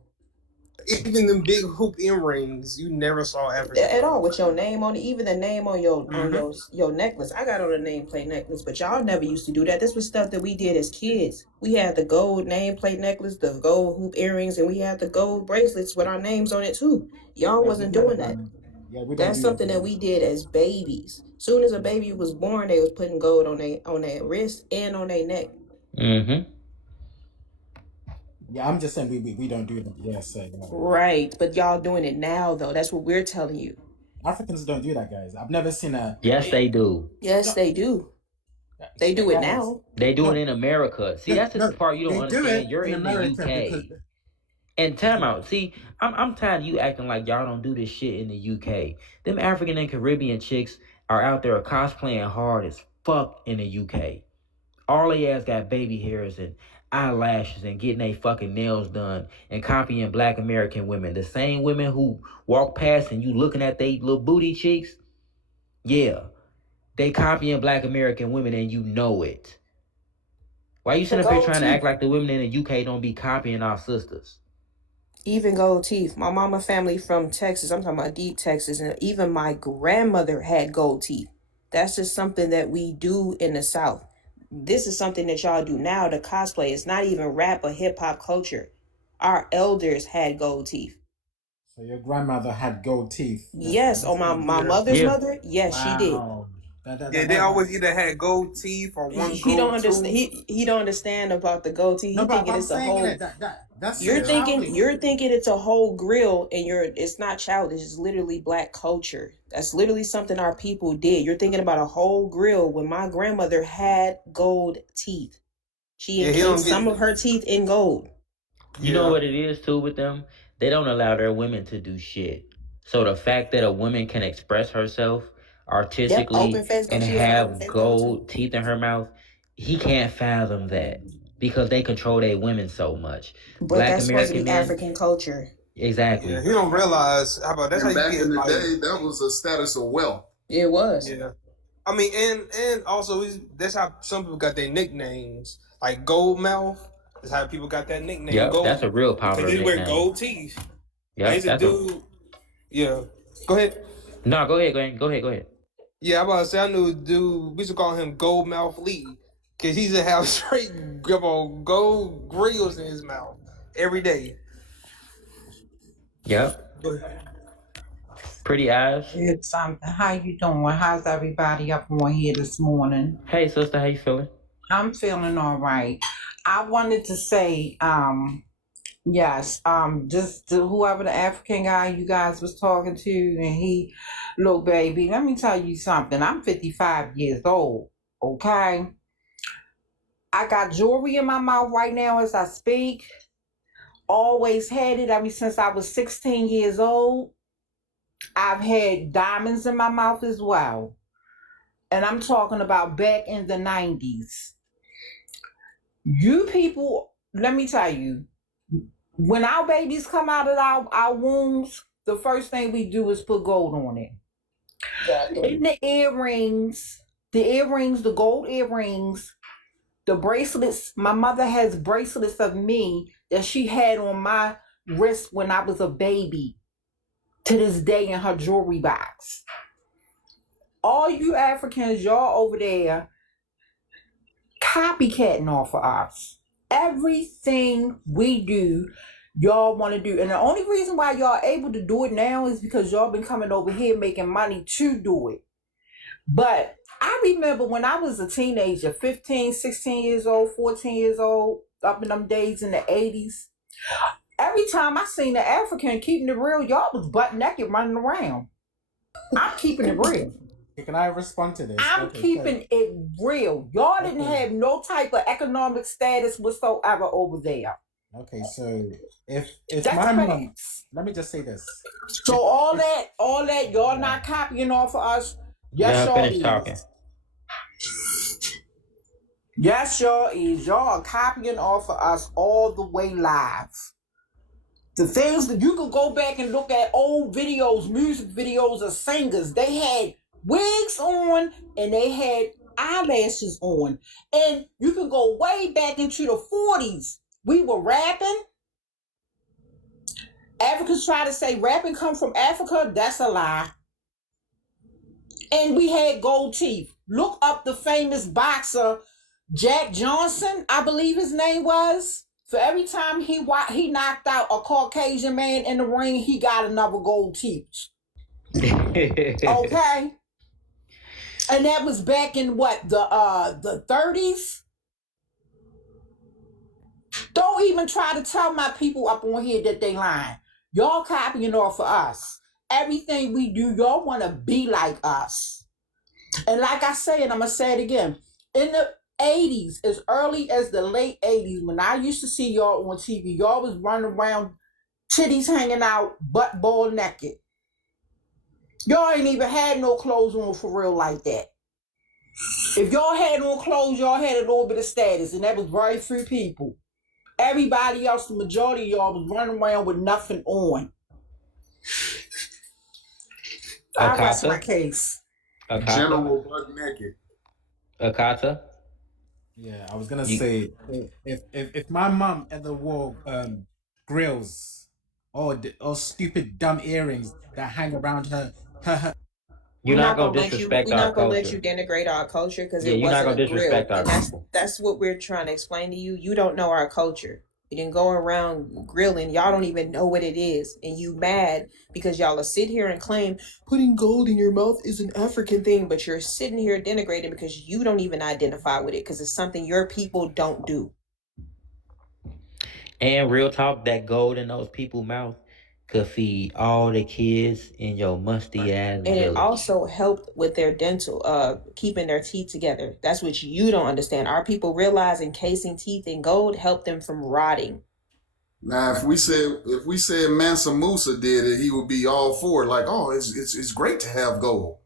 Even them big hoop earrings, you never saw African At all women. with your name on it, even the name on your Mm-hmm. your necklace. I got on a nameplate necklace, but y'all never used to do that. This was stuff that we did as kids. We had the gold nameplate necklace, the gold hoop earrings, and we had the gold bracelets with our names on it too. Y'all wasn't doing that. Yeah, we don't That's do that. something that we did as babies. Soon as a baby was born, they was putting gold on their wrist and on their neck. Mm-hmm. Yeah, I'm just saying we don't do that. Yes, Right, but y'all doing it now though. That's what we're telling you. Africans don't do that, guys. I've never seen a. Yes, they do. Yes, No, they do. They do it guys. now. They do it No, in America. See, that's the no, part you don't they do understand. it You're in in the America because UK. And time out. See, I'm tired of you acting like y'all don't do this shit in the UK. Them African and Caribbean chicks are out there cosplaying hard as fuck in the UK. All they ass got baby hairs and eyelashes and getting their fucking nails done and copying black American women. The same women who walk past and you looking at they little booty cheeks. Yeah, they copying black American women and you know it. Why you The sitting up here gold trying to act teeth. like the women in the UK don't be copying our sisters? Even gold teeth. My mama family from Texas. I'm talking about deep Texas, and even my grandmother had gold teeth. That's just something that we do in the South. This is something that y'all do now to cosplay. It's not even rap or hip hop culture. Our elders had gold teeth. so your grandmother had gold teeth. Yes, That's on my, good. my Yeah. mother's Yeah. mother, yes, she did. Wow. Yeah, they always either had gold teeth or one He don't gold understand. tooth. He don't understand about the gold teeth. No, He but thinking I'm it's a saying whole. that's so You're Yeah. thinking childish. it's a whole grill, and it's not childish. It's literally black culture. That's literally something our people did. You're thinking about a whole grill when my grandmother had gold teeth. She Yeah, he encased don't some get. of her teeth in gold. You know Yeah, what it is too with them? They don't allow their women to do shit. So the fact that a woman can express herself Yep, open artistically face. and She had an open have face on too. gold teeth in her mouth, he can't fathom that because they control their women so much. But Black that's supposed to American be men, African culture. yeah. exactly. He don't realize how about that's how And you back in get the like. day, that was a status of wealth. It was. Yeah, I mean, and also that's how some people got their nicknames. Like Gold Mouth. That's how people got that nickname, Yep, that's a Gold, real because popular they wear nickname. gold teeth. I Yep, used to that's a do. Yeah, go ahead. no. Go ahead, go ahead. Yeah, I'm about to say I knew a dude. We used to call him Gold Mouth Lee because he used to have straight gold grills in his mouth every day. Yep. But Pretty eyes. It's something. How you doing? How's everybody up on here this morning? Hey, sister, how you feeling? I'm feeling all right. I wanted to say, yes, just to whoever the African guy you guys was talking to, and he, look, baby, let me tell you something. I'm 55 years old, okay? I got jewelry in my mouth right now as I speak. Always had it ever since I was 16 years old. I've had diamonds in my mouth as well. And I'm talking about back in the 90s. You people, let me tell you, when our babies come out of our wombs, the first thing we do is put gold on it. Exactly. In the earrings, the gold earrings, the bracelets. My mother has bracelets of me that she had on my wrist when I was a baby to this day in her jewelry box. All you Africans, y'all over there copycatting off of us. Everything we do, y'all want to do. And the only reason why y'all able to do it now is because y'all been coming over here making money to do it. But I remember when I was a teenager, 15, 16 years old, 14 years old, up in them days in the 80s, every time I seen an African keeping it real, y'all was butt naked running around. I'm keeping it real. Can I respond to this? I'm keeping it real. Y'all didn't have no type of economic status whatsoever over there. Okay, so if my mom, let me just say this. So all that, y'all not copying off of us. Yes, y'all is. Talking. Yes, y'all is. Y'all are copying off of us all the way live. The things that you could go back and look at old videos, music videos of singers, they had wigs on and they had eyelashes on. And you can go way back into the 40s. We were rapping. Africans try to say rapping come from Africa. That's a lie. And we had gold teeth. Look up the famous boxer Jack Johnson, I believe his name was. For every time he knocked out a Caucasian man in the ring, he got another gold teeth. Okay? And that was back in what, the 30s? Don't even try to tell my people up on here that they lying. Y'all copying off of us. Everything we do, y'all want to be like us. And like I say, and I'm going to say it again, in the 80s, as early as the late 80s, when I used to see y'all on TV, y'all was running around, titties hanging out, butt ball naked. Y'all ain't even had no clothes on for real like that. If y'all had on clothes, y'all had a little bit of status, and that was very few people. Everybody else, the majority of y'all was running around with nothing on. I rest my case. General butt naked. Akata? Yeah, I was gonna say if my mom ever wore grills or stupid dumb earrings that hang around her. We're not gonna disrespect our culture. We're not gonna let you denigrate our culture because it wasn't a grill. And that's what we're trying to explain to you. You don't know our culture. You didn't go around grilling. Y'all don't even know what it is. And you mad because y'all are sit here and claim putting gold in your mouth is an African thing, but you're sitting here denigrating because you don't even identify with it because it's something your people don't do. And real talk, that gold in those people's mouth could feed all the kids in your musty ass village. And it also helped with their dental, keeping their teeth together. That's what you don't understand. Our people realize encasing teeth in gold helped them from rotting. Now, if we said Mansa Musa did it, he would be all for it. Like, oh, it's great to have gold.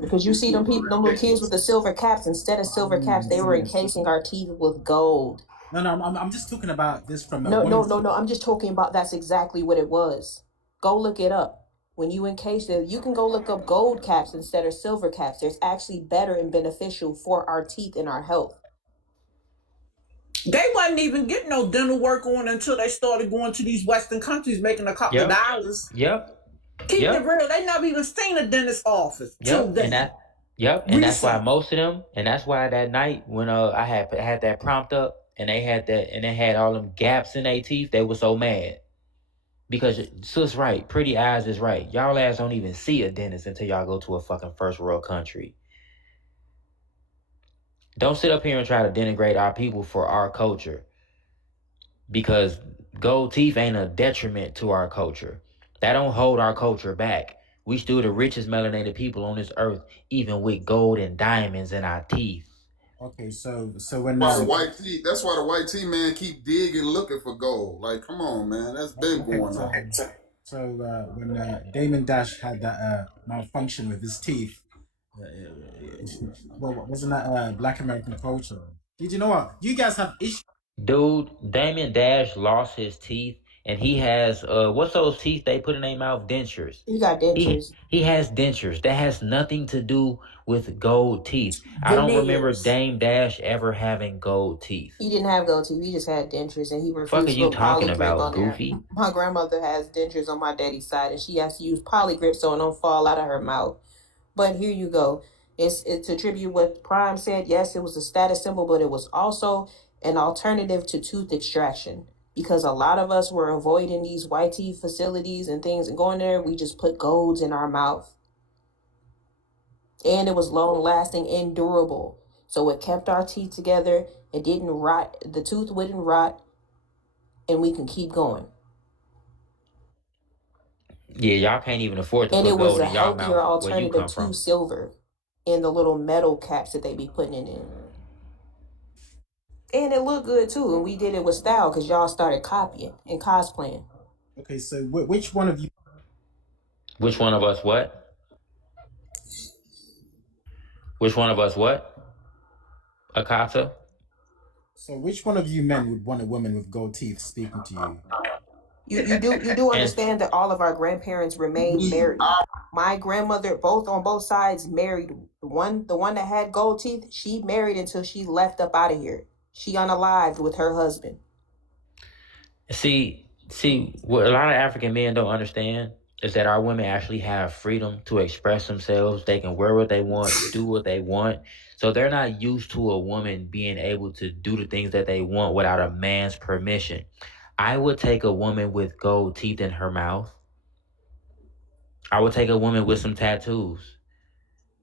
Because you see them little kids with the silver caps. Instead of silver caps, they were encasing our teeth with gold. No, I'm just talking about this from no. I'm just talking about that's exactly what it was. Go look it up. When you encase it, you can go look up gold caps instead of silver caps. There's actually better and beneficial for our teeth and our health. They wasn't even getting no dental work on until they started going to these Western countries making a couple of dollars. Yep. Keep it real. They never even seen a dentist office. And that's why most of them, and that's why that night when I had that prompt up and they had all them gaps in their teeth, they were so mad. Because sis right, pretty eyes is right. Y'all ass don't even see a dentist until y'all go to a fucking first world country. Don't sit up here and try to denigrate our people for our culture. Because gold teeth ain't a detriment to our culture. That don't hold our culture back. We still the richest melanated people on this earth, even with gold and diamonds in our teeth. Okay, so when Why the white tee? That's why the white tee man keep digging, looking for gold. Like, come on, man, that's been going on. So when Damon Dash had that malfunction with his teeth, well, wasn't that Black American culture? Did you know what? You guys have issues. Dude, Damon Dash lost his teeth, and he has what's those teeth they put in their mouth? Dentures. You got dentures. He has dentures. That has nothing to do with gold teeth. I don't remember Veneers. Dame Dash ever having gold teeth. He didn't have gold teeth. He just had dentures, and he Fuck are refused to you put talking poly grip about, on there. Goofy? My grandmother has dentures on my daddy's side, and she has to use poly grip so it don't fall out of her mouth. But here you go. It's to attribute what Prime said. Yes, it was a status symbol, but it was also an alternative to tooth extraction. Because a lot of us were avoiding these white teeth facilities and things and going there, we just put golds in our mouth. And it was long lasting and durable. So it kept our teeth together. It didn't rot. The tooth wouldn't rot. And we can keep going. Yeah, y'all can't even afford to And put it was gold a in y'all healthier mouth where you alternative come to from. silver in the little metal caps that they be putting it in. And it looked good too. And we did it with style because y'all started copying and cosplaying. Okay, so which one of you? Which one of us what? Which one of us what? Akata? So which one of you men would want a woman with gold teeth speaking to you? You do understand that all of our grandparents remained married. My grandmother, on both sides, married. The one that had gold teeth, she married until she left up out of here. She unalived with her husband. See, what a lot of African men don't understand is that our women actually have freedom to express themselves. They can wear what they want, do what they want. So they're not used to a woman being able to do the things that they want without a man's permission. I would take a woman with gold teeth in her mouth. I would take a woman with some tattoos.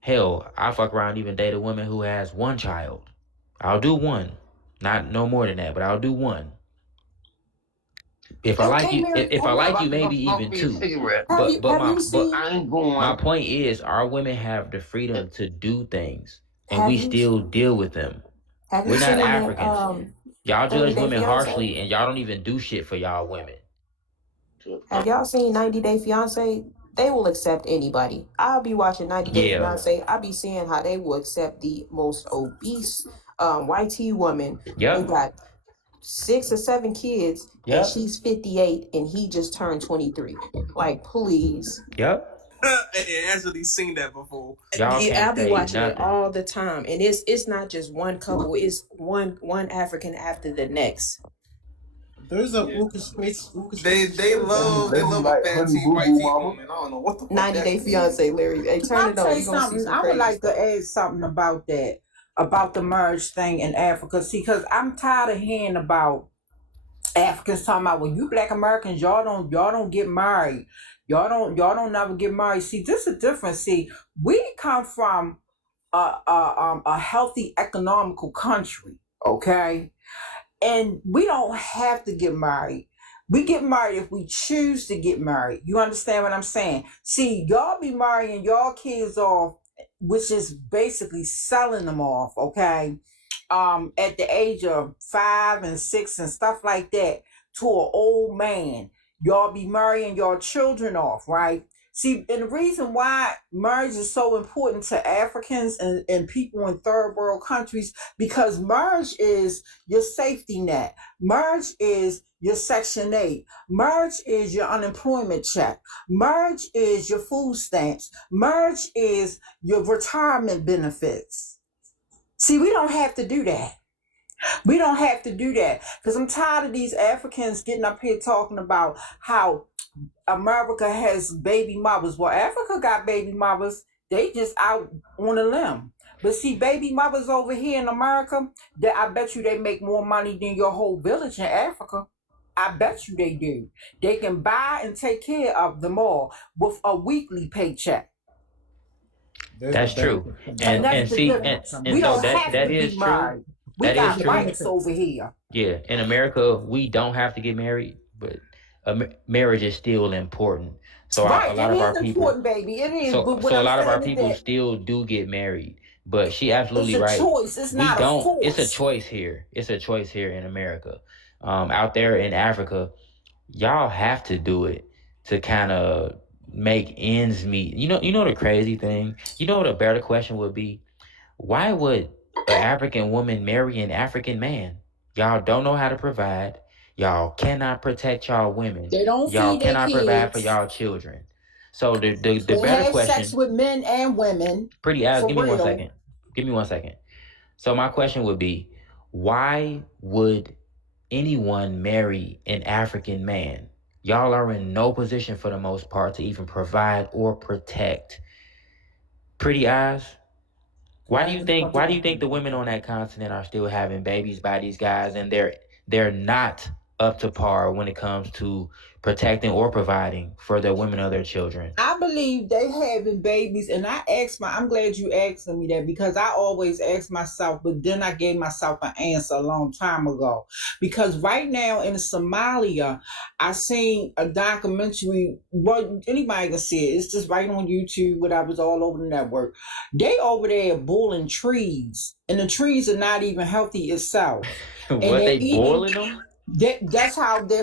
Hell, I fuck around even date a woman who has one child. I'll do one. Not no more than that, but I'll do one. If I like you, if I like you, maybe even two. But my point is, our women have the freedom to do things, and we still deal with them. We're not Africans. Y'all judge women harshly, and y'all don't even do shit for y'all women. Have y'all seen 90 Day Fiance? They will accept anybody. I'll be watching 90 Day Fiance. I'll be seeing how they will accept the most obese YT woman who got 6 or 7 kids, and she's 58 and he just turned 23. Like, please. Yep. And Angela seen that before. I'll be watching it all the time, and it's not just one couple; it's one African after the next. Those are orchestrated. They love a fancy white teeth woman. I don't know what the fuck. 90 Day Fiance, Larry. Hey, turn it on. You gonna see some I would crazy like stuff. to add something about that, about the marriage thing in Africa. See, because I'm tired of hearing about Africans talking about, well, you Black Americans, y'all don't get married. Y'all don't never get married. See, this is different. See, we come from a healthy economical country, okay? And we don't have to get married. We get married if we choose to get married. You understand what I'm saying? See, y'all be marrying y'all kids off, which is basically selling them off, okay? At the age of 5 and 6 and stuff like that to an old man. Y'all be marrying your children off, right? See, and the reason why marriage is so important to Africans and people in third world countries, because marriage is your safety net. Marriage is your Section 8. Marriage is your unemployment check. Marriage is your food stamps. Marriage is your retirement benefits. See, we don't have to do that. We don't have to do that, because I'm tired of these Africans getting up here talking about how America has baby mothers. Well, Africa got baby mothers. They just out on a limb. But see, baby mothers over here in America, I bet you they make more money than your whole village in Africa. I bet you they do. They can buy and take care of them all with a weekly paycheck. Those are the That's true. benefits of And And that's and the see difference. and We so don't that have to that be is true. married. We That is got those are the true. rights benefits. over here. Yeah, in America, we don't have to get married, but marriage is still important. So a Right, lot it of our is people, important, baby. It is. so But what so a I'm lot of our saying is people that still do get married. But she it's absolutely a right. choice. It's We not a don't. It's a force. choice here. It's a choice here in America. Out there in Africa, y'all have to do it to kind of make ends meet. You know the crazy thing. You know what a better question would be? Why would an African woman marry an African man? Y'all don't know how to provide. Y'all cannot protect y'all women. They don't Y'all feed their cannot provide for kids. y'all children. So the They better have sex question, with men and women. pretty ass, For give me one real. second. Give me 1 second. So my question would be, why would anyone marry an African man? Y'all are in no position for the most part to even provide or protect. Pretty eyes. Why do you think the women on that continent are still having babies by these guys and they're not up to par when it comes to protecting or providing for their women or their children? I believe they having babies, and I'm glad you asking me that because I always ask myself, but then I gave myself an answer a long time ago. Because right now in Somalia, I seen a documentary, well, anybody can see it, it's just right on YouTube, whatever, it's all over the network. They over there bulling trees, and the trees are not even healthy itself. And What, they're they eating. boiling them? That's how they're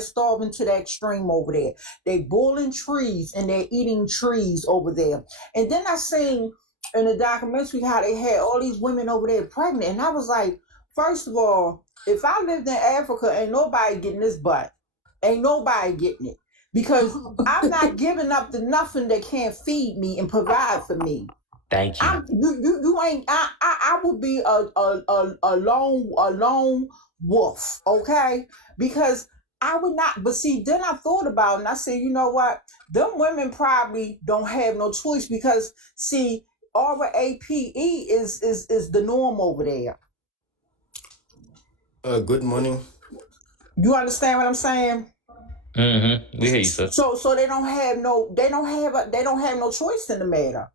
starving to that extreme over there. They boiling trees and they're eating trees over there. And then I seen in the documentary how they had all these women over there pregnant, and I was like, first of all, if I lived in Africa, ain't nobody getting this butt. Ain't nobody getting it because I'm not giving up the nothing that can't feed me and provide for me. Thank you. You ain't. I would be a lone wolf, okay? Because I would not. But see, then I thought about it and I said, you know what? Them women probably don't have no choice because see, RAPE is the norm over there. Good morning. You understand what I'm saying? Mm-hmm. We hear you, sir. So they don't have no choice in the matter.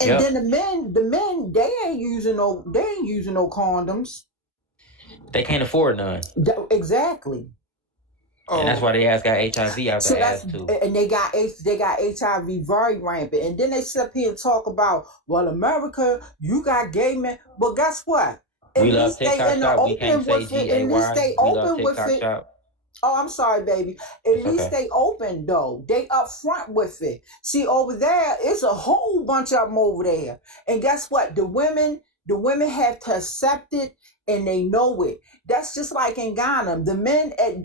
And Yep. then the men, they ain't using no condoms. They can't afford none. Exactly. And that's Oh, why they ass got HIV out So their that's ass too. and they got HIV very rampant. And then they sit up here and talk about, well, America, you got gay men. But guess what? We At love least they TikTok in the Shop. We can't open say with it. At least GAY. they We love open with TikTok it. Shop. Oh, I'm sorry, baby. At It's least okay. they open though. They up front with it. See, over there, it's a whole bunch of them over there. And guess what? The women have to accept it and they know it. That's just like in Ghana.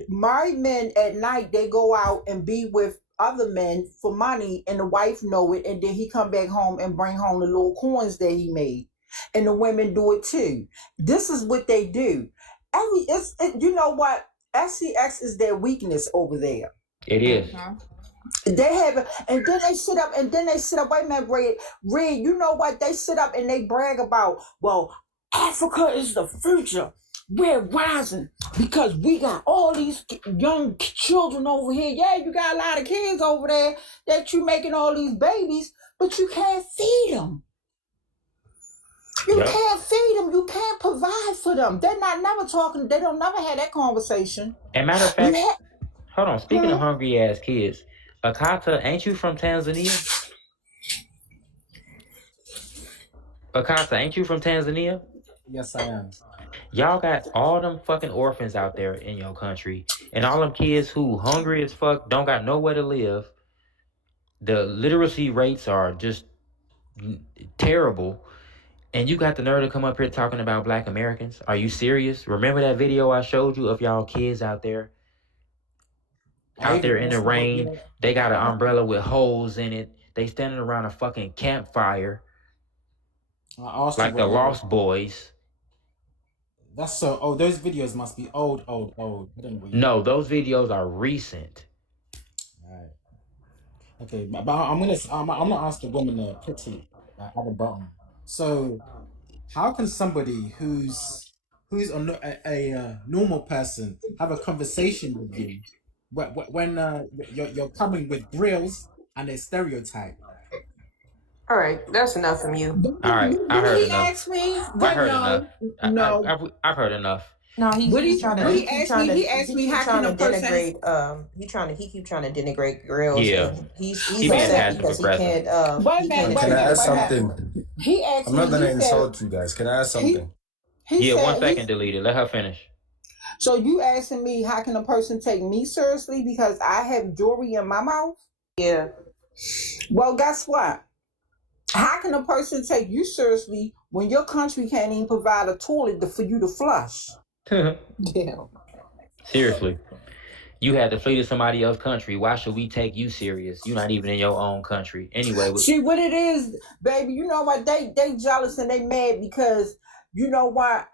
Married men at night, they go out and be with other men for money and the wife know it, and then he come back home and bring home the little coins that he made. And the women do it too. This is what they do. You know what? SCX is their weakness over there. It is. They have, and then they sit up, wait a minute, Red, you know what? They sit up and they brag about, well, Africa is the future. We're rising because we got all these young children over here. Yeah, you got a lot of kids over there that you making all these babies, but you can't feed them. You can't feed them. You can't provide for them. They're not never talking. They don't never have that conversation. And matter of fact, hold on. Speaking of hungry ass kids, Akata, ain't you from Tanzania? Akata, ain't you from Tanzania? Yes, I am. Y'all got all them fucking orphans out there in your country, and all them kids who hungry as fuck, don't got nowhere to live. The literacy rates are just terrible. And you got the nerve to come up here talking about Black Americans? Are you serious? Remember that video I showed you of y'all kids out there in the rain? They got an umbrella with holes in it. They standing around a fucking campfire like the Lost Boys. That's so. Oh, those videos must be old. I don't know what No, those videos are recent. Right. Okay, but I'm gonna ask the woman pretty at the bottom. So, how can somebody who's who's a normal person have a conversation with you when you're coming with grills and a stereotype. All right, that's enough from you. All right, I Did heard he enough. ask me? I But heard enough. no. I've heard enough. No, What he's trying to he asked me? He asked he me keep how can trying a to person, denigrate he keep trying to denigrate grills, Yeah, and he's he being upset passive because aggressive. he can't Can I attribute add it to him. something? he asked I'm not me. gonna He said insult you guys. Can I add something? he Yeah, 1 said second, delete it. Let her finish. so you asking me how can a person take me seriously because I have jewelry in my mouth? Yeah. Well, guess what? How can a person take you seriously when your country can't even provide a toilet for you to flush? Damn. Seriously. You had to flee to somebody else's country. Why should we take you serious? You're not even in your own country. Anyway, See what it is, baby. You know what? They jealous and they mad because you know what?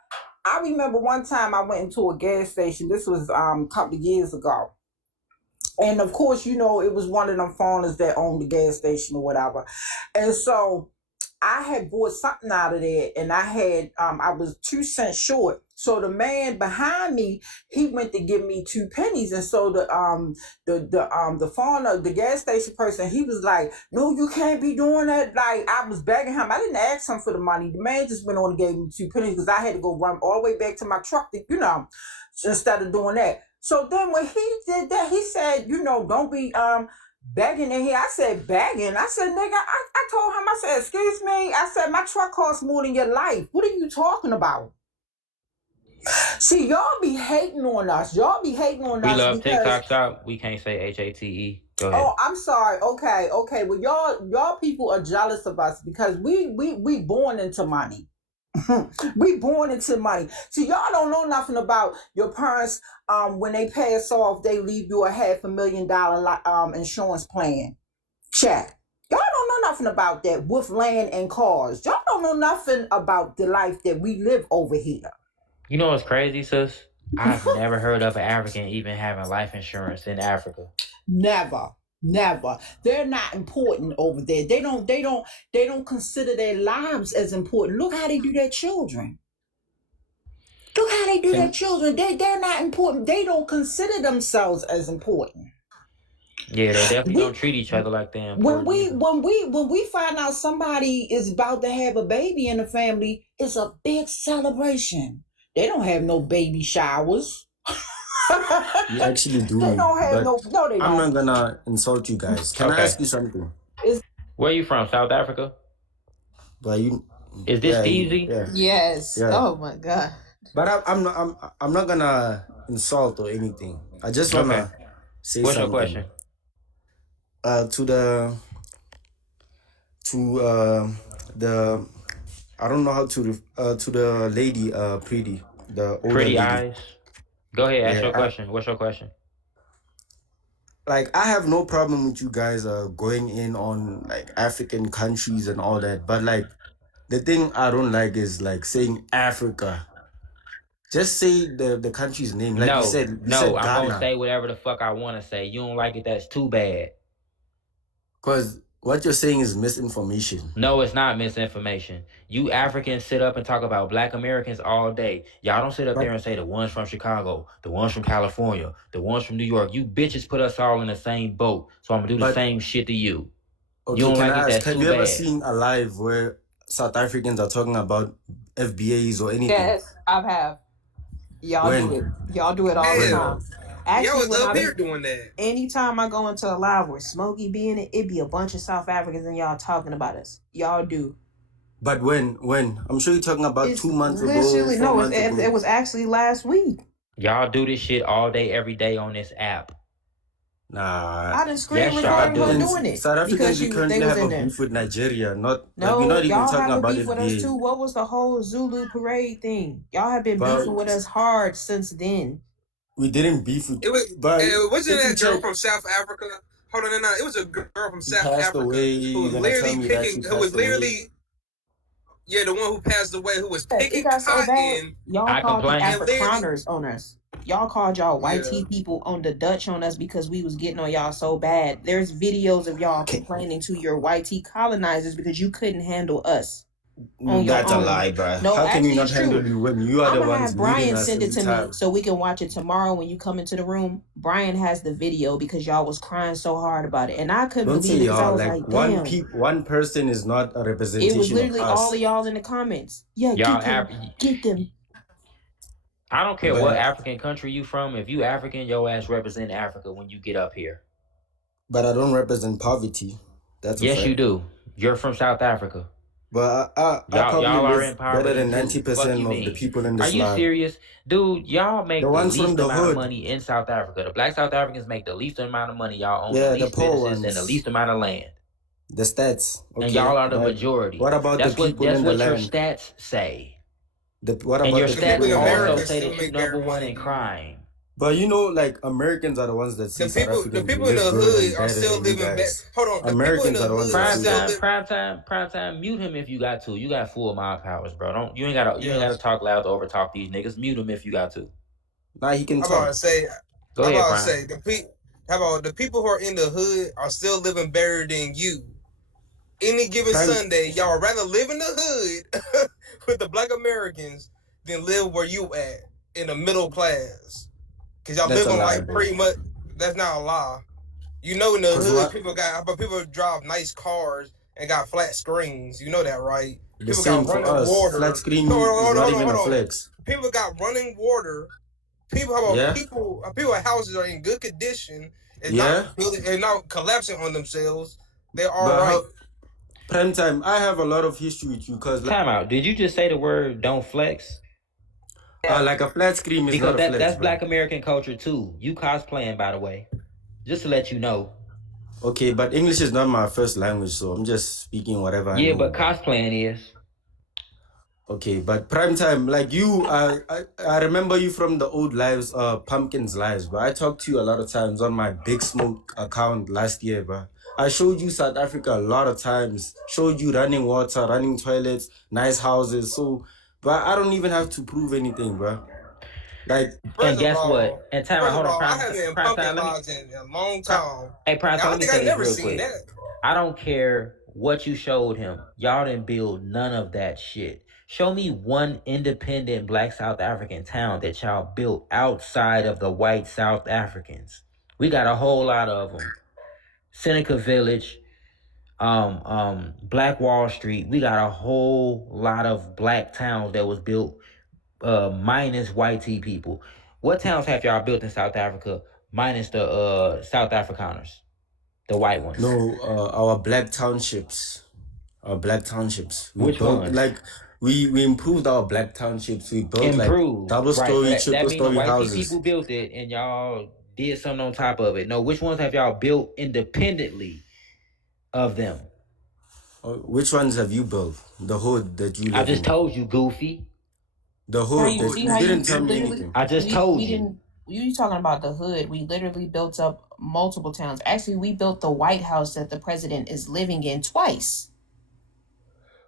I remember one time I went into a gas station. This was a couple of years ago. And of course, you know, it was one of them foreigners that owned the gas station or whatever. And so I had bought something out of there and I had I was 2 cents short. So the man behind me, he went to give me 2 pennies. And so the foreigner, the gas station person, he was like, no, you can't be doing that. Like I was begging him. I didn't ask him for the money. The man just went on and gave me 2 pennies because I had to go run all the way back to my truck to, you know, instead of doing that. So then when he did that, he said, you know, don't be begging in here. I said, begging. I said, nigga, I told him, I said, excuse me. I said, my truck costs more than your life. What are you talking about? See, y'all be hating on us. Y'all be hating on we us love because TikTok shop. We can't say HATE. Go ahead. oh, I'm sorry. Okay. Well, y'all people are jealous of us because we born into money. We born into money. See, y'all don't know nothing about your parents. When they pass off, they leave you a $500,000 insurance plan. Check. Y'all don't know nothing about that with land and cars. Y'all don't know nothing about the life that we live over here. You know what's crazy, sis? I've never heard of an African even having life insurance in Africa. Never. They're not important over there. They don't consider their lives as important. Look how they do their children. They're not important. They don't consider themselves as important. Yeah, they definitely don't treat each other like they're important. When we find out somebody is about to have a baby in the family, it's a big celebration. They don't have no baby showers. You actually do. They don't have but no, they don't. I'm not gonna insult you guys. Can I ask you something? Where you from? South Africa? But you is this easy? Yeah. Yes. Yeah. Oh my God. But I'm not gonna insult or anything. I just wanna say What's something. What's your To question? the I don't know how to the lady pretty, the older pretty lady. eyes. Go ahead, ask your question. What's your question? Like I have no problem with you guys going in on like African countries and all that, but like the thing I don't like is like saying Africa. Just say the country's name. Like you said I'm Ghana. gonna say whatever the fuck I wanna say. You don't like it, that's too bad. Because what you're saying is misinformation. No, it's not misinformation. You Africans sit up and talk about Black Americans all day. Y'all don't sit up there and say the ones from Chicago, the ones from California, the ones from New York. You bitches put us all in the same boat. So I'm gonna do the same shit to you. Okay, you don't can like I it, ask, that's have too you ever bad. seen a live where South Africans are talking about FBAs or anything? Yes, I have. Y'all do it. Y'all do it all the time. Actually, y'all was when up I here doing that. Anytime I go into a live where Smokey be in it, it be a bunch of South Africans and y'all talking about us. Y'all do. But when? I'm sure you're talking about 2 months ago. No, it was actually last week. Y'all do this shit all day, every day on this app. Nah. I done screen recorded her doing it. South Africans, we currently have a beef with Nigeria. We're not even talking about beef with us too. What was the whole Zulu parade thing? Y'all have been beefing with us hard since then. We didn't beef with. It wasn't that girl from South Africa. Hold on, no. It was a girl from South Africa who was literally picking. Who was literally. Yeah, the one who passed away, who was picking cotton. So bad. Y'all called the Afrikaners on us. Y'all called y'all white tea people on the Dutch on us because we was getting on y'all so bad. There's videos of y'all complaining to your white tea colonizers because you couldn't handle us. That's a lie, bro. No, How can you actually, not it's handle true. it when you are I'm the gonna ones have leading Brian us send it every to me time? so we can watch it tomorrow when you come into the room. Brian has the video because y'all was crying so hard about it, and I couldn't Don't say believe it because I y'all. was Like like, "Damn!" one person is not a It was representation of literally all us. of y'all in the comments. Yeah, Y'all, get them. I don't care what But African country you from. If you African, your ass represent Africa when you get up here. but I don't represent poverty. That's a Yes, you fact. do. You're from South Africa. But I probably Y'all are live in better poverty than too. Fuck 90% you of the mean? people in Are this you land. serious? Dude, y'all The make the ones from least the amount of hood. money in South Africa. The black South Africans make the least amount of money. Y'all own the Yeah, the least poor businesses and the ones. least amount of land. The stats. And Okay. y'all are the But majority. what about the people That's in the what your land? stats say. What And about your the The people people stats in in the also America land? say still that you make better number one money in than you. crime. But you know, like Americans are the ones that see South The Africans people in live the good and hood are better still than you living better. guys. Hold on, the people in Americans the are the ones hood that are see still that. Prime time. Mute him if you got to. You got full mouth powers, bro. You ain't gotta talk loud to overtalk these niggas. Mute him if you got to. Now he can I'm about to talk. say, Go I'm ahead, about to Prime. say how about the people who are in the hood are still living better than you. Any given Prime, Sunday, y'all rather live in the hood with the black Americans than live where you at in the middle class. Cause y'all that's a living lie, like bro. pretty much. That's not a lie. You know, in the Cause hood, what? people drive nice cars and got flat screens. You know that, right? The People got same for running us. Flat water. screen is not even a Hold on. flex. People got running water. Yeah, People's houses are in good condition and yeah. not collapsing on themselves. They're all But right. how? Prime time. I have a lot of history with you, cause Time out. Did you just say the word "don't flex"? like a flat screen is Because not a flex, that's bro. Black American culture too. You cosplaying, by the way. Just to let you know. Okay, but English is not my first language, so I'm just speaking whatever I Yeah, know. but cosplaying is. Okay, but prime time, like you, I remember you from the old lives, Pumpkin's lives, but I talked to you a lot of times on my Big Smoke account last year, bro. I showed you South Africa a lot of times, showed you running water, running toilets, nice houses. So, but I don't even have to prove anything, bro. Like, And guess what? And time out. Hold on, I haven't been prime pumpkin time. lives in a long time. Hey, prime time. I Let me think I say this never real seen quick. that. I don't care what you showed him. Y'all didn't build none of that shit. Show me one independent Black South African town that y'all built outside of the white South Africans. We got a whole lot of them. Seneca Village, Black Wall Street. We got a whole lot of black towns that was built minus white people. What towns have y'all built in South Africa minus the South Afrikaners, the white ones? no, our black townships. Our black townships. We Which built ones? like we improved our black townships. We built like Improved, double right? So story, that triple means the story white houses. people built it, and y'all did something on top of it. No, which ones have y'all built independently of them? Which ones have you built? The hood that you I live just in. told you, Goofy. The How hood you that see you how didn't you tell me literally? anything. I just told you. Didn't. You talking about the hood? We literally built up multiple towns. Actually, we built the White House that the president is living in twice.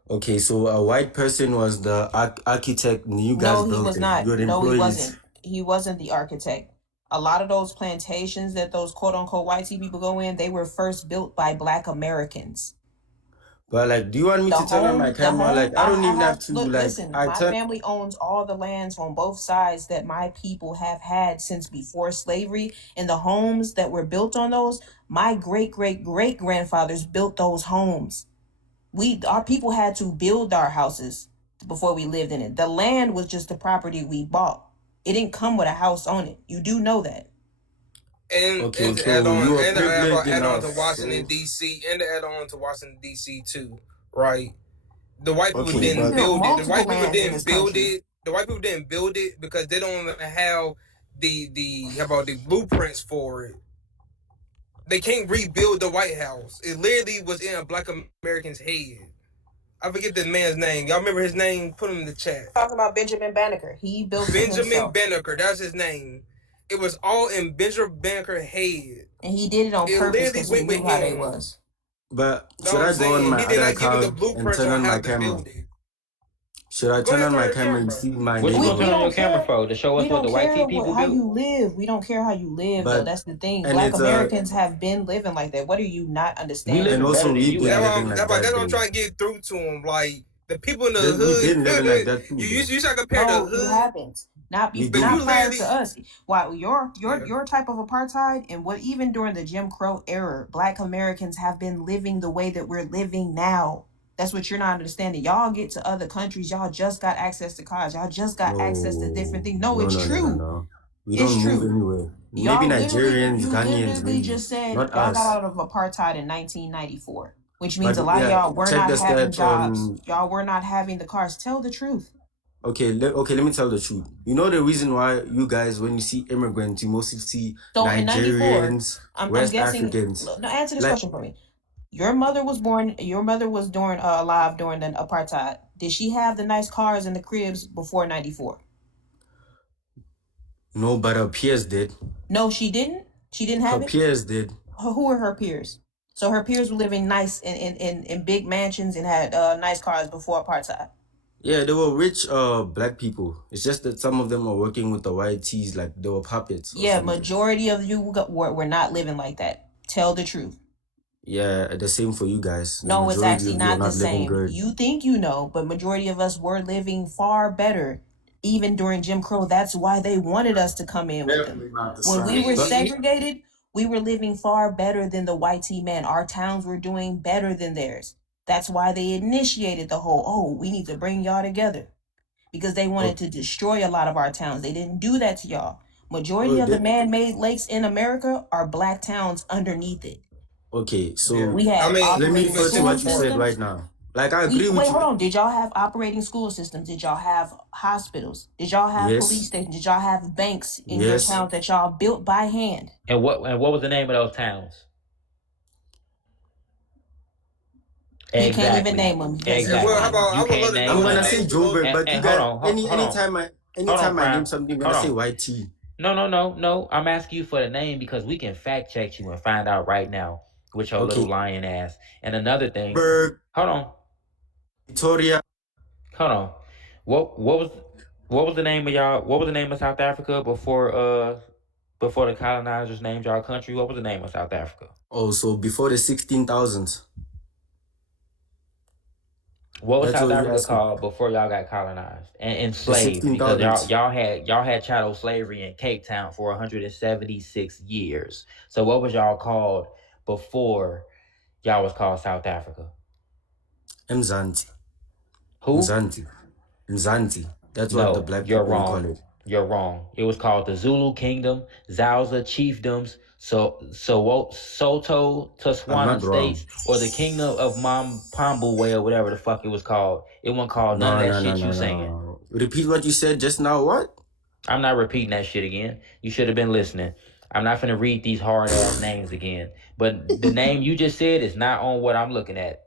Okay, so a white person was the architect and you guys No, he built was it. not. You're the No, he employees. wasn't. He wasn't the architect. A lot of those plantations that those quote unquote white people go in, they were first built by Black Americans. But like, do you want me to turn on my camera? Like, I don't I even have have, to look, like listen, I my turn family owns all the lands on both sides that my people have had since before slavery, and the homes that were built on those, my great grandfathers built those homes. Our people had to build our houses before we lived in it. The land was just the property we bought. It didn't come with a house on it. You do know that. And okay, to so you are privileged add on enough. to Washington So D.C. and to add on to Washington D.C. too, right? The white people okay, didn't but build it. Multiple lands in this country. The white people didn't build it because they don't even have the blueprints for it. They can't rebuild the White House. It literally was in a Black American's head. I forget the man's name. Y'all remember his name? Put him in the chat. Talking about Benjamin Banneker. He built it Benjamin himself. Banneker. That's his name. It was all in Benjamin Banneker's head. And he did it on purpose because he knew how they was. But Know should what I'm I go on saying? my He did other not give it the account and blueprints turn on on how my to camera? build it. Should I Go turn ahead, on turn my your camera and camera. see my What you gonna turn on your don't camera care. for? To show us We what don't the white care people how built? you live. We don't care how you live, though. but That's the thing. and Black it's Americans have been living like that. What are you not We and understanding? living better also than we've you, been That's living actually. like that what I'm then. trying to get through to him. Like, The people in the Then we've been living like hood, that too, you though. try to compare the No, you hood, haven't. Not We but you not do. prior literally, to us. Wow, your yeah. your type of apartheid and what even during the Jim Crow era, Black Americans have been living the way that we're living now. That's what you're not understanding. Y'all get to other countries, y'all just got access to cars, y'all just got access to different No, things. No, no, it's no, no, no, true. no. We It's don't move true. anywhere. Maybe Y'all literally, Nigerians, you Ghanaians, literally maybe. just said Not y'all got us. out of apartheid in 1994, which means But a lot of yeah, y'all were check not the having stats jobs. on. Y'all were not having the cars. Tell the truth. Okay, let me tell the truth. You know the reason why you guys, when you see immigrants, you mostly see So in 94, Nigerians, I'm West guessing. Africans. No, answer this Like, question for me. Your mother was born. Your mother was during alive during the apartheid. Did she have the nice cars and the cribs before 94? no, but her peers did. No, she didn't. She didn't Her have it. peers did. Who were her peers? So her peers were living nice in big mansions and had nice cars before apartheid. Yeah, they were rich black people. It's just that some of them were working with the white tees like they were puppets or Yeah, something. majority of you were not living like that. Tell the truth. Yeah, the same for you guys. The No, it's majority actually of you are not the not living same. good. You think you know, but majority of us were living far better, even during Jim Crow. That's why they wanted us to come in with them. Definitely not the When we same. were But segregated, we were living far better than the white T man. Our towns were doing better than theirs. That's why they initiated the whole, oh, we need to bring y'all together. Because they wanted oh, to destroy a lot of our towns. They didn't do that to y'all. Majority oh, of the man-made lakes in America are black towns underneath it. okay, Yeah. so We I had mean, let me operating but refer to see, school what you said systems. right now. Like, I We agree with wait, hold you. on. Did y'all have operating school systems? Did y'all have hospitals? Did y'all have police Yes, stations? Did y'all have banks in your yes. towns that y'all built by hand? And what was the name of those towns? He can't even Exactly. name them because he's well, how Exactly. lying. about You I would love can't to name know I'm the gonna none. say names of those. Joburg, but you And hold guys, on, hold on, anytime I name Prime. something, you're gonna Hold say on. YT. No. I'm asking you for the name because we can fact check you and find out right now with your little Okay, lion ass. And another thing, Joburg, hold on, Victoria. hold on. What was the name of y'all? What was the name of South Africa before the colonizers named y'all country? What was the name of South Africa? Oh, so before the 16,000s. What was That's South what you Africa asking. called before y'all got colonized and The enslaved? Because 16,000s. y'all had chattel slavery in Cape Town for 176 years. So what was y'all called before y'all was called South Africa? Mzanti. Who? Mzanti. Mzanti. That's what the No, black you're people will call wrong. it. You're wrong. It was called the Zulu Kingdom, Zauza Chiefdoms, Soto I'm Tswana not wrong. States, or the Kingdom of Mambwe, or whatever the fuck it was called. It wasn't called none of No, that no, no, shit you no, saying. no. Repeat what you said just now. What? I'm not repeating that shit again. You should have been listening. I'm not finna read these hard ass names again. But the name you just said is not on what I'm looking at.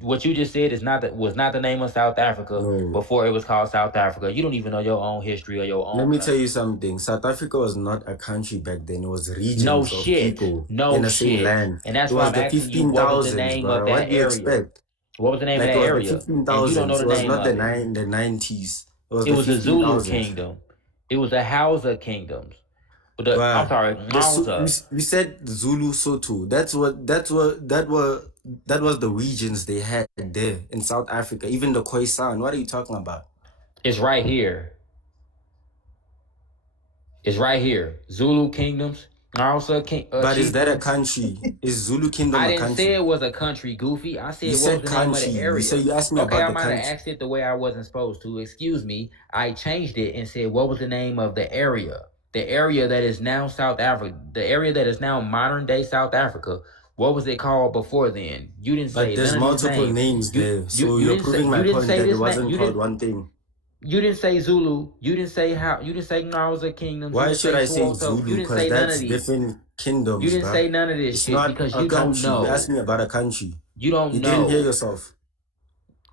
What you just said was not the name of South Africa No. before it was called South Africa. You don't even know your own history or your Let own me tell you country. something. South Africa was not a country back then. It was No regions of shit. people in No the same shit. land. And It that's why was I'm the asking you what was the 15,000s, name of bro. What that do you area? expect? What was the name of Like, that it was the area? And you don't know 15,000s. the It was name not of it. the 90s. It was It the was the Zulu 15,000s. Kingdom. It was the Hausa Kingdoms. I'm Bruh, sorry, Hausa. we said Zulu Soto. That was the regions they had there in South Africa. Even the Khoisan. What are you talking about? It's right here. It's right here. Zulu Kingdoms, Hausa But is that a chiefdoms. country? Is Zulu Kingdom I a didn't say country? it was a country, Goofy. I You said what was said the name of the country. area. You asked me Okay, about I the might have country. asked it the way I wasn't supposed to. Excuse me. I changed it and said what was the name of the area. The area that is now South Africa. The area that is now modern day South Africa. What was it called before then? You didn't But say there's none of these multiple names. names there. So You you're didn't say proving my you didn't point say that it this name. wasn't called one thing. You didn't say Zulu. You didn't say how. You didn't say Nauza Kingdoms. You Why didn't should say I say Soweto. You Zulu? didn't Because say none of that's these. different You kingdoms, didn't bruh. say none of this It's shit not because a you don't country. You asked know. me about a country. You don't You didn't hear know. yourself.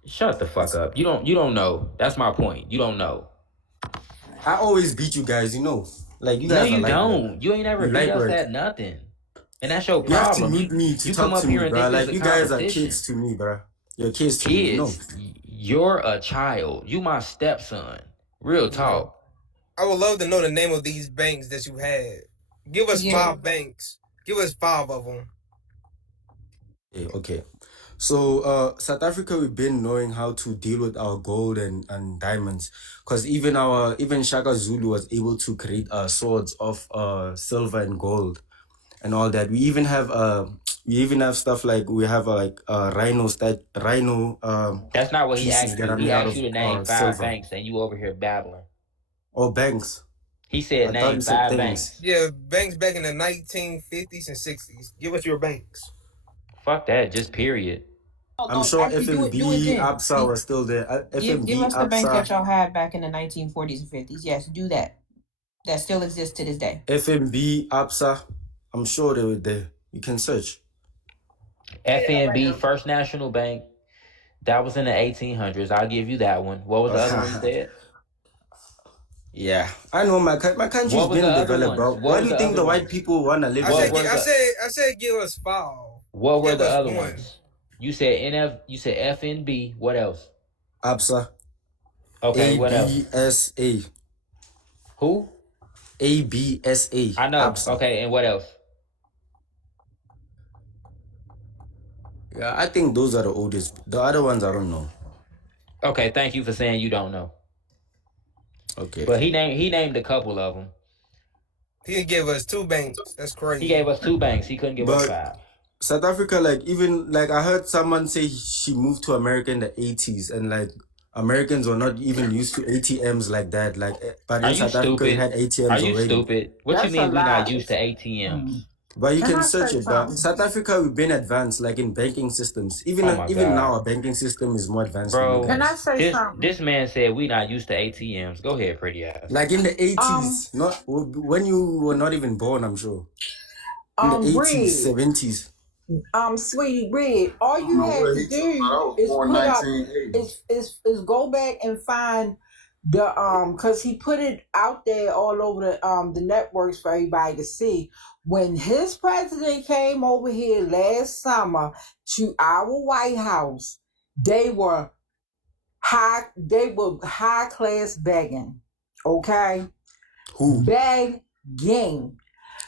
Shut the fuck up. You don't know. That's my point. You don't know. I always beat you guys, you know. Like, you No, guys are you light work. don't. You ain't ever You beat light us work. at nothing. And that's your You have to problem. mute me to You come talk up to here me, and bruh. think this Like, a you guys are competition. kids to me, bruh. You're kids to me, you know. Kids, you're a child. You my stepson. Real talk. I would love to know the name of these banks that you had. Give us Yeah. 5 banks. Give us 5 of them. Okay. So South Africa, we've been knowing how to deal with our gold and diamonds, because even Shaka Zulu was able to create swords of silver and gold and all that. We even have stuff like we have rhino That's not what he pieces asked that you. are He made out asked of you to name 5 silver. banks, and you over here babbling. Or banks. He said I thought name you said 5 things. banks. Yeah, banks back in the 1950s and 60s. Give us your banks. Fuck that, just period. I'm sure Actually, do it FMB, then. ABSA was still there. Give FMB, us the banks that ABSA, y'all had back in the 1940s and 50s. Yes, do that. That still exists to this day. FMB, ABSA. I'm sure they were there. You can search. FNB, First National Bank. That was in the 1800s. I'll give you that one. What was the other one you said? Yeah, I know my country's What was the been other developed, bro. ones? What Why was do you the think other the white ones? people wanna live I there? said give us 5. What were Give the us other 1. ones? You said FNB. What else? ABSA. Okay, what else? ABSA. Who? ABSA. I know. ABSA. Okay, and what else? Yeah, I think those are the oldest. The other ones I don't know. Okay, thank you for saying you don't know. Okay. But he named a couple of them. He didn't give us 2 banks. That's crazy. He gave us 2 banks. He couldn't give us 5. South Africa, I heard someone say she moved to America in the 80s, and Americans were not even used to ATMs like that. But Are in you South Africa, we stupid? had ATMs Are you already. stupid? What you That's a mean we not lie. used to ATMs? But you Can can I search say it. But something? South Africa, we've been advanced, like in banking systems. Even Oh my even now, God. our banking system is more advanced than you Bro, Can I guys. say something? this man said we not used to ATMs. Go ahead, pretty ass. Like in the 80s, not when you were not even born, I'm sure. In the 80s, Red, 70s. Sweetie Red, all I don't you know had what to he talking about. I do was is born put up 1980. is go back and find the because he put it out there all over the networks for everybody to see. When his president came over here last summer to our White House, they were high class begging. Okay? Who? Begging.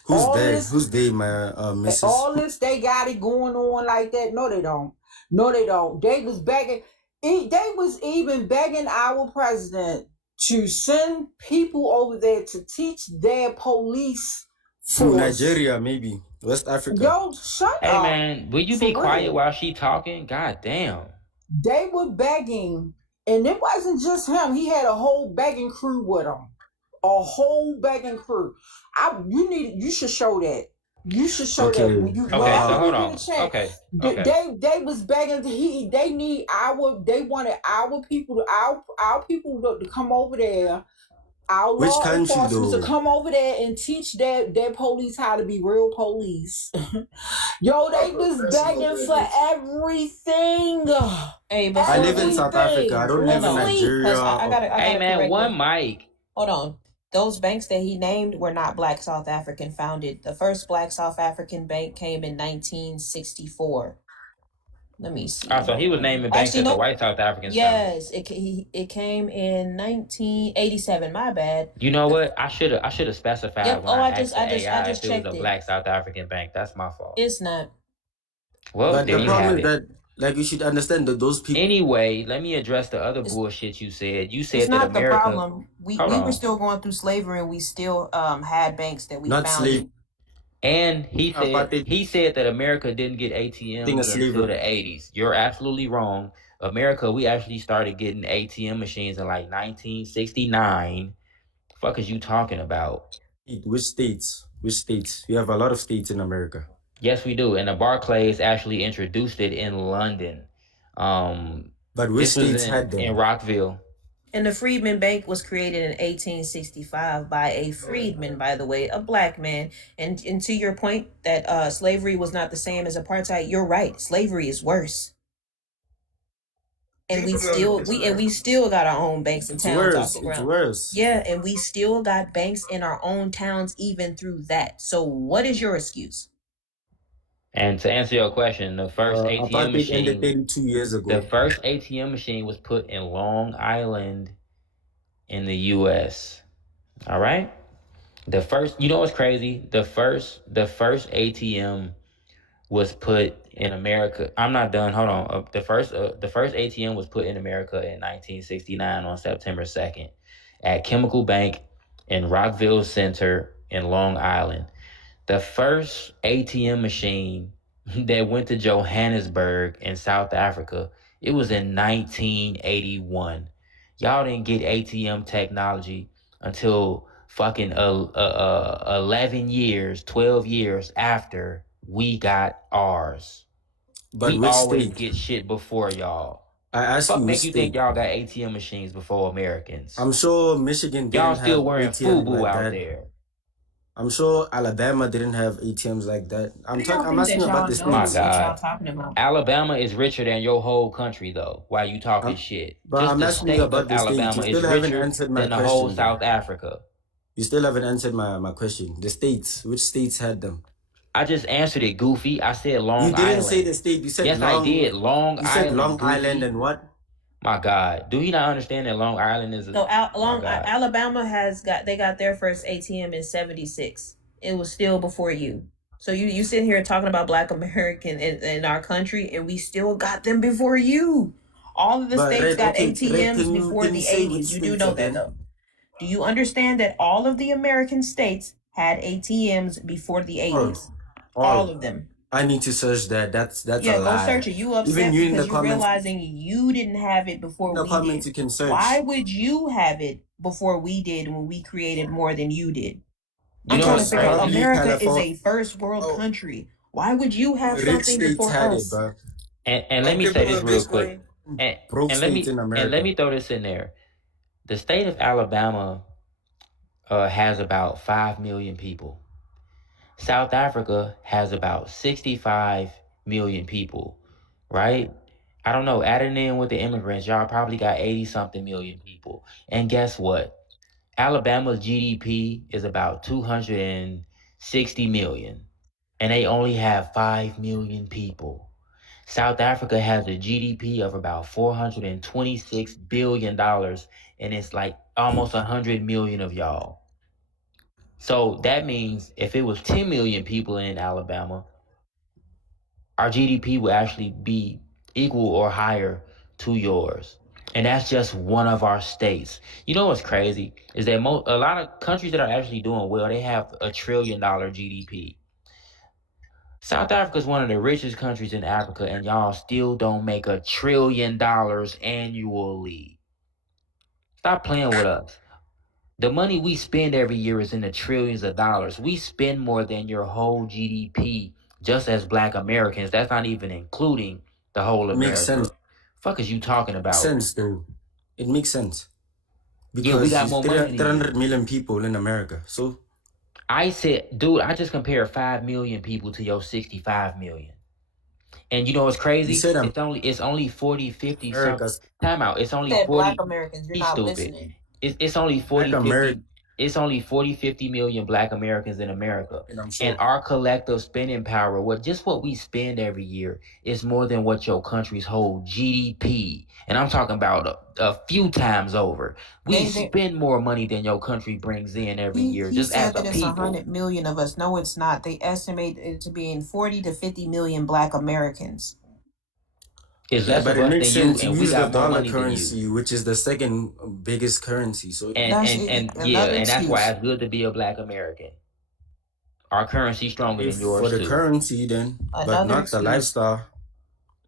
Who's All there? this Who's they, my missus? all this they got it going on like that. No, they don't. No, they don't. They was begging. They was even begging our president to send people over there to teach their police Who? force. Nigeria, maybe. West Africa. Yo, shut Hey up. man, will you For be quiet real. while she talking? God damn. They were begging, and it wasn't just him. He had a whole begging crew with him. A whole begging crew. You should show that. You should show that Okay. when you Okay, whenever so hold you get on. a chance. Okay. They was begging. They wanted our people to come over there. Our Which law country enforcement to though? come over there and teach their police how to be real police. Yo, they was begging for everything. Hey, before I live in South Africa. I don't live in Hold on, Nigeria. because I gotta Hey man, correct one him. mic. Hold on. Those banks that he named were not Black South African founded. The first Black South African bank came in 1964. Let me see. Oh, so he was naming banks that the white South Africans founded. Yes, it came in 1987. My bad. You know what? I should have specified Yep. when Oh, I I asked just the AI if just it was checked a it. black South African bank. That's my fault. It's not. Well, But there the you problem have is it. that you should understand that those people. Anyway, let me address the other bullshit you said. You It's said that not the America. problem. We Hold were on. still going through slavery, and we still had banks that we Not founded. slave. And he Apartheid said that America didn't get thing of ATMs until slavery. the 80s. You're absolutely wrong. America, we actually started getting ATM machines in like 1969. Fuck is you talking about? Which states? Which states? We have a lot of states in America. Yes, we do. And the Barclays actually introduced it in London. But which this was states had them? in Rockville. And the Freedmen Bank was created in 1865 by a freedman, by the way, a black man. And to your point that slavery was not the same as apartheid, you're right. Slavery is worse. And we still got our own banks and towns off the ground. It's worse. Yeah, and we still got banks in our own towns even through that. So what is your excuse? And to answer your question, the first ATM Apartheid ended machine 32 years ago. The first ATM machine was put in Long Island in the US. All right? The first, you know what's crazy? The first ATM was put in America. I'm not done. Hold on. The first ATM was put in America in 1969 on September 2nd at Chemical Bank in Rockville Center in Long Island. The first ATM machine that went to Johannesburg in South Africa, it was in 1981. Y'all didn't get ATM technology until fucking 11 years, 12 years after we got ours. But We which always state? get shit before y'all. I asked Fuck you which make you think state. y'all got ATM machines before Americans. I'm sure Michigan Y'all didn't still have wearing ATMs FUBU like out that. there. I'm sure Alabama didn't have ATMs like that. What do y'all I'm think that asking about y'all the know My states. that y'all God. talking about? Alabama is richer than your whole country, though, while you talking shit. But Just I'm the asking you state of about the states. Alabama You is still haven't richer answered my than the whole question, though. South Africa. You still haven't answered my question. The states. Which states had them? I just answered it, Goofy. I said You Long didn't say Island. the state. You said Yes, I Long. did. Long You said Island, Long Island Goofy. and what? My God. Do you not understand that Long Island is a... So My God. Alabama they got their first ATM in 76. It was still before you. So you sitting here talking about Black American in our country, and we still got them before you. All of the But states Red, got okay, Red, ATMs before can you the say which 80s. You do states know that again? though. Do you understand that all of the American states had ATMs before the 80s? All of them. I need to search that. That's a Yeah, go lie. search it. You Even upset you in the because you're comments. realizing you didn't have it before In the we comments, did. you can search. Why would you have it before we did when we created more than you did? You I'm know trying what's to figure out. crazy? America is a first world country. Why would you have Rich something states before had it, us? bro. And let me say this real quick. Broke And states in let America. me throw this in there. The state of Alabama has about 5 million people. South Africa has about 65 million people, right? I don't know. Adding in with the immigrants, y'all probably got 80 something million people. And guess what? Alabama's GDP is about 260 million, and they only have 5 million people. South Africa has a GDP of about $426 billion, and it's like almost 100 million of y'all. So that means if it was 10 million people in Alabama, our GDP would actually be equal or higher to yours. And that's just one of our states. You know what's crazy is that a lot of countries that are actually doing well, they have $1 trillion GDP. South Africa is one of the richest countries in Africa, and y'all still don't make $1 trillion annually. Stop playing with us. The money we spend every year is in the trillions of dollars. We spend more than your whole GDP just as Black Americans. That's not even including the whole Makes America. sense. Fuck is you talking Makes about? sense, though. It makes sense. Yeah, we Because got there's more money than 300 you. million people in America. So I said, dude, I just compared 5 million people to your 65 million. And you know what's you crazy? said It's only 40, 50 something. America's Time out. It's only Said Black 40. Americans. You're He's not stupid. listening. It's only Black 40, 50. American, It's only 40, 50 million Black Americans in America. I'm And sure. our collective spending power, what we spend every year, is more than what your country's whole GDP. And I'm talking about a few times over. We spend more money than your country brings in every year, He just as said a that it's people. 100 million of us. No, it's not. They estimate it to be in 40 to 50 million Black Americans. It's Yeah, less but of it us makes than you, sense. You and we use the got more dollar money than you. currency, which is the second biggest currency. So And that's why it's good to be a Black American. Our currency's stronger than if for yours the too. currency, then, but not the lifestyle.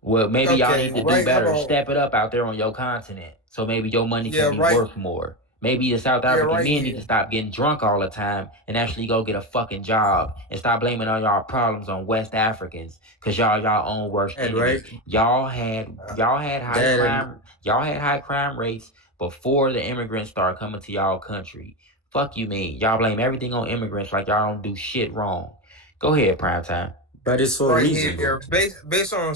Well, maybe y'all Okay, need to do right. Hold better. on. Step it up out there on your continent, so maybe your money Yeah, can be right. worth more. Maybe the South Yeah, African right men need here. to stop getting drunk all the time and actually go get a fucking job and stop blaming all y'all problems on West Africans, cause y'all own worst That, enemies. right? Y'all had high That crime. Y'all had high crime rates before the immigrants started coming to y'all country. Fuck you mean? Y'all blame everything on immigrants like y'all don't do shit wrong. Go ahead, prime time. but it's for a Right reason, here, though. based on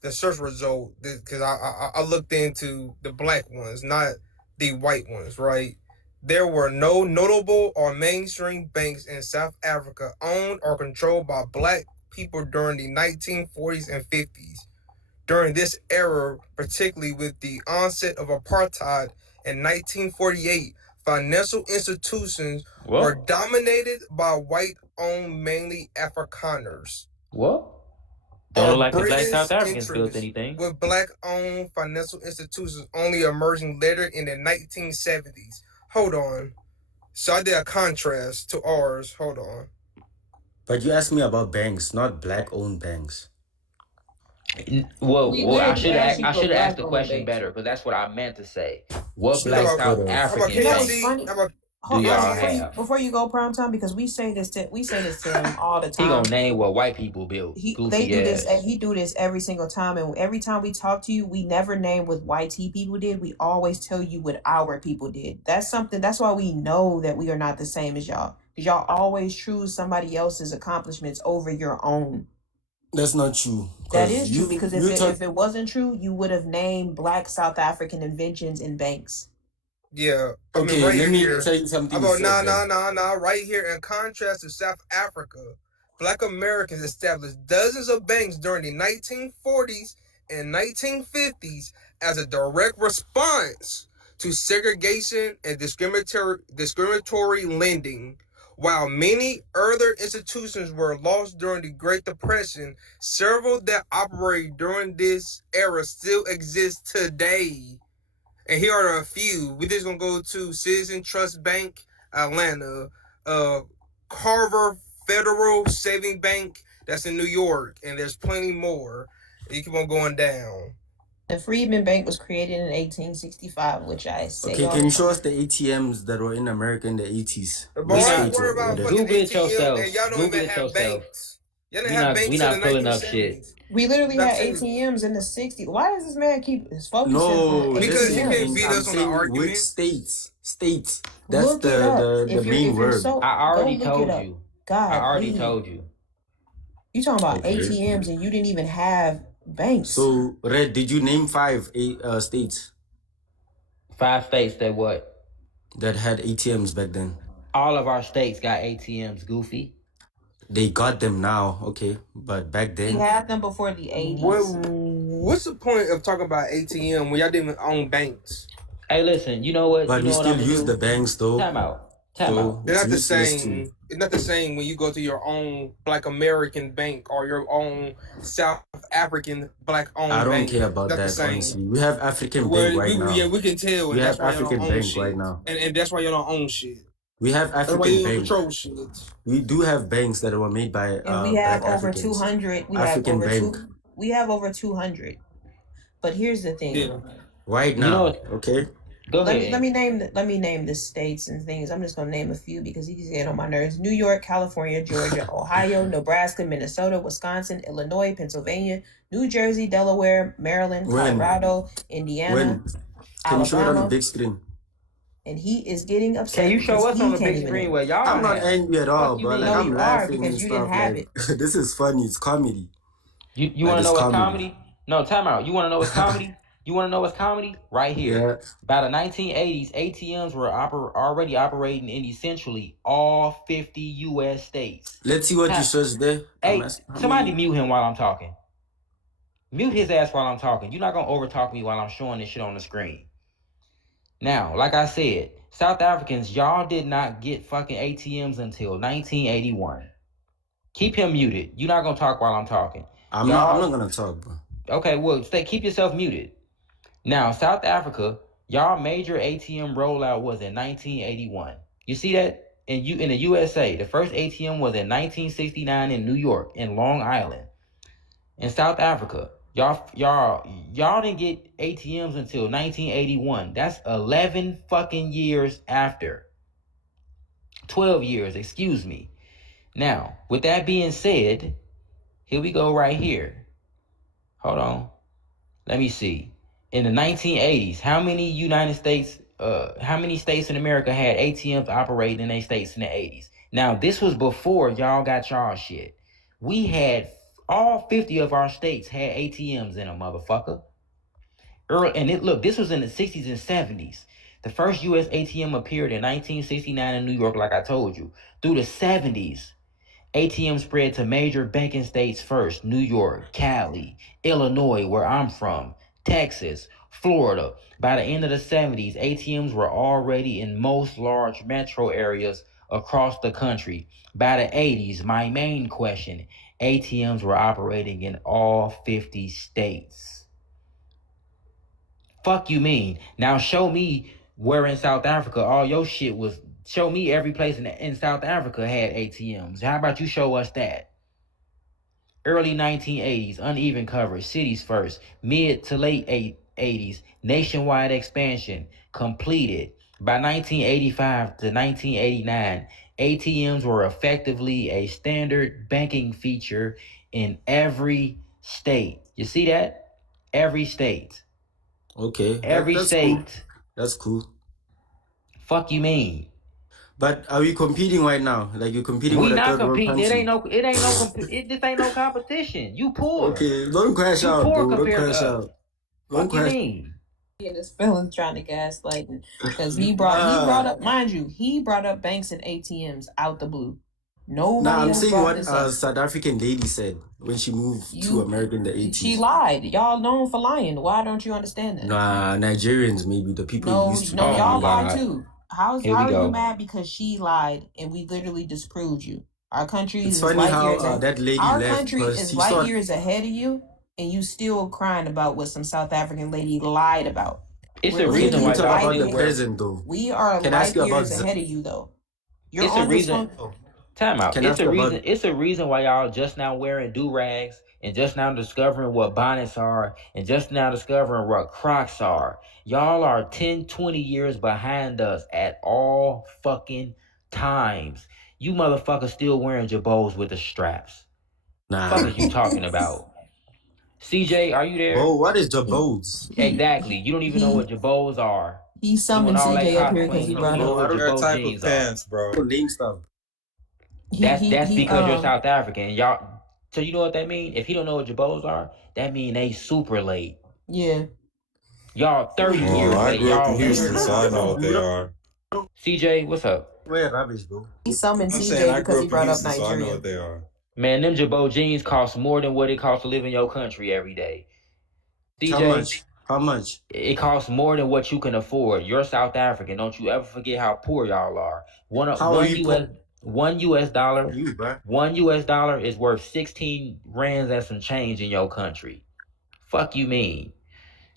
the search result, because I looked into the Black ones, not the white ones. Right, there were no notable or mainstream banks in South Africa owned or controlled by Black people during the 1940s and 50s. During this era, particularly with the onset of apartheid in 1948, financial institutions were What? dominated by white-owned, mainly Afrikaners. What? Don't Are look like the black South British Africans built interests anything. with black-owned financial institutions only emerging later in the 1970s? Hold on. So I did a contrast to ours. Hold on. But you asked me about banks, not black-owned banks. We I literally should asked have you for asked the black-owned question banks. better, because that's what I meant to say. What She How black just about South could have. how about African You know what's KFC? banks funny? How about do Hold on, y'all KFC? have? before you go, prime time, because we say this to him all the He gonna time. name what white people built. They Goofy do this, and ass. he do this every single time. And every time we talk to you, we never name what white people did. We always tell you what our people did. That's something. That's why we know that we are not the same as y'all, because y'all always choose somebody else's accomplishments over your own. That's not true. That Because is true, because you talk. if it wasn't true, you would have named Black South African inventions in banks. Yeah, I mean Okay, right let me here. tell you something How you about said then. right here in contrast to South Africa, Black Americans established dozens of banks during the 1940s and 1950s as a direct response to segregation and discriminatory lending. While many other institutions were lost during the Great Depression, several that operated during this era still exist today. And here are a few. We're just gonna go to Citizen Trust Bank, Atlanta, Carver Federal Saving Bank, that's in New York, and there's plenty more. You keep on going down. The Freedmen Bank was created in 1865, which I say Okay, all can the you show us time. the ATMs that were in America in the 80s? But Which We why you states not worry were about there? fucking Google it ATM and yourself. y'all don't Google even it have yourself. banks? Y'all didn't have We banks till the not pulling up shit. 1970s. We literally Stop had saying ATMs in the 60s. Why does this man keep focusing on No, because he listen. can't ATMs? beat I'm us on the saying which argument. states. States. That's Look it up. the main If you're word. so, I go already look it told up. you. I God, already leave. told you. You talking about Okay. ATMs and you didn't even have banks. So, Red, did you name 5 states 5 states that what? that had ATMs back then? All of our states got ATMs, Goofy. They got them now, okay, but back We then, had them before the 80s. What's the point of talking about ATM when y'all didn't even own banks? Hey, listen. You know what? but You we know what still I'm gonna use the do? banks though, Time out. Time so out. They're it's not the useless to. same. It's not the same when you go to your own Black American bank or your own South African Black I owned don't bank. care about Not the that, same. honestly. We have African Bank Well, right now. we can tell, We and that's have why y'all don't African own Bank right shit, now. and that's why y'all don't own shit. We have That's why African you don't Bank. control shit. We do have banks that were made by And we have Black over Africans. 200. African Bank. We have over 200. But here's the thing. Yeah. Right You know now, what? okay? Go Let ahead. me name the states and things. I'm just gonna name a few because he's getting on my nerves. New York, California, Georgia, Ohio, Nebraska, Minnesota, Wisconsin, Illinois, Pennsylvania, New Jersey, Delaware, Maryland, When? Colorado, Indiana, When? Can you show it on the Alabama. big screen? And he is getting Can upset you because show us on he the can't big even screen name. where y'all I'm not have? angry at all, Fuck you but like mean? No, I'm you are laughing and because you didn't stuff. have Like it. this is funny. It's comedy. You Like want to it's know what's comedy. comedy? No, time out. You want to know what's comedy? You want to know what's comedy? Right here. Yeah. By the 1980s, ATMs were already operating in essentially all 50 U.S. states. Let's see what you searched there. I'm Hey, asking how somebody many. mute him while I'm talking. Mute his ass while I'm talking. You're not going to overtalk me while I'm showing this shit on the screen. Now, like I said, South Africans, y'all did not get fucking ATMs until 1981. Keep him muted. You're not going to talk while I'm talking. I'm not gonna talk, bro. Okay, well, keep yourself muted. Now, South Africa, y'all major ATM rollout was in 1981. You see that? In the USA, the first ATM was in 1969 in New York, in Long Island. In South Africa, y'all didn't get ATMs until 1981. That's 11 fucking years after. 12 years, excuse me. Now, with that being said, here we go right here. Hold on. Let me see. In the 1980s, how many states in America had ATMs operating in their states in the 80s? Now, this was before y'all got y'all shit. We had all 50 of our states had ATMs in them, motherfucker. This was in the 60s and 70s. The first U.S. ATM appeared in 1969 in New York, like I told you. Through the 70s, ATM spread to major banking states first: New York, Cali, Illinois, where I'm from, Texas, Florida. By the end of the 70s, ATMs were already in most large metro areas across the country. By the 80s, my main question, ATMs were operating in all 50 states. Fuck you mean? Now show me where in South Africa all your shit was. Show me every place in South Africa had ATMs. How about you show us that? Early 1980s, uneven coverage, cities first. Mid to late 80s, nationwide expansion completed. By 1985 to 1989, ATMs were effectively a standard banking feature in every state. You see that? Every state. Okay, Every that's cool. state. That's cool. Fuck you mean? But are we competing right now? Like you're competing We with a not third world competing. It country? ain't no. It ain't no. This ain't no competition. You poor. Okay, don't crash You out, poor bro. Don't compared to crash us. out. Don't Fuck you crash. mean? And his feelings trying to gaslight because he brought up, mind you, he brought up banks and ATMs out the blue. Nobody Nah, I'm else saying brought what this up. South African lady said when she moved to America in the 80s. She lied. Y'all known for lying. Why don't you understand that? Nah, Nigerians maybe the people No, used to. no, Oh y'all my lied God. too. How Here are we you go. mad because she lied and we literally disproved you? Our country It's is funny light how years ahead. that lady Our left country because is she light thought. years ahead of you, and you still crying about what some South African lady lied about. It's We're a Okay, reason can you why literally talk y'all light about the niggas wear. years. present though? We are Can I ask light you about? years ahead of you, though. You're It's a on this reason. one. Time out. Can I It's ask a you reason. about? It's a reason why y'all just now wearing do rags and just now discovering what bonnets are and just now discovering what Crocs are. Y'all are 10, 20 years behind us at all fucking times. You motherfuckers still wearing jabos with the straps. Nah. Fuck is you talking about? CJ, are you there? Bro, what is the bows? Exactly. You don't even know what jabos are. He Doing summoned all that CJ up here because he cosplaying. You don't brought even know up. what Your jabot type of jeans are. pants, bro. Name stuff. That's because you're South African. Y'all, so you know what that mean? If he don't know what jabos are, that mean they super late. Yeah. Y'all 30 Well, years I late. grew up in Y'all Houston, so I know what they are. CJ, what's up? Wear rubbish, bro. He summoned I'm saying CJ I because grew he up in brought up Houston, so I know Nigeria. what they are. Man, them jabot jeans cost more than what it costs to live in your country every day. CJ, How much? How much? it costs more than what you can afford. You're South African. Don't you ever forget how poor y'all are. How are you? One US dollar. You, bro. $1 is worth 16 rands and some change in your country. Fuck you mean?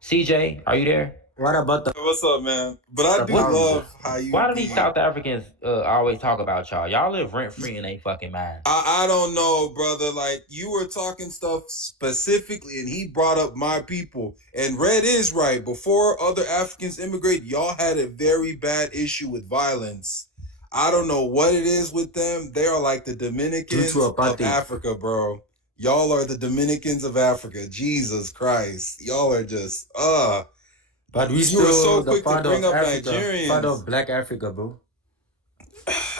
CJ, are you there? What about the? What's up, man? But I do love how you Why do be. these South Africans always talk about y'all? Y'all live rent free in they fucking mind. I don't know, brother. Like you were talking stuff specifically, and he brought up my people. And Red is right. Before other Africans immigrate, y'all had a very bad issue with violence. I don't know what it is with them. They are like the Dominicans of Africa, bro. Y'all are the Dominicans of Africa. Jesus Christ. Y'all are just But we you were still so the quick to father bring of up Africa, Nigerians. father of Black Africa, bro.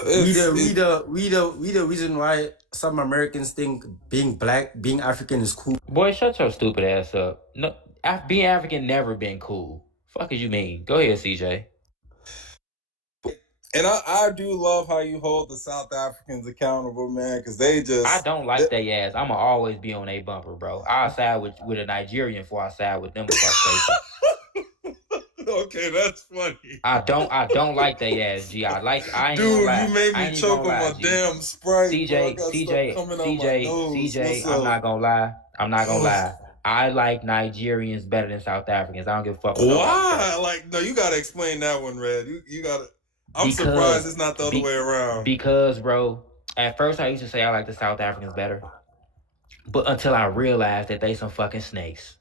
We the reason why some Americans think being black, being African is cool. Boy, shut your stupid ass up. No, being African never been cool. Fuck as you mean? Go ahead, CJ. And I do love how you hold the South Africans accountable, man, because they just... I don't like they ass. I'ma always be on a bumper, bro. I'll side with a Nigerian before I side with them fuck faces. Okay, that's funny. I don't like they ass, G. I ain't Dude, gonna lie. you made I me ain't choke on gonna lie, my G. damn Sprite, CJ, bro. I got CJ, stuff coming out my nose. CJ, What's I'm up? not gonna lie. I'm not gonna lie. I like Nigerians better than South Africans. I don't give a fuck what nobody Why? say. Like, no, you gotta explain that one, Red. You gotta... I'm surprised it's not the other way around. Because, bro, at first I used to say I like the South Africans better. But until I realized that they some fucking snakes.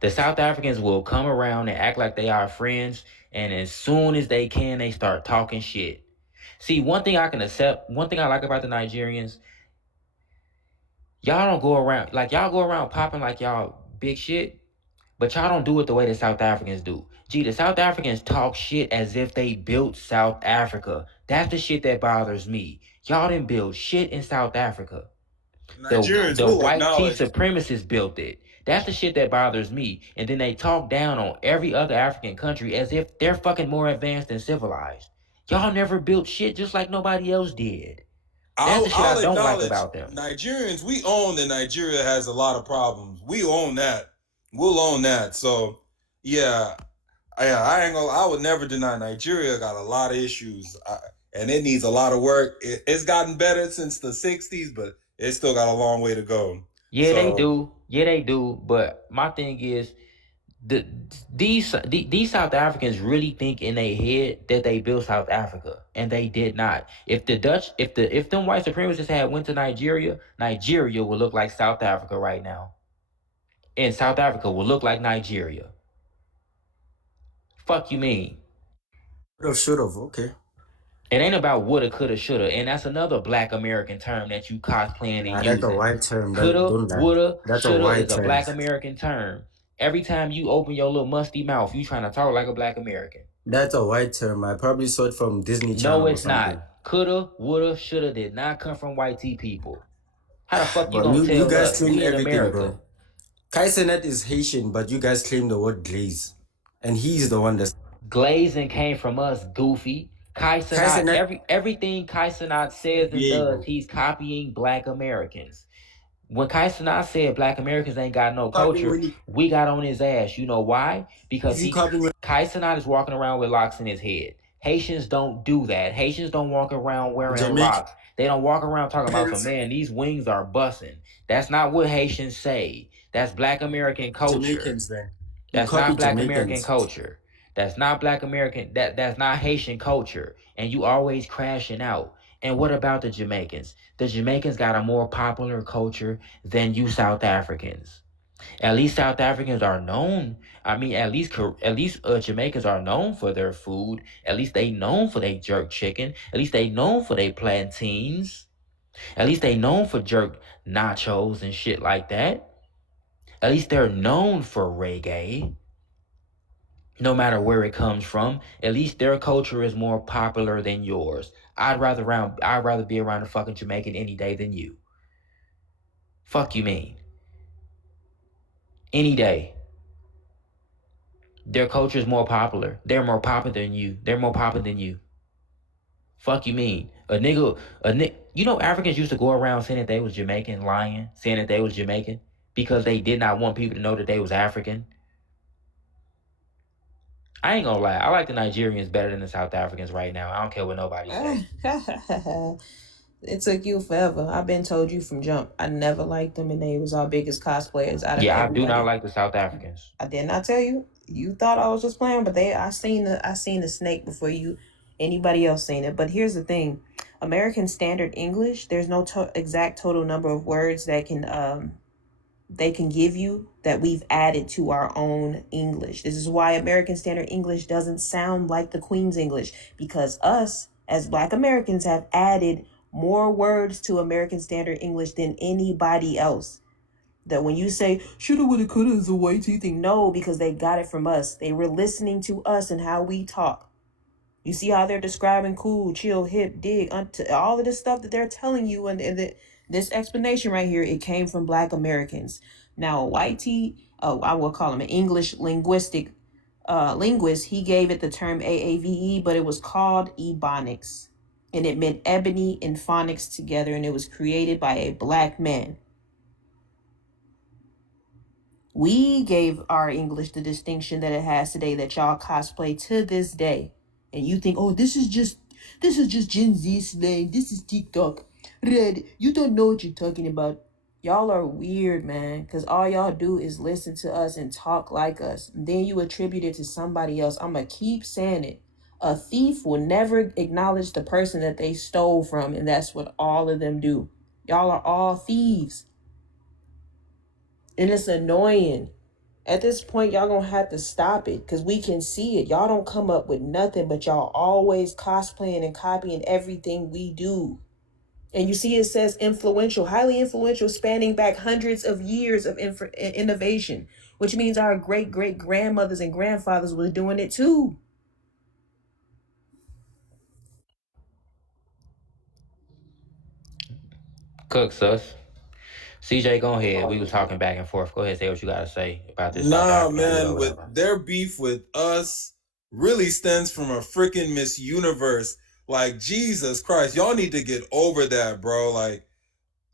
The South Africans will come around and act like they are friends, and as soon as they can, they start talking shit. See, one thing I can accept, one thing I like about the Nigerians, y'all don't go around, like y'all go around popping like y'all big shit, but y'all don't do it the way the South Africans do. Gee, the South Africans talk shit as if they built South Africa. That's the shit that bothers me. Y'all didn't build shit in South Africa. The white chief supremacists built it. That's the shit that bothers me. And then they talk down on every other African country as if they're fucking more advanced and civilized. Y'all never built shit just like nobody else did. That's the shit I don't like about them. Nigerians, we own that Nigeria has a lot of problems. We own that. We'll own that. So, yeah, I ain't gonna. I would never deny Nigeria got a lot of issues, and it needs a lot of work. It's gotten better since the '60s, but it still got a long way to go. Yeah, they So do. Yeah, they do. But my thing is, these South Africans really think in their head that they built South Africa, and they did not. If the Dutch, if them white supremacists had went to Nigeria, Nigeria would look like South Africa right now, and South Africa would look like Nigeria. Fuck you mean? Should have. Okay. It ain't about woulda, coulda, shoulda, and that's another Black American term that you cosplaying and Nah, that's a using. white term. That Coulda, don't lie. woulda, That's a shoulda white is a term. Black American term. Every time you open your little musty mouth, you trying to talk like a Black American. That's a white term. I probably saw it from Disney No, Channel or it's something. not. Coulda, woulda, shoulda did not come from white T people. How the fuck you But gonna you tell guys us claim we in everything, America? bro. Kaisenet is Haitian, but you guys claim the word glaze. And he's the one that's... Glazing came from us, goofy. Kaisenet... Everything Kaisenat says and Yeah, does, bro. he's copying Black Americans. When Kaisenat said Black Americans ain't got no Copying culture, when he... we got on his ass. You know why? Because Is he copying when... Kaisenat is walking around with locks in his head. Haitians don't do that. Haitians don't walk around wearing Jamaican locks. They don't walk around talking about some, pants? man, these wings are busting. That's not what Haitians say. That's Black American culture. Jamaicans, then. You That's copy not Black American Jamaicans. culture. That's not Black American. That's not Haitian culture. And you always crashing out. And what about the Jamaicans? The Jamaicans got a more popular culture than you South Africans. At least South Africans are known. I mean, at least Jamaicans are known for their food. At least they known for their jerk chicken. At least they known for their plantains. At least they known for jerk nachos and shit like that. At least they're known for reggae. No matter where it comes from, at least their culture is more popular than yours. I'd rather be around a fucking Jamaican any day than you. Fuck you mean? Any day. Their culture is more popular. They're more popular than you. They're more popular than you. Fuck you mean? You know Africans used to go around saying that they was Jamaican, lying, saying that they was Jamaican because they did not want people to know that they was African. I ain't gonna lie. I like the Nigerians better than the South Africans right now. I don't care what nobody says. It took you forever. I've been told you from jump. I never liked them, and they was our biggest cosplayers out of Yeah, everybody. I do not like the South Africans. I did not tell you. You thought I was just playing, but I seen the snake before anybody else seen it. But here's the thing: American Standard English. There's no exact total number of words that they can give you that we've added to our own English. This is why American Standard English doesn't sound like the Queen's English, because us as Black Americans have added more words to American Standard English than anybody else. That when you say shoulda, woulda, coulda is a white thing, no, because they got it from us. They were listening to us and how we talk. You see how they're describing cool, chill, hip, dig, all of this stuff that they're telling you, and this explanation right here, it came from Black Americans. Now, I will call him an English linguist. He gave it the term AAVE, but it was called Ebonics, and it meant ebony and phonics together, and it was created by a Black man. We gave our English the distinction that it has today, that y'all cosplay to this day. And you think, oh, this is just Gen Z slang. This is Tic Toc. Red, you don't know what you're talking about. Y'all are weird, man. Because all y'all do is listen to us and talk like us. And then you attribute it to somebody else. I'm going to keep saying it. A thief will never acknowledge the person that they stole from. And that's what all of them do. Y'all are all thieves. And it's annoying. At this point, y'all gonna have to stop it, because we can see it. Y'all don't come up with nothing, but y'all always cosplaying and copying everything we do. And you see it says influential, highly influential, spanning back hundreds of years of innovation, which means our great-great-grandmothers and grandfathers were doing it too. Cook sus. CJ, go ahead. We was talking back and forth. Go ahead, say what you gotta say about this South nah, African dude or man, with whatever. their beef with us really stems from a freaking Miss Universe. Like, Jesus Christ, y'all need to get over that, bro. Like,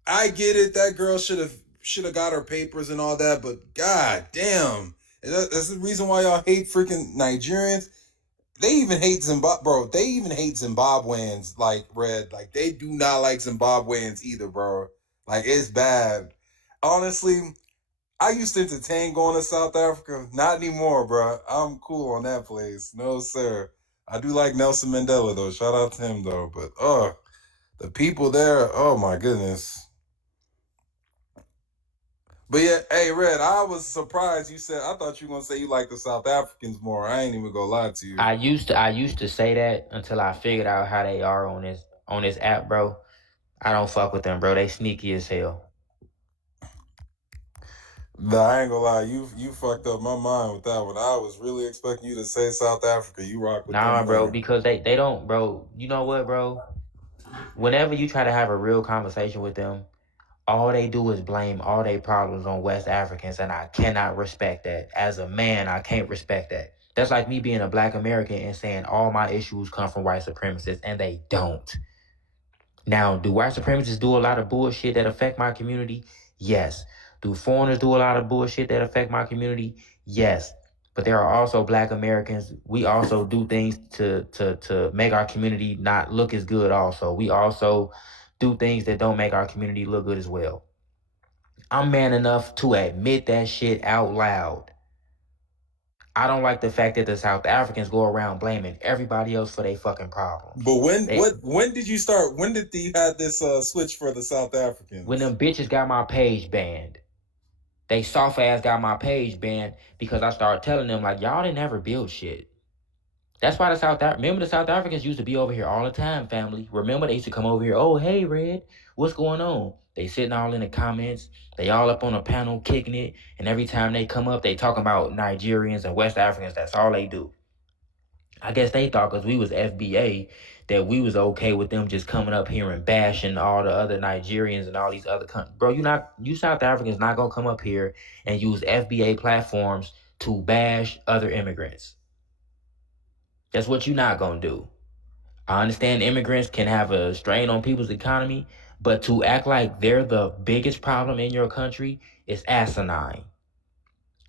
I get it, that girl should have got her papers and all that, but god damn, that's the reason why y'all hate freaking Nigerians. They even hate Zimbabwe, bro. They even hate Zimbabweans, like Red. Like, they do not like Zimbabweans either, bro. Like, it's bad. Honestly, I used to entertain going to South Africa. Not anymore, bro. I'm cool on that place. No, sir. I do like Nelson Mandela, though. Shout out to him, though. But, the people there, oh, my goodness. But yeah, hey, Red, I was surprised you said, I thought you were going to say you like the South Africans more. I ain't even going to lie to you. I used to say that until I figured out how they are on this app, bro. I don't fuck with them, bro. They sneaky as hell. Nah, I ain't gonna lie, you fucked up my mind with that one. I was really expecting you to say South Africa. You rock with them Nah, bro, more. because they don't, bro. You know what, bro? Whenever you try to have a real conversation with them, all they do is blame all their problems on West Africans, and I cannot respect that. As a man, I can't respect that. That's like me being a black American and saying all my issues come from white supremacists, and they don't. Now, do white supremacists do a lot of bullshit that affect my community? Yes. Do foreigners do a lot of bullshit that affect my community? Yes. But there are also black Americans. We also do things to make our community not look as good also. We also do things that don't make our community look good as well. I'm man enough to admit that shit out loud. I don't like the fact that the South Africans go around blaming everybody else for their fucking problems. But when did you start? When did you have this switch for the South Africans? When them bitches got my page banned. They soft ass got my page banned because I started telling them like, y'all didn't ever build shit. That's why remember the South Africans used to be over here all the time, family. Remember they used to come over here, oh, hey, Red, what's going on? They sitting all in the comments. They all up on a panel kicking it. And every time they come up, they talking about Nigerians and West Africans. That's all they do. I guess they thought because we was FBA that we was okay with them just coming up here and bashing all the other Nigerians and all these other countries. Bro, you South Africans not gonna come up here and use FBA platforms to bash other immigrants. That's what you're not gonna do. I understand immigrants can have a strain on people's economy, but to act like they're the biggest problem in your country is asinine.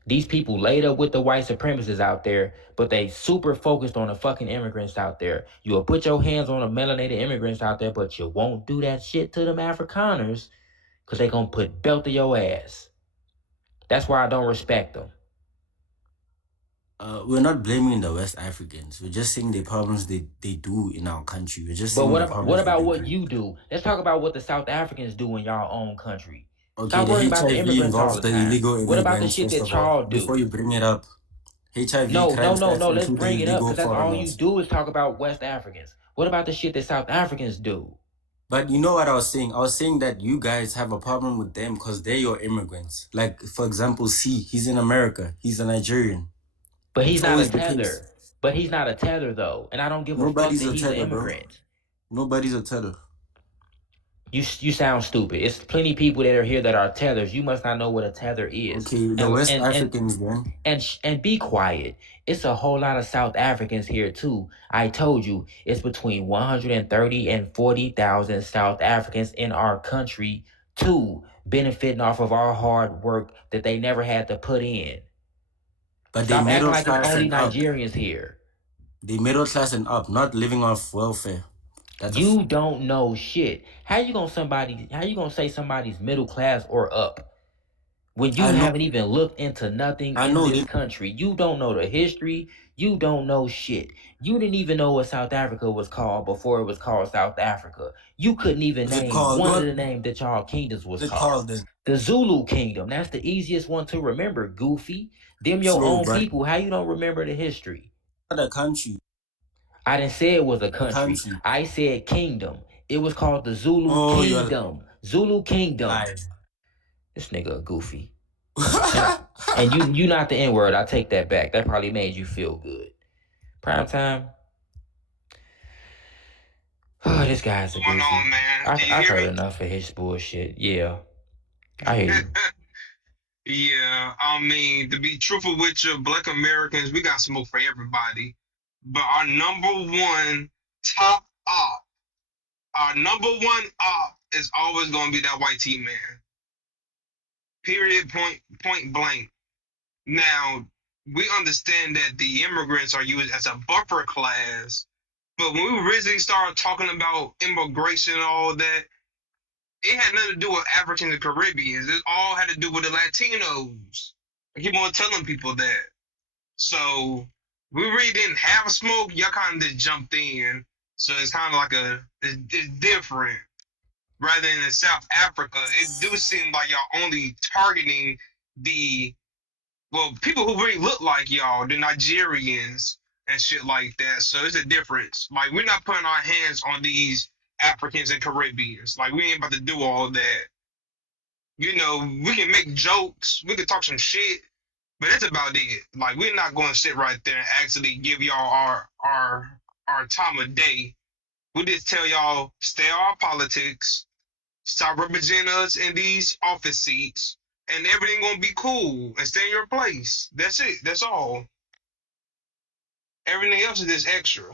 These people laid up with the white supremacists out there, but they super focused on the fucking immigrants out there. You'll put your hands on the melanated immigrants out there, but you won't do that shit to them Afrikaners because they gonna put belt to your ass. That's why I don't respect them. We're not blaming the West Africans. We're just saying the problems they do in our country. We're just But saying what the about problems that they what do. you do? Let's talk about what the South Africans do in y'all own country. Okay, Stop the worrying about the HIV immigrants all involves the the time. illegal What about the immigrants, shit first that of all, y'all before do? you bring it up. HIV No. crime stats Let's include the bring it up illegal because that's all you foreigners. do is talk about West Africans. What about the shit that South Africans do? But you know what I was saying? I was saying that you guys have a problem with them because they're your immigrants. Like, for example, C, he's in America. He's a Nigerian. But he's It's not a always the case. tether. But he's not a tether though, and I don't give a fuck Nobody's that a he's an tether, bro. immigrant. Nobody's a tether. You sound stupid. It's plenty of people that are here that are tethers. You must not know what a tether is. Okay, the West Africans then. And be quiet. It's a whole lot of South Africans here too. I told you it's between 130 and 40,000 South Africans in our country too, benefiting off of our hard work that they never had to put in. But they Stop acting middle like it's class only and up. Nigerians here. They middle class and up, not living off welfare. You don't know shit. How you gonna say somebody's middle class or up when you haven't even looked into nothing in this country? You don't know the history. You don't know shit. You didn't even know what South Africa was called before it was called South Africa. You couldn't even name one of the names that y'all kingdoms was called. The Zulu Kingdom. That's the easiest one to remember, goofy. Them your own people. How you don't remember the history? Not a country. I didn't say it was a country. I said kingdom. It was called the Zulu Kingdom. Zulu Kingdom. This nigga a goofy. and you not the N-word. I take that back. That probably made you feel good. Prime time. Oh, this guy's a goofy. What's going on, man? I've heard enough of his bullshit. Yeah. I hear you. Yeah, I mean, to be truthful with you, Black Americans, we got smoke for everybody. But our number one top op, our number one op is always going to be that white T man. Period, point blank. Now, we understand that the immigrants are used as a buffer class, but when we originally started talking about immigration and all that, it had nothing to do with Africans and Caribbeans. It all had to do with the Latinos. I keep on telling people that. So we really didn't have a smoke. Y'all kind of just jumped in. So it's kind of like it's different. Rather than in South Africa, it do seem like y'all only targeting the people who really look like y'all, the Nigerians and shit like that. So it's a difference. Like we're not putting our hands on these Africans and Caribbeans. Like we ain't about to do all that. You know, we can make jokes, we can talk some shit, but that's about it. Like we're not going to sit right there and actually give y'all our time of day. We just tell y'all stay on our politics, stop representing us in these office seats, and everything gonna be cool and stay in your place. That's it. That's all. Everything else is just extra.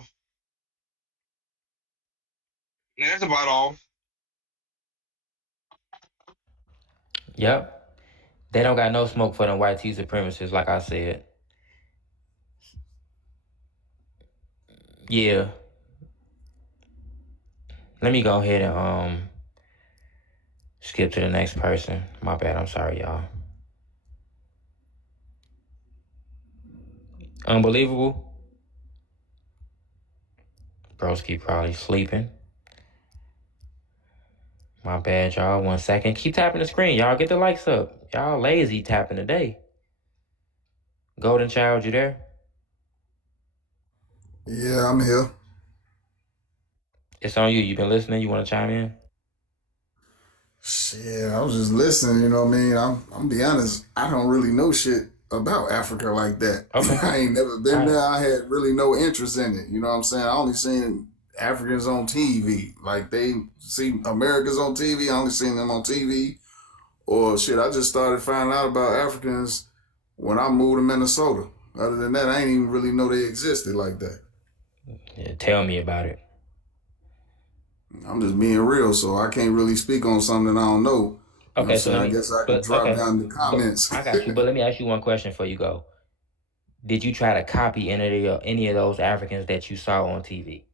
And that's about all. Yep. They don't got no smoke for them white supremacists, like I said. Yeah. Let me go ahead and skip to the next person. My bad. I'm sorry, y'all. Unbelievable. Broski probably sleeping. My bad, y'all. 1 second. Keep tapping the screen. Y'all get the likes up. Y'all lazy tapping today. Golden Child, you there? Yeah, I'm here. It's on you. You been listening? You want to chime in? Shit, I was just listening, you know what I mean? I'm be honest, I don't really know shit about Africa like that. Okay. I ain't never been All there. right. I had really no interest in it. You know what I'm saying? I only seen Africans on TV. Like they see Americans on TV, I only seen them on TV. Or shit, I just started finding out about Africans when I moved to Minnesota. Other than that, I ain't even really know they existed like that. Yeah, tell me about it. I'm just being real, so I can't really speak on something that I don't know. You know what I'm Okay, so saying? I guess I could drop down in the comments. I got you. But let me ask you one question before you go. Did you try to copy any of those Africans that you saw on TV?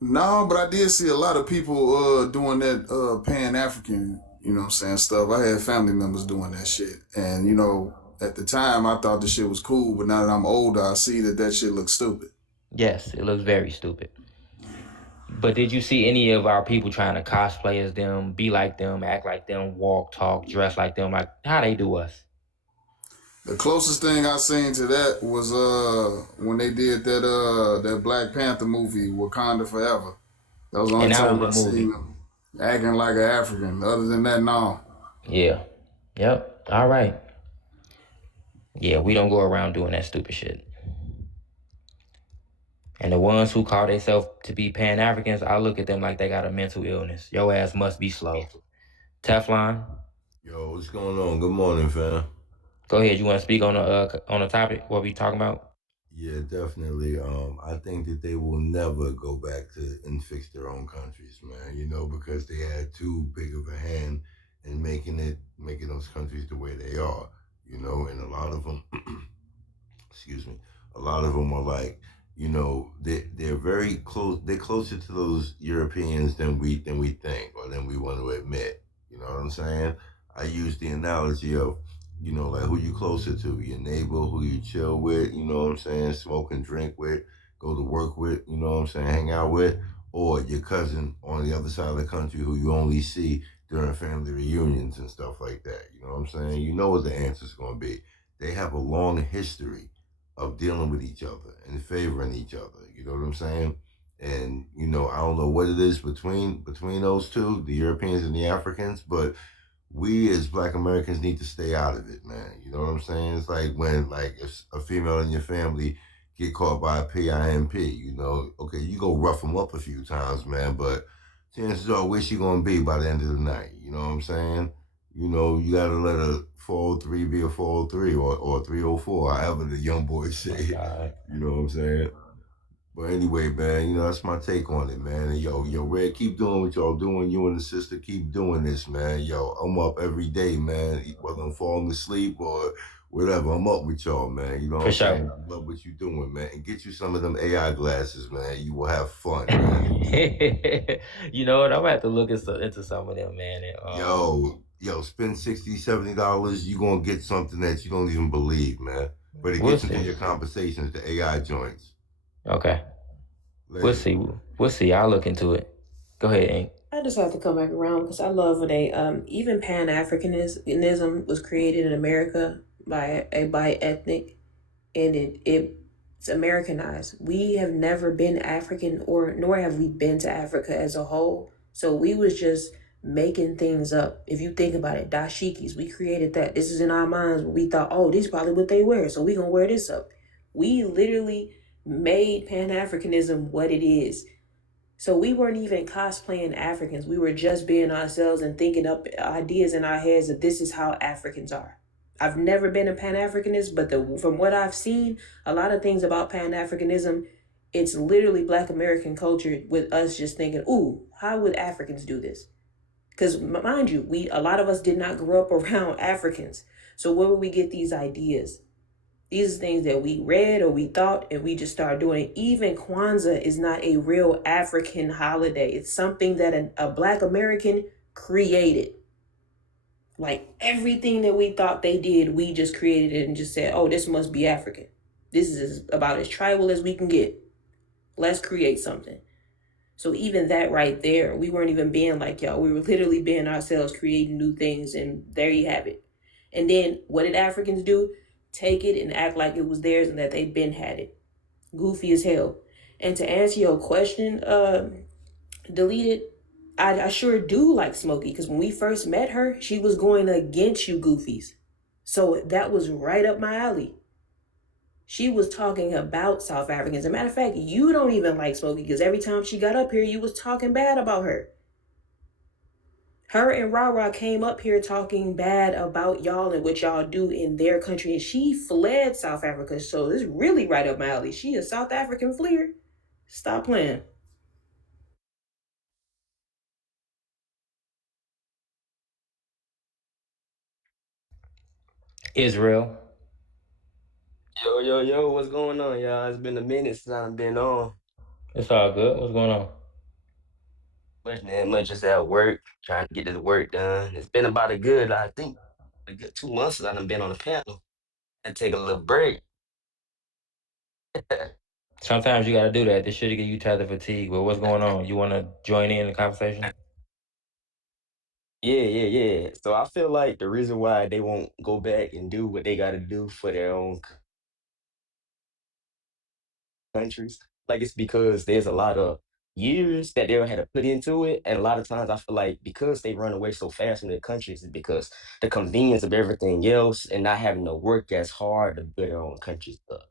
No, but I did see a lot of people doing that Pan-African, you know what I'm saying, stuff. I had family members doing that shit. And, you know, at the time I thought the shit was cool, but now that I'm older, I see that shit looks stupid. Yes, it looks very stupid. But did you see any of our people trying to cosplay as them, be like them, act like them, walk, talk, dress like them, like how they do us? The closest thing I seen to that was when they did that Black Panther movie, Wakanda Forever. That was the only And that was time a I movie. seen them acting like an African. Other than that, no. Yeah. Yep. All right. Yeah, we don't go around doing that stupid shit. And the ones who call themselves to be Pan-Africans, I look at them like they got a mental illness. Your ass must be slow. Teflon? Yo, what's going on? Good morning, fam. Go ahead. You want to speak on the topic? What we talking about? Yeah, definitely. I think that they will never go back to and fix their own countries, man. You know, because they had too big of a hand in making those countries the way they are. You know, and a lot of them, excuse me, a lot of them are like, you know, they're very close. They're closer to those Europeans than we think or than we want to admit. You know what I'm saying? I use the analogy of, you know, like who you closer to, your neighbor, who you chill with, you know what I'm saying, smoke and drink with, go to work with, you know what I'm saying, hang out with, or your cousin on the other side of the country who you only see during family reunions and stuff like that. You know what I'm saying? You know what the answer's going to be. They have a long history of dealing with each other and favoring each other. You know what I'm saying? And, you know, I don't know what it is between those two, the Europeans and the Africans, but we as Black Americans need to stay out of it, man. You know what I'm saying? It's like when, like, if a female in your family get caught by a PIMP, you know, okay, you go rough them up a few times, man, but chances are where she gonna be by the end of the night. You know what I'm saying? You know, you gotta let a 403 be a 403 or 304, however the young boys say it. You know what I'm saying? But anyway, man, you know, that's my take on it, man. And yo, Red, keep doing what y'all doing. You and the sister keep doing this, man. Yo, I'm up every day, man, whether I'm falling asleep or whatever. I'm up with y'all, man. You know what For I'm sure. saying? Love what you doing, man. And get you some of them AI glasses, man. You will have fun, man. You know what? I'm gonna have to look into some of them, man. And, Yo, spend $60, $70. You gonna get something that you don't even believe, man. But it we'll gets into see. your conversations, the AI joints. Okay. Later. We'll see. We'll see. I'll look into it. Go ahead, Ink. I just have to come back around because I love when they even Pan Africanism was created in America by a ethnic, and it's Americanized. We have never been African, or nor have we been to Africa as a whole. So we was just making things up. If you think about it, dashikis, we created that. This is in our minds. We thought, oh, this is probably what they wear, so we gonna wear this up. We literally made Pan Africanism what it is. So we weren't even cosplaying Africans. We were just being ourselves and thinking up ideas in our heads that this is how Africans are. I've never been a Pan-Africanist, but from what I've seen, a lot of things about Pan-Africanism, it's literally Black American culture with us just thinking, ooh, how would Africans do this? Because mind you, a lot of us did not grow up around Africans. So where would we get these ideas? These are things that we read or we thought, and we just started doing it. Even Kwanzaa is not a real African holiday. It's something that a Black American created. Like everything that we thought they did, we just created it and just said, oh, this must be African. This is about as tribal as we can get. Let's create something. So even that right there, we weren't even being like y'all. We were literally being ourselves, creating new things, and there you have it. And then what did Africans do? Take it and act like it was theirs and that they'd been had it. Goofy as hell. And to answer your question, deleted, I sure do like Smokey, because when we first met her, she was going against you goofies. So that was right up my alley. She was talking about South Africans. As a matter of fact, you don't even like Smokey, because every time she got up here, you was talking bad about her. Her and Rara came up here talking bad about y'all and what y'all do in their country, and she fled South Africa. So this is really right up my alley. She a South African fleer. Stop playing. Israel. Yo, what's going on, y'all? It's been a minute since I've been on. It's all good. What's going on? Much just at work, trying to get this work done. It's been about I think, a good 2 months since I've been on the panel. I take a little break. Sometimes you gotta do that. This should get you tired of fatigue. But what's going on? You wanna join in the conversation? Yeah. So I feel like the reason why they won't go back and do what they got to do for their own countries, like it's because there's a lot of years that they had to put into it, and a lot of times I feel like because they run away so fast from their countries, is because the convenience of everything else and not having to work as hard to build their own countries up.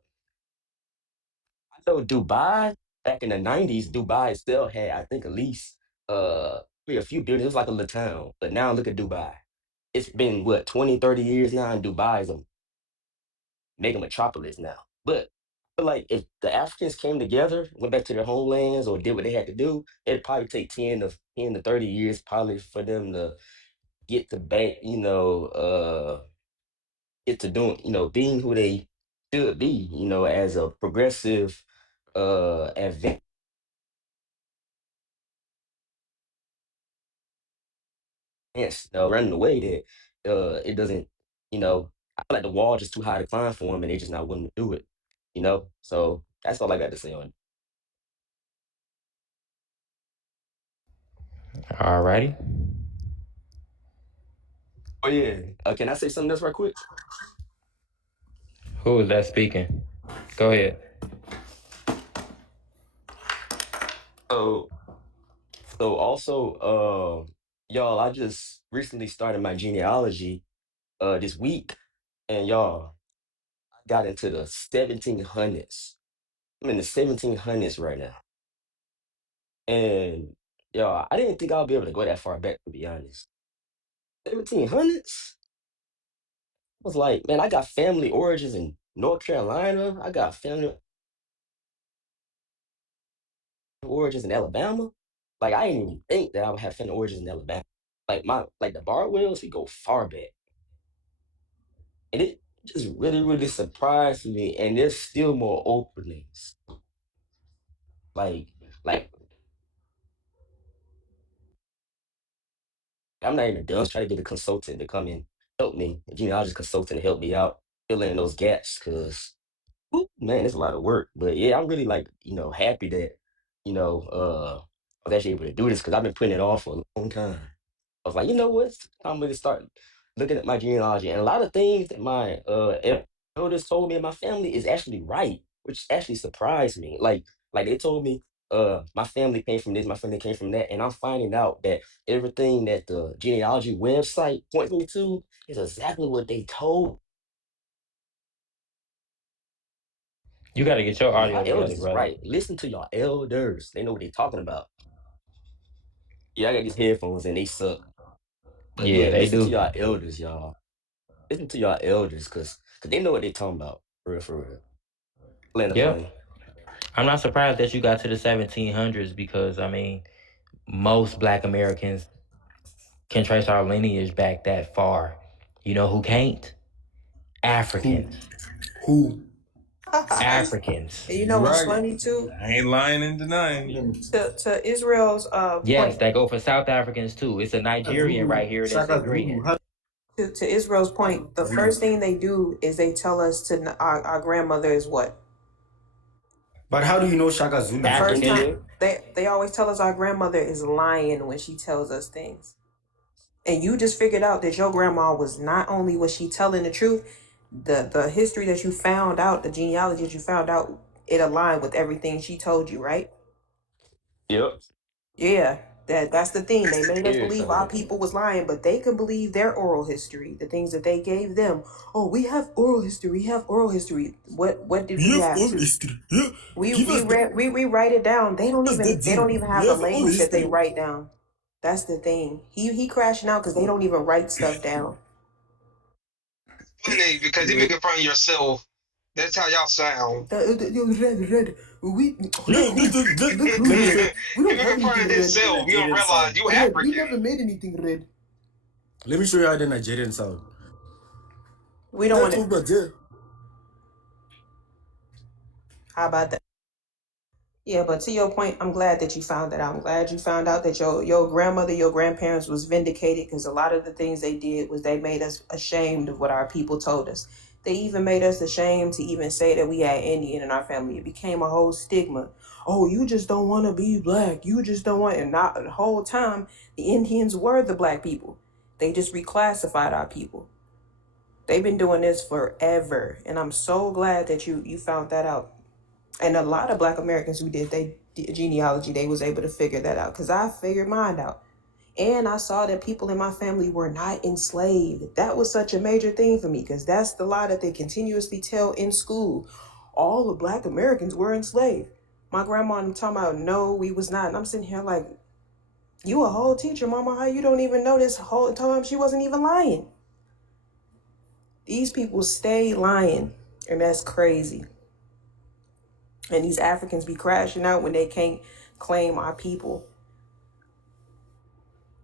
I know Dubai back in the '90s, Dubai still had I think at least maybe a few buildings. It was like a little town, but now look at Dubai. It's been what 20, 30 years now, and Dubai is a mega metropolis now. But I feel like if the Africans came together, went back to their homelands or did what they had to do, it'd probably take 10 to 30 years probably for them to get to back, get to doing, being who they should be, as a progressive advance, running away that it doesn't, I feel like the wall just too high to climb for them and they just not willing to do it. So that's all I got to say on it. Alrighty. Oh yeah. Can I say something else right quick? Who is that speaking? Go ahead. So so also, y'all, I just recently started my genealogy this week, and y'all, I got into the 1700s. I'm in the 1700s right now, and y'all, I didn't think I'll be able to go that far back, to be honest. 1700s was like, man, I got family origins in North Carolina. I got family origins in Alabama. Like I didn't even think that I would have family origins in Alabama. Like the Barwells, we go far back. And it just really, really surprised me. And there's still more openings. Like I'm not even done trying to get a consultant to come and help me, a genealogist consultant to help me out, fill in those gaps, because man, it's a lot of work. But yeah, I'm really like, happy that, I was actually able to do this because I've been putting it off for a long time. I was like, you know what? I'm gonna start looking at my genealogy, and a lot of things that my elders told me in my family is actually right, which actually surprised me. Like they told me, my family came from this, my family came from that, and I'm finding out that everything that the genealogy website points me to is exactly what they told You got to get your me. audio My together, elders is brother. right. Listen to your elders; they know what they're talking about. Yeah, I got these headphones and they suck, but Yeah, yeah, they listen to do. your elders, y'all. Listen to your elders, cause they know what they talking about. For real. Land the Yep. plane. I'm not surprised that you got to the 1700s because, I mean, most black Americans can trace our lineage back that far. You know who can't? Who? Africans. Who? And Africans. you know You what's right. funny too? I ain't lying and denying. To Israel's Yes, point, that go for South Africans too. It's a Nigerian right here that's Shaka Zulu. agreeing. to Israel's point, the first thing they do is they tell us to our grandmother is what? But how do you know Shaka The Zulu? first African. time they always tell us our grandmother is lying when she tells us things. And you just figured out that your grandma was not only was she telling the truth, the history that you found out, the genealogy that you found out, it aligned with everything she told you, right? Yep. Yeah, that's the thing. They made us believe our Everything. people was lying, but they could believe their oral history, the things that they gave them. Oh, we have oral history. We have oral history. What did we We have have all to? history. Yeah. We Give we us that. read we write it down. Give us that They don't gene. even We have the have all language that they history. write down. That's the thing. He crashing out because they don't even write stuff down. Funny because you Yeah. make it fun of yourself. That's how y'all sound. Red. We Yeah, look let who me red. say. We He don't have making fun anything of red. himself. You don't Nigerian realize sound. you Red. We African. never made anything red. Let me show you how the Nigerian sound. We don't want That's it. over there. How about that? Yeah, but to your point, I'm glad that you found that out. I'm glad you found out that your grandmother, your grandparents was vindicated because a lot of the things they did was they made us ashamed of what our people told us. They even made us ashamed to even say that we had Indian in our family. It became a whole stigma. Oh, you just don't want to be black. You just don't want, and not the whole time the Indians were the black people. They just reclassified our people. They've been doing this forever, and I'm so glad that you found that out. And a lot of black Americans who did they genealogy, they was able to figure that out because I figured mine out. And I saw that people in my family were not enslaved. That was such a major thing for me because that's the lie that they continuously tell in school. All the black Americans were enslaved. My grandma and I'm talking about, no, we was not. And I'm sitting here like, you a whole teacher, mama. How you don't even know this whole time she wasn't even lying? These people stay lying. And that's crazy. And these Africans be crashing out when they can't claim our people.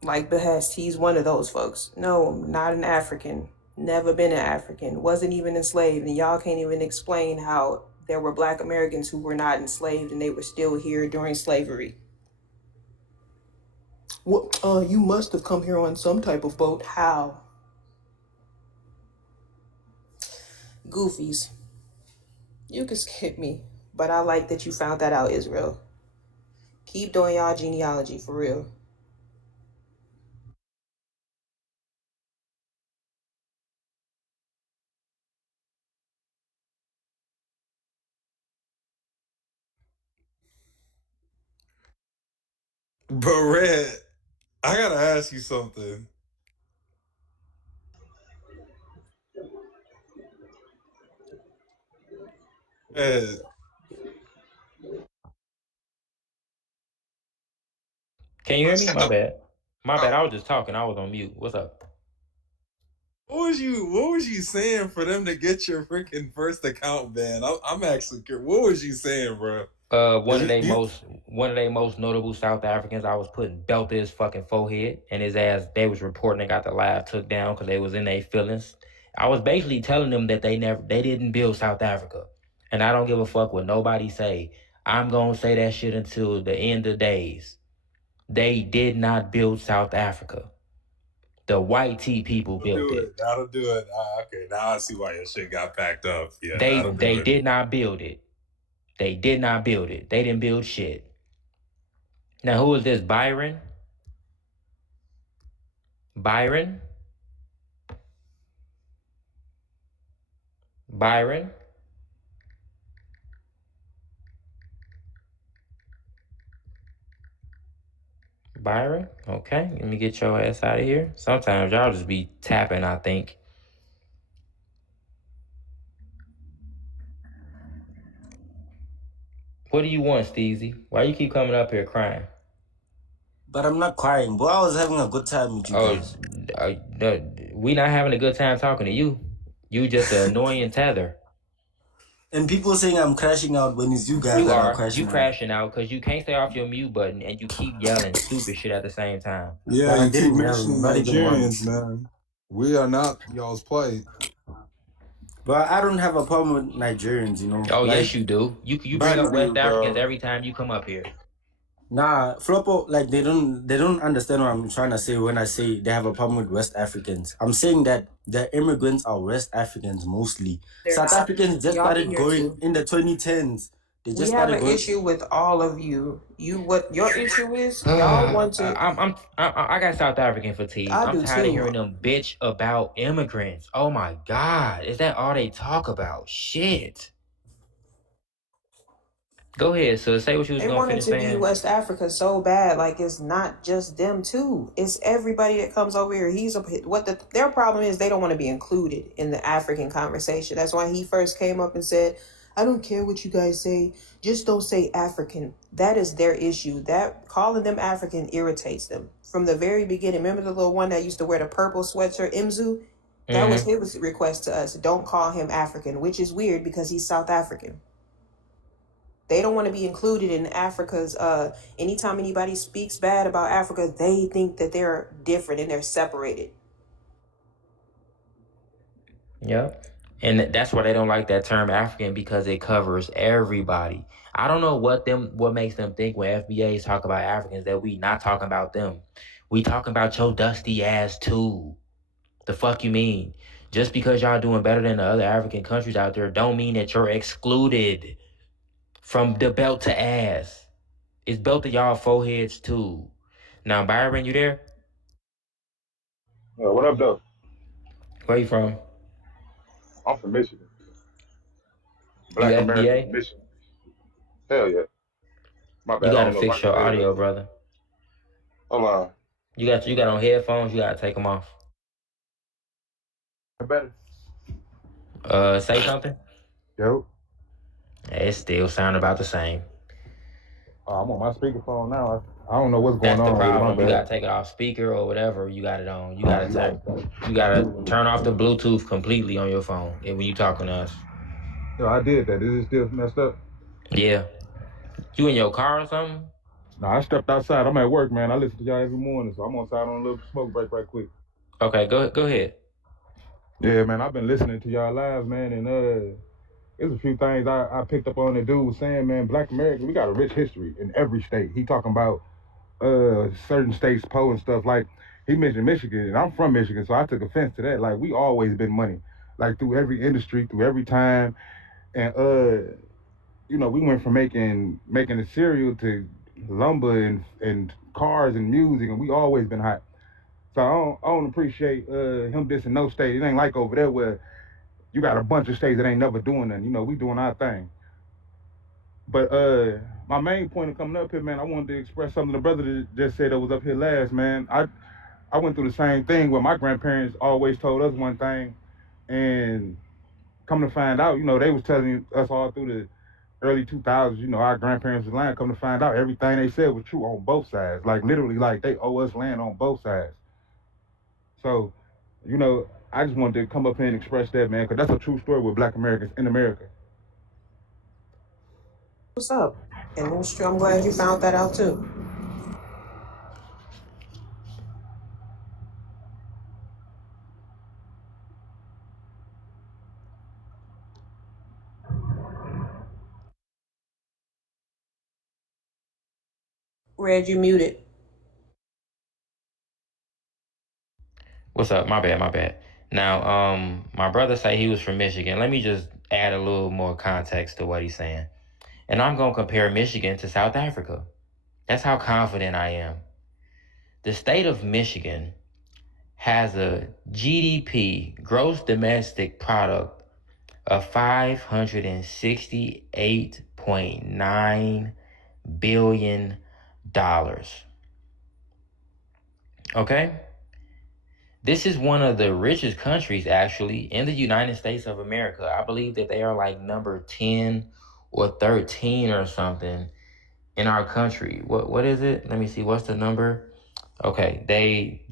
Like Behest, he's one of those folks. No, not an African. Never been an African. Wasn't even enslaved. And y'all can't even explain how there were black Americans who were not enslaved and they were still here during slavery. Well, you must have come here on some type of boat. How? Goofies. You can skip me. But I like that you found that out, Israel. Keep doing y'all genealogy for real. But Red, I gotta ask you something. Red, Can you hear me? Set My the bad. My bad. I was just talking. I was on mute. What's up? what was you saying for them to get your freaking first account banned? I'm actually curious. What was you saying, bro? One of their most notable South Africans, I was putting belt to his fucking forehead, and his ass. They was reporting they got the live took down because they was in their feelings. I was basically telling them that they didn't build South Africa. And I don't give a fuck what nobody say. I'm going to say that shit until the end of days. They did not build South Africa. The white tea people built it. That'll do it. Okay, now I see why your shit got packed up. Yeah, They did not build it. They did not build it. They didn't build shit. Now, who is this? Byron? Byron? Byron? Byron? Okay, let me get your ass out of here. Sometimes y'all just be tapping, I think. What do you want, Steezy? Why you keep coming up here crying? But I'm not crying, bro. I was having a good time with you guys. We not having a good time talking to you. You just an annoying tether. And people saying I'm crashing out when it's you guys You that are are. crashing You out. crashing out because you can't stay off your mute button and you keep yelling stupid shit at the same time. Yeah, But I you keep didn't yell, mentioning not even Nigerians, once. man. We are not y'all's play. But I don't have a problem with Nigerians, you know. Oh, like, yes, you do. You bring but up West Africans bro. every time you come up here. nah, Floppo, like they don't understand what I'm trying to say when I say they have a problem with West Africans. I'm saying that the immigrants are West Africans mostly. They're South not. Africans just Y'all be started here going too. in the 2010s. They We just have started an going. issue with all of you. What your issue is? Y'all want to. I got South African fatigue. I I'm do tired of too. hearing them bitch about immigrants. Oh my God. Is that all they talk about? Shit. Go ahead, so say what you was They gonna wanted finish to be saying. West Africa so bad, like it's not just them too. It's everybody that comes over here. Their problem is they don't want to be included in the African conversation. That's why he first came up and said, "I don't care what you guys say, just don't say African." That is their issue. That calling them African irritates them from the very beginning. Remember the little one that used to wear the purple sweatshirt, Imzu? That was his request to us. Don't call him African, which is weird because he's South African. They don't want to be included in Africa's, anytime anybody speaks bad about Africa, they think that they're different and they're separated. Yep. And that's why they don't like that term African, because it covers everybody. I don't know what makes them think when FBAs talk about Africans that we not talking about them. We talking about your dusty ass too. The fuck you mean? Just because y'all doing better than the other African countries out there don't mean that you're excluded from the belt to ass. It's belt to y'all foreheads too. Now, Byron, you there? What up, though? Where you from? I'm from Michigan. You Black American from FBA? Michigan. Hell yeah. My You bad. I gotta don't know if I fix can your say that. audio, brother. Hold on. You got on headphones. You gotta take them off. Better? Say something. Yo. It still sound about the same. I'm on my speakerphone now. I don't know what's going That's the on with it. My problem. You gotta bad. take it off speaker or whatever. You got it on. You gotta turn off the Bluetooth completely on your phone when you talking to us. Yo, I did that. Is it still messed up? Yeah. You in your car or something? No, I stepped outside. I'm at work, man. I listen to y'all every morning, so I'm outside on a little smoke break right quick. Okay, go ahead. Yeah, man. I've been listening to y'all live, man, and there's a few things I picked up on. The dude was saying, man, Black Americans, we got a rich history in every state. He talking about certain states, Poe and stuff. Like, he mentioned Michigan, and I'm from Michigan, so I took offense to that. Like, we always been money, like through every industry, through every time, and we went from making a cereal to lumber and cars and music, and we always been hot. So I don't appreciate him dissing no state. It ain't like over there where you got a bunch of states that ain't never doing nothing. We doing our thing. But my main point of coming up here, man, I wanted to express something the brother that just said that was up here last, man. I went through the same thing where my grandparents always told us one thing, and come to find out, they was telling us all through the early 2000s, our grandparents was lying. Come to find out, everything they said was true on both sides. Like, literally, like, they owe us land on both sides. So, I just wanted to come up here and express that, man, because that's a true story with Black Americans in America. What's up? And that's true. I'm glad you found that out too. Red, you muted. What's up? My bad. Now, my brother say he was from Michigan. Let me just add a little more context to what he's saying. And I'm gonna compare Michigan to South Africa. That's how confident I am. The state of Michigan has a GDP, gross domestic product, of $568.9 billion. Okay? This is one of the richest countries, actually, in the United States of America. I believe that they are like number 10 or 13 or something in our country. What is it? Let me see. What's the number? Okay, they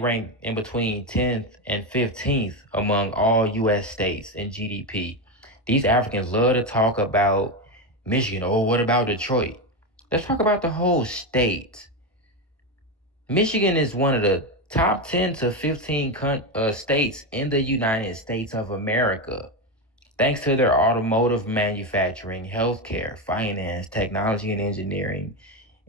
rank in between 10th and 15th among all U.S. states in GDP. These Africans love to talk about Michigan. Oh, what about Detroit? Let's talk about the whole state. Michigan is one of the top 10 to 15 states in the United States of America, thanks to their automotive manufacturing, healthcare, finance, technology and engineering,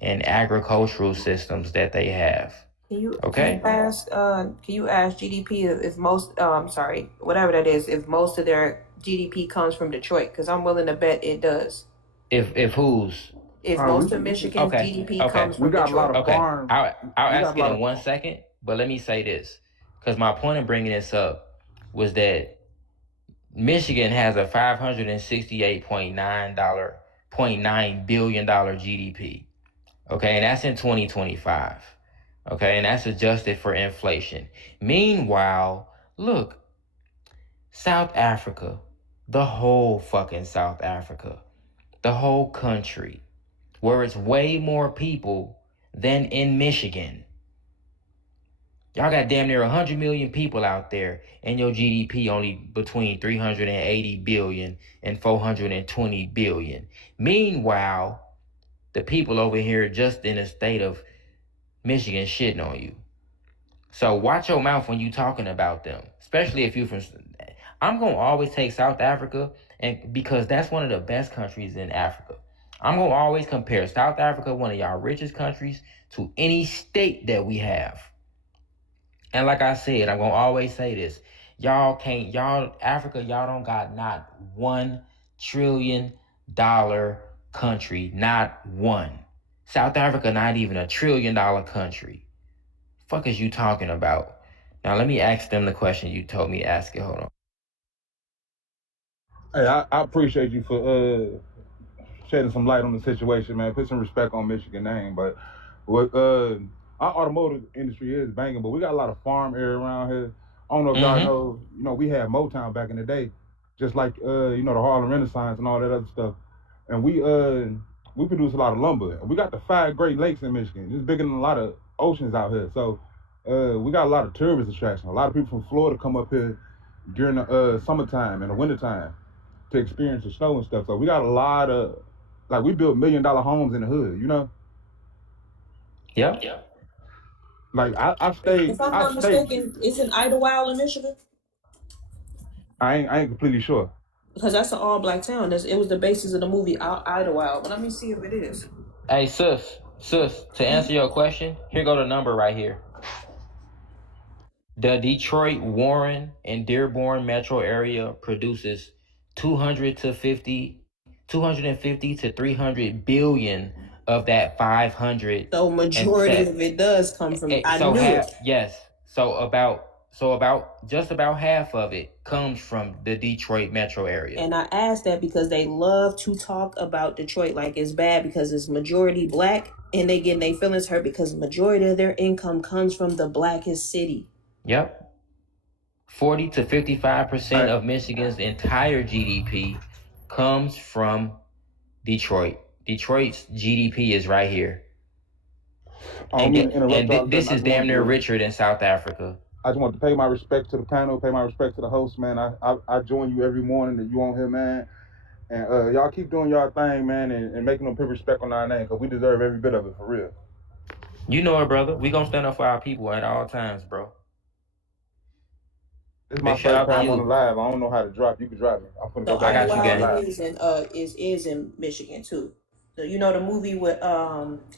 and agricultural systems that they have. Can you Okay? ask GDP if most sorry, whatever that is, if most of their GDP comes from Detroit? Because I'm willing to bet it does. If whose? If most of Michigan's GDP comes We from got a lot Detroit. of farm. I'll We got ask a it lot in of 1 second, but let me say this. Because my point in bringing this up was that Michigan has a $568.9 billion GDP. Okay, and that's in 2025. Okay, and that's adjusted for inflation. Meanwhile, look, South Africa, the whole fucking South Africa, the whole country, where it's way more people than in Michigan. Y'all got damn near 100 million people out there, and your GDP only between 380 billion and 420 billion. Meanwhile, the people over here just in the state of Michigan shitting on you. So watch your mouth when you talking about them, especially if you from. I'm gonna always take South Africa, and because that's one of the best countries in Africa. I'm gonna always compare South Africa, one of y'all richest countries, to any state that we have. And like I said, I'm gonna always say this: Africa, y'all don't got not $1 trillion country, not one. South Africa, not even $1 trillion country. Fuck is you talking about? Now let me ask them the question you told me to ask it. Hold on. Hey, I appreciate you for shedding some light on the situation, man. Put some respect on Michigan name, but what our automotive industry is banging, but we got a lot of farm area around here. I don't know if y'all know, we had Motown back in the day, just like the Harlem Renaissance and all that other stuff, and we produce a lot of lumber. We got the 5 Great Lakes in Michigan. It's bigger than a lot of oceans out here, so we got a lot of tourist attraction. A lot of people from Florida come up here during the summertime and the wintertime to experience the snow and stuff. So we got a lot of, we built $1 million homes in the hood, Yep. Like I If I'm not mistaken, isn't Idlewild in Michigan? I ain't completely sure. Because that's an all-black town. It was the basis of the movie Idlewild. But let me see if it is. Hey, sis, to answer your question, here go the number right here. The Detroit, Warren, and Dearborn metro area produces 250 to 300 billion of that 500. So majority of it does come from. I knew it. Yes. So about just about half of it comes from the Detroit metro area. And I asked that because they love to talk about Detroit like it's bad because it's majority black, and they getting their feelings hurt because majority of their income comes from the blackest city. Yep. 40 to 55% of Michigan's entire GDP comes from Detroit. Detroit's GDP is right here. This is damn near richer than South Africa. I just want to pay my respect to the panel, pay my respect to the host, man. I join you every morning that you on here, man. And y'all keep doing y'all thing, man, and making them put respect on our name, because we deserve every bit of it, for real. You know it, brother. We gonna stand up for our people at all times, bro. This is my first time on the live. I don't know how to drop. You can drop it. I'm gonna go back. I got you, gang. Is in Michigan too. You know the movie with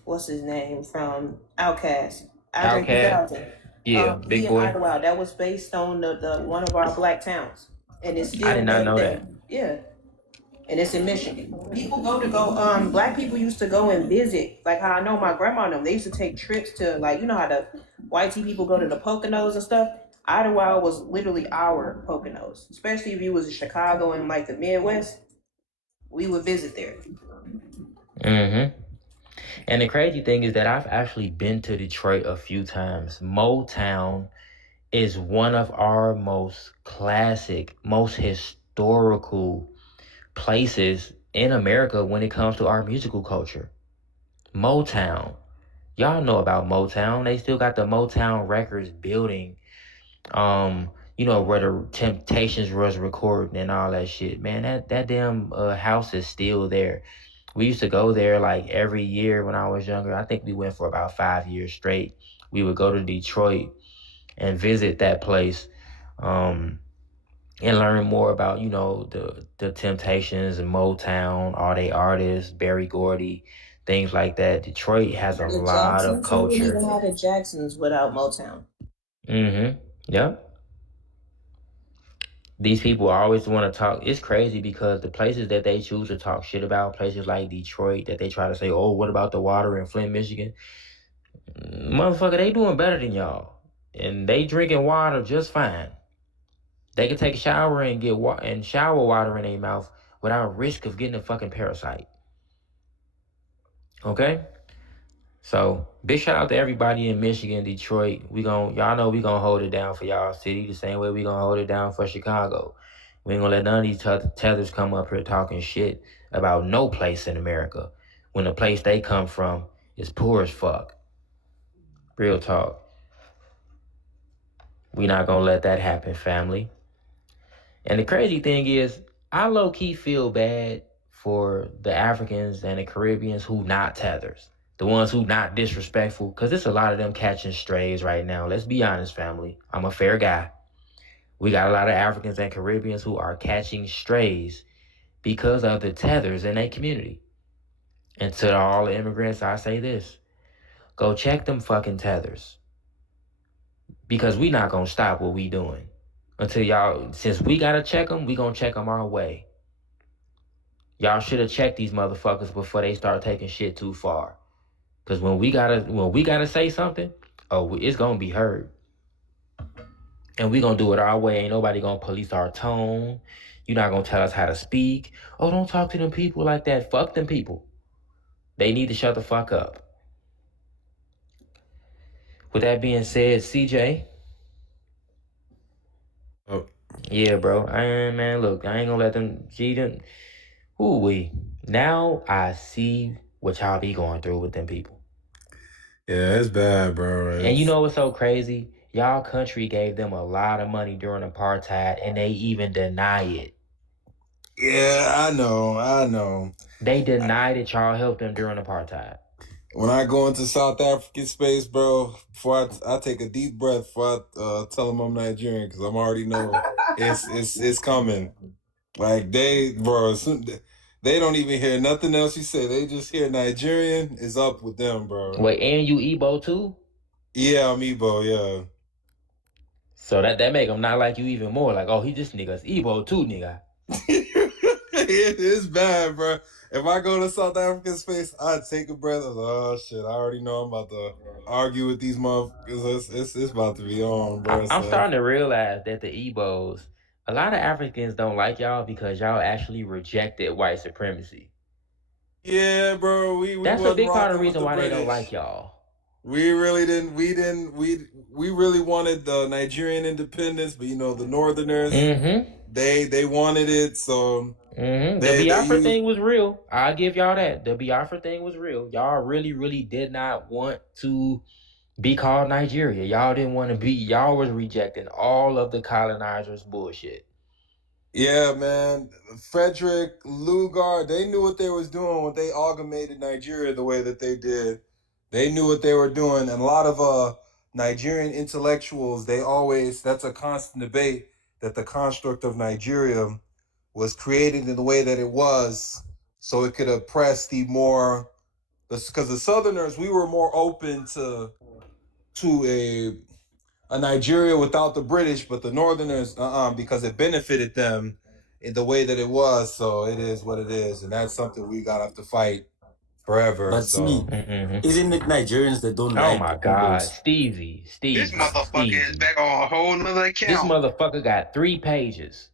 what's his name from Outkast, Andre Outcast. 3000. Yeah, He big and boy. Idlewild. That was based on the one of our black towns, and it's I still did not day to know day. that. Yeah, and it's in Michigan. People go. Black people used to go and visit. Like how I know my grandma and them. They used to take trips to like you know how the white people go to the Poconos and stuff. Idlewild was literally our Poconos, especially if you was in Chicago and like the Midwest. We would visit there. Mm-hmm. And the crazy thing is that I've actually been to Detroit a few times. Motown is one of our most classic, most historical places in America when it comes to our musical culture. Motown. Y'all know about Motown. They still got the Motown Records building. Where the Temptations was recording and all that shit. Man, that damn house is still there. We used to go there like every year when I was younger. I think we went for about 5 years straight. We would go to Detroit and visit that place, and learn more about, the Temptations and Motown, all they artists, Berry Gordy, things like that. Detroit has a The lot of Jacksons. You wouldn't culture. even have the Jacksons without Motown. Mm-hmm. Yep. These people always want to talk. It's crazy because the places that they choose to talk shit about, places like Detroit, that they try to say, oh, what about the water in Flint, Michigan? Motherfucker, they doing better than y'all. And they drinking water just fine. They can take a shower and get shower water in their mouth without risk of getting a fucking parasite. Okay? So big shout out to everybody in Michigan, Detroit. Y'all know we gonna hold it down for y'all city the same way we gonna hold it down for Chicago. We ain't gonna let none of these tethers come up here talking shit about no place in America when the place they come from is poor as fuck. Real talk. We not gonna let that happen, family. And the crazy thing is, I low key feel bad for the Africans and the Caribbeans who not tethers. The ones who not disrespectful, because there's a lot of them catching strays right now. Let's be honest, family. I'm a fair guy. We got a lot of Africans and Caribbeans who are catching strays because of the tethers in their community. And to all the immigrants, I say this. Go check them fucking tethers. Because we not going to stop what we doing. Until y'all, since we got to check them, we going to check them our way. Y'all should have checked these motherfuckers before they start taking shit too far. Cause when we gotta say something, it's gonna be heard. And we gonna do it our way. Ain't nobody gonna police our tone. You're not gonna tell us how to speak. Oh, don't talk to them people like that. Fuck them people. They need to shut the fuck up. With that being said, CJ. Oh. Yeah, bro. Man, look, I ain't gonna let them cheat them. Ooh-wee. Now I see what y'all be going through with them people. Yeah, it's bad, bro. And you know what's so crazy? Y'all country gave them a lot of money during apartheid, and they even deny it. Yeah, I know. They deny that y'all helped them during apartheid. When I go into South African space, bro, before I take a deep breath before I tell them I'm Nigerian, because I'm already know it's coming. Like they don't even hear nothing else you say. They just hear Nigerian is up with them, bro. Wait, and you Igbo too? Yeah, I'm Igbo, yeah. So that make them not like you even more. Like, oh, this nigga's Igbo too, nigga. It is bad, bro. If I go to South African space, I take a breath. Oh shit! I already know I'm about to argue with these motherfuckers. It's about to be on, bro. I'm starting to realize that the Igbos, a lot of Africans don't like y'all because y'all actually rejected white supremacy. Yeah, bro. We That's a wasn't big part of the rocking with reason the why they don't British. like y'all. We really didn't. We really wanted the Nigerian independence, but the Northerners, they wanted it. So The Biafra thing was real. I'll give y'all that. The Biafra thing was real. Y'all really, really did not want to be called Nigeria. Y'all didn't want to be. Y'all was rejecting all of the colonizers' bullshit. Yeah, man. Frederick Lugard, they knew what they was doing when they amalgamated Nigeria the way that they did. They knew what they were doing. And a lot of Nigerian intellectuals, that's a constant debate that the construct of Nigeria was created in the way that it was so it could oppress the more, because the Southerners, we were more open to a Nigeria without the British, but the Northerners, because it benefited them in the way that it was. So it is what it is, and that's something we gotta have to fight forever. But So see, isn't it Nigerians that don't Oh like my God, Igbos? This motherfucker is back on a whole nother This account. motherfucker got 3 pages.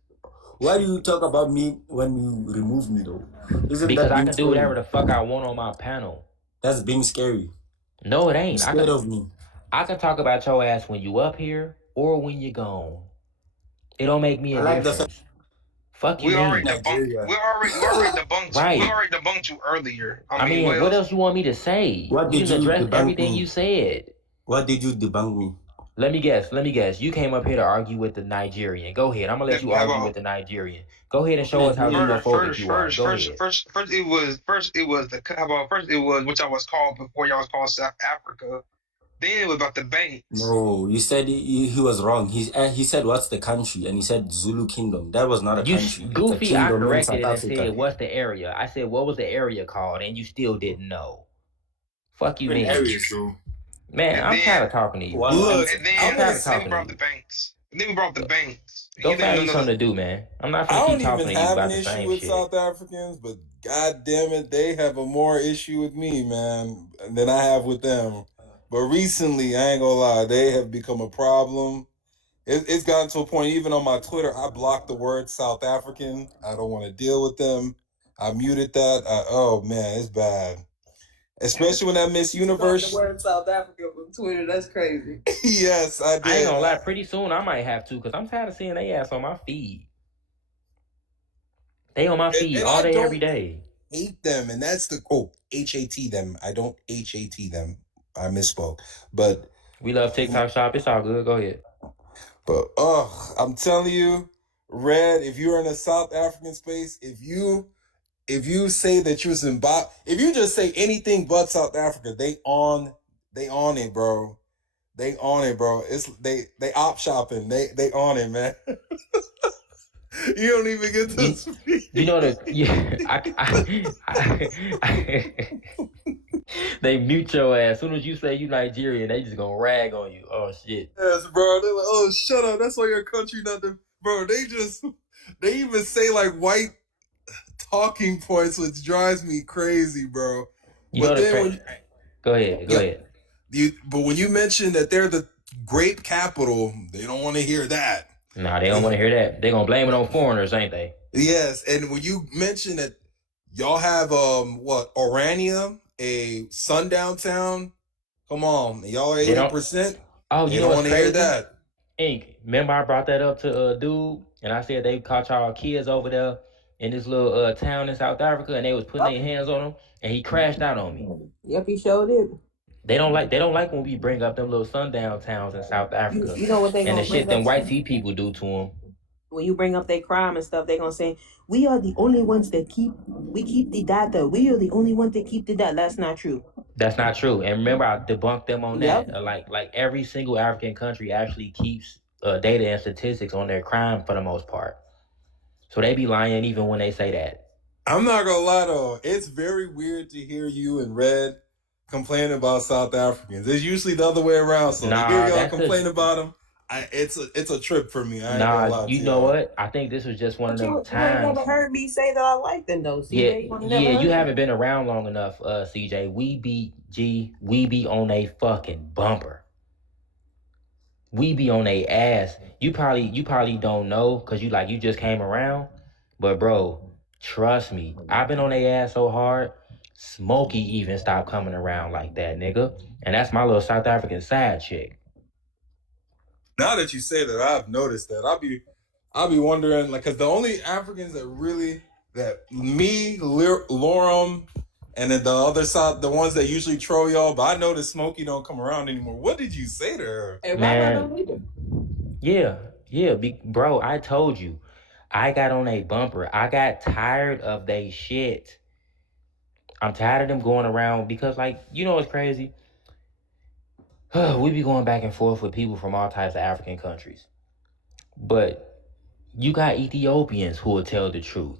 Why do you talk about me when you remove me though? Isn't Because that I being can do whatever scary? the fuck I want on my panel. That's being scary. No, it You're ain't. scared of me. I can talk about your ass when you up here or when you gone. It don't make me I a like the fact difference. Fuck you We already mean? debunked. Nigeria. We already debunked you. We Right. already debunked you earlier. I mean, what else you want me to say? What You did didn't you address debunk everything me? you said. What did you debunk me? Let me guess. You came up here to argue with the Nigerian. Go ahead. I'm gonna let you How argue about with the Nigerian. Go ahead and show us how Nigeria. xenophobic you are. Go ahead. First it was the how about first it was what y'all was called before y'all was called South Africa. Then it was about the banks. No, you said he was wrong. He said what's the country, and he said Zulu Kingdom. That was not a country. It's a Goofy, I kingdom in corrected South it and Africa. said, what's the area? I said, what was the area called? And you still didn't know. Fuck you Different mean? areas, though. Man, And I'm then tired of talking to you. One look, and I'm then tired of then we talking to brought the you. banks. And then we brought the banks. Go You didn't find know you nothing. something to do, man. I'm not I finna keep don't talking even to you have about an the issue same with shit. South Africans, but god damn it, they have a more issue with me, man, than I have with them. But recently, I ain't gonna lie, they have become a problem. It's gotten to a point, even on my Twitter, I blocked the word South African. I don't want to deal with them. I muted that. Oh man, it's bad. Especially when that Miss Universe. The word South Africa from Twitter. That's crazy. Yes, I I ain't did. gonna lie, pretty soon I might have to, because I'm tired of seeing they ass on my feed. They on my feed And all I day, don't every day. hate them, and that's the HAT them. I don't HAT them. I misspoke. But We love Tic Toc shop. It's all good. Go ahead. I'm telling you, Red, if you're in a South African space, if you say that you're Zimbabwe, if you just say anything but South Africa, they on it, bro. They on it, bro. It's they op shopping. They on it, man. You don't even get to speak. You know the they mute your ass. As soon as you say you Nigerian, they just gonna rag on you. Oh shit. Yes, bro. They're like, oh, shut up. That's why your country not the bro. They even say like white talking points, which drives me crazy, bro. You But know the then when Go ahead. but when you mention that they're the grape capital, they don't want to hear that. Nah, they don't want to hear that. They gonna blame it on foreigners, ain't they? Yes, and when you mention that y'all have Orania, a sundown town. Come on, y'all are 80%. Oh, They you know don't what's want to hear crazy? that. Ink, remember I brought that up to dude, and I said they caught y'all kids over there in this little town in South Africa, and they was putting their hands on him, and he crashed out on me. Yep, he showed it. They don't like when we bring up them little sundown towns in South Africa. You know what they and the gonna shit bring them up? white tea people do to them. When you bring up their crime and stuff, they gonna say we are the only ones that keep the data. We are the only ones that keep the data. That's not true. That's not true. And remember, I debunked them on Yep. that. Like every single African country actually keeps data and statistics on their crime for the most part. So they be lying even when they say that. I'm not gonna lie though, it's very weird to hear you and Red complain about South Africans. It's usually the other way around. So to hear y'all complain about them, it's a trip for me. I ain't gonna lie to you know what? I think this was just one of them You ain't times. never heard me say that I like them though. CJ, You haven't been around long enough, CJ. We be on a fucking bumper. We be on a ass. You probably don't know because you just came around. But bro, trust me, I've been on a ass so hard. Smokey even stopped coming around like that, nigga. And that's my little South African side chick. Now that you say that, I've noticed that. I'll be wondering, like, because the only Africans me, Lorem, and then the other side, the ones that usually troll y'all, but I noticed Smokey don't come around anymore. What did you say to her? Man, bro, I told you. I got on a bumper. I got tired of they shit. I'm tired of them going around because, what's crazy? We be going back and forth with people from all types of African countries. But you got Ethiopians who will tell the truth.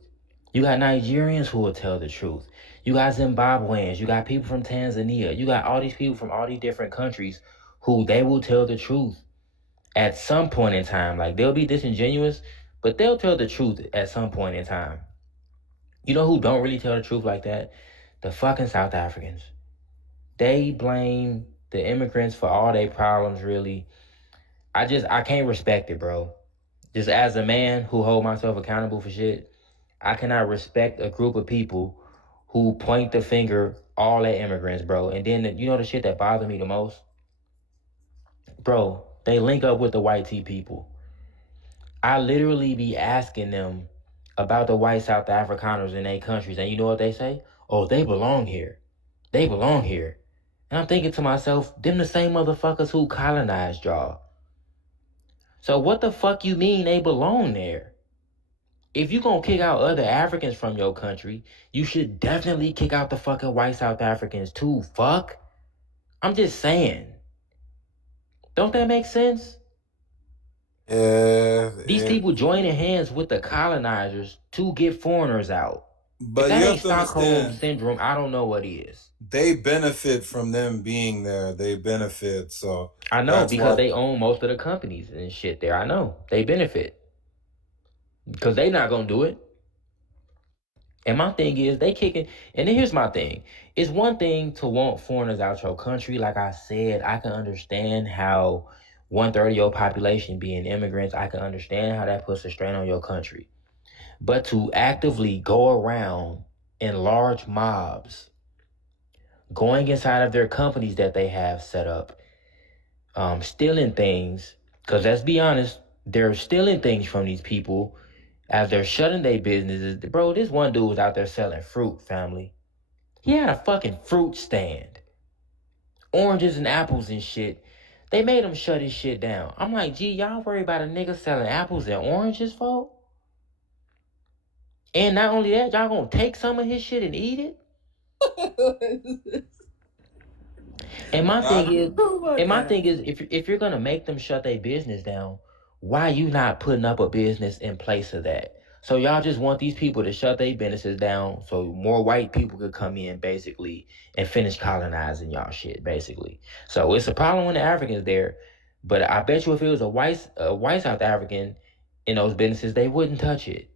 You got Nigerians who will tell the truth. You got Zimbabweans. You got people from Tanzania. You got all these people from all these different countries who they will tell the truth at some point in time. Like, they'll be disingenuous, but they'll tell the truth at some point in time. You know who don't really tell the truth like that? The fucking South Africans. They blame the immigrants for all their problems, really. I can't respect it, bro. Just as a man who hold myself accountable for shit, I cannot respect a group of people who point the finger all at immigrants, bro. And then, you know the shit that bothers me the most? Bro, they link up with the white tea people. I literally be asking them about the white South Afrikaners in their countries, and you know what they say? Oh, they belong here. They belong here. And I'm thinking to myself, them the same motherfuckers who colonized y'all. So what the fuck you mean they belong there? If you gonna kick out other Africans from your country, you should definitely kick out the fucking white South Africans too, fuck. I'm just saying. Don't that make sense? Yeah. These people joining hands with the colonizers to get foreigners out. But if that you ain't have to Stockholm understand, syndrome, I don't know what is. they benefit from them being there. They benefit, so I know, that's because why. they own most of the companies and shit there. I know. They benefit. Because they not gonna do it. And my thing is, they kicking. And then here's my thing. It's one thing to want foreigners out your country. Like I said, I can understand how 1/3 of your population being immigrants, I can understand how that puts a strain on your country. But to actively go around in large mobs, going inside of their companies that they have set up, stealing things, because let's be honest, they're stealing things from these people as they're shutting their businesses. Bro, this one dude was out there selling fruit, family. He had a fucking fruit stand. Oranges and apples and shit. They made him shut his shit down. I'm like, gee, y'all worry about a nigga selling apples and oranges, folks? And not only that, y'all gonna take some of his shit and eat it? And my thing is, if you're gonna make them shut their business down, why you not putting up a business in place of that? So y'all just want these people to shut their businesses down so more white people could come in, basically, and finish colonizing y'all shit, basically. So it's a problem when the Africans there, but I bet you if it was a white South African in those businesses, they wouldn't touch it.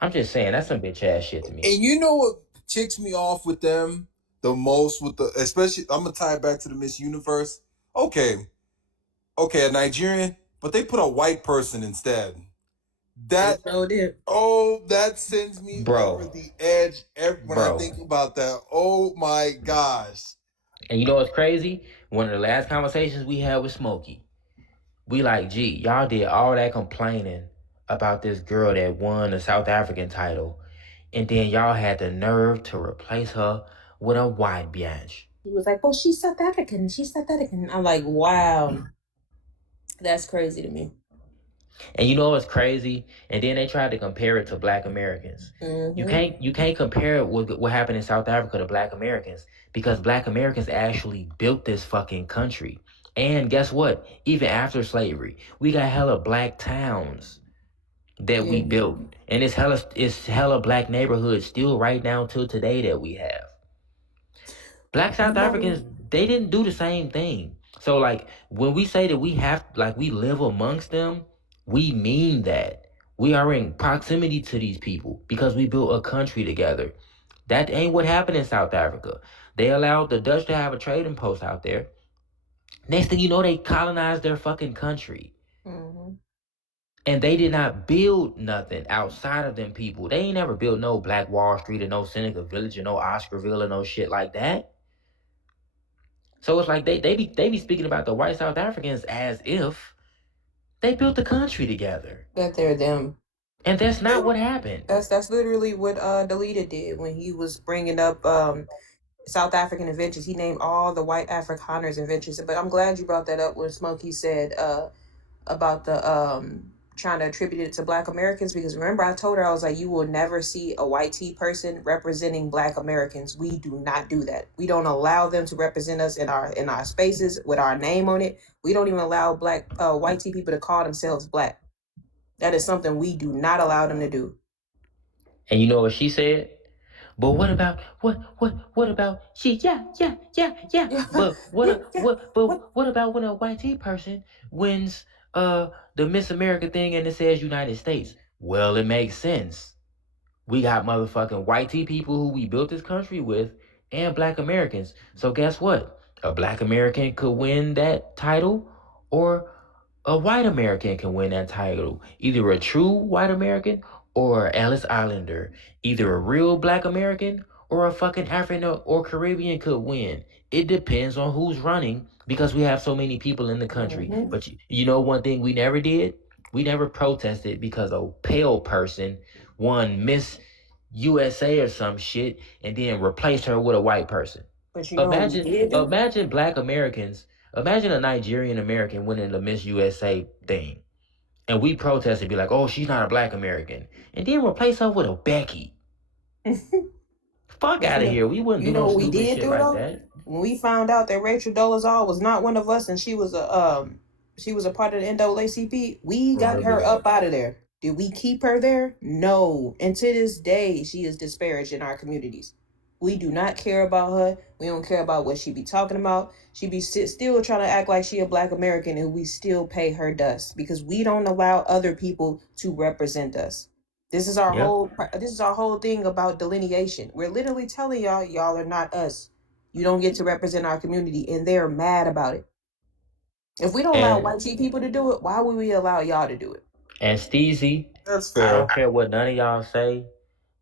I'm just saying, that's some bitch ass shit to me. And you know what ticks me off with them the most, especially, I'm gonna tie it back to the Miss Universe. Okay, a Nigerian, but they put a white person instead. That that sends me over the edge when I think about that. Oh my gosh. And you know what's crazy? One of the last conversations we had with Smokey, we like, gee, y'all did all that complaining about this girl that won the South African title, and then y'all had the nerve to replace her with a white bitch. He was like, "Oh, she's South African. She's South African." I'm like, wow, that's crazy to me. And you know what's crazy? And then they tried to compare it to Black Americans. Mm-hmm. You can't compare it with what happened in South Africa to Black Americans, because Black Americans actually built this fucking country. And guess what? Even after slavery, we got hella black towns that we built, and it's hella black neighborhoods still right now till today that we have. Black South Africans, they didn't do the same thing. So like when we say that we live amongst them, we mean that. We are in proximity to these people because we built a country together. That ain't what happened in South Africa. They allowed the Dutch to have a trading post out there. Next thing you know, they colonized their fucking country. Mm-hmm. And they did not build nothing outside of them people. They ain't never built no Black Wall Street or no Seneca Village or no Oscarville or no shit like that. So it's like they be speaking about the white South Africans as if they built the country together. That they're them. And that's not what happened. That's literally what Delita did when he was bringing up South African inventions. He named all the white Afrikaners inventions. But I'm glad you brought that up when Smokey said about the trying to attribute it to Black Americans, because remember I told her, I was like, you will never see a white tea person representing Black Americans. We do not do that. We don't allow them to represent us in our spaces with our name on it. We don't even allow white tea people to call themselves Black. That is something we do not allow them to do. And you know what she said? But what about what about she? Yeah. But what about when a white tea person wins the Miss America thing and it says United States? Well, it makes sense. We got motherfucking white tea people who we built this country with and black Americans. So guess what? A black American could win that title or a white American can win that title. Either a true white American or Ellis Islander. Either a real black American or a fucking African or Caribbean could win. It depends on who's running because we have so many people in the country. Mhm. But you know one thing we never did? We never protested because a pale person won Miss USA or some shit and then replaced her with a white person. But you know what we did do? Imagine black Americans. Imagine a Nigerian American winning the Miss USA thing, and we protest and be like, "Oh, she's not a black American," and then replace her with a Becky. Fuck out of here. We wouldn't You do know no what we stupid did shit do like though? that. When we found out that Rachel Dolezal was not one of us and she was a part of the NAACP, we got her up out of there. Did we keep her there? No. And to this day, she is disparaged in our communities. We do not care about her. We don't care about what she be talking about. She be still trying to act like she a black American, and we still pay her dust because we don't allow other people to represent us. This is our whole thing about delineation. We're literally telling y'all are not us. You don't get to represent our community, and they're mad about it. If we don't allow white people to do it, why would we allow y'all to do it? And Steezy, That's I fair. don't care what none of y'all say.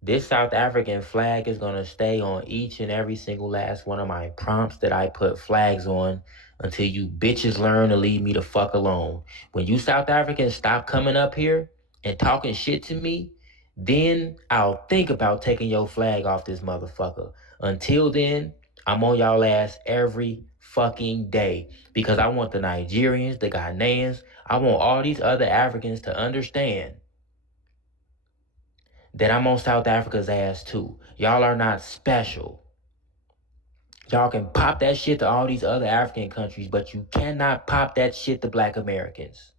This South African flag is gonna stay on each and every single last one of my prompts that I put flags on until you bitches learn to leave me the fuck alone. When you South Africans stop coming up here and talking shit to me, then I'll think about taking your flag off this motherfucker. Until then, I'm on y'all ass every fucking day because I want the Nigerians, the Ghanaians, I want all these other Africans to understand that I'm on South Africa's ass too. Y'all are not special. Y'all can pop that shit to all these other African countries, but you cannot pop that shit to black Americans.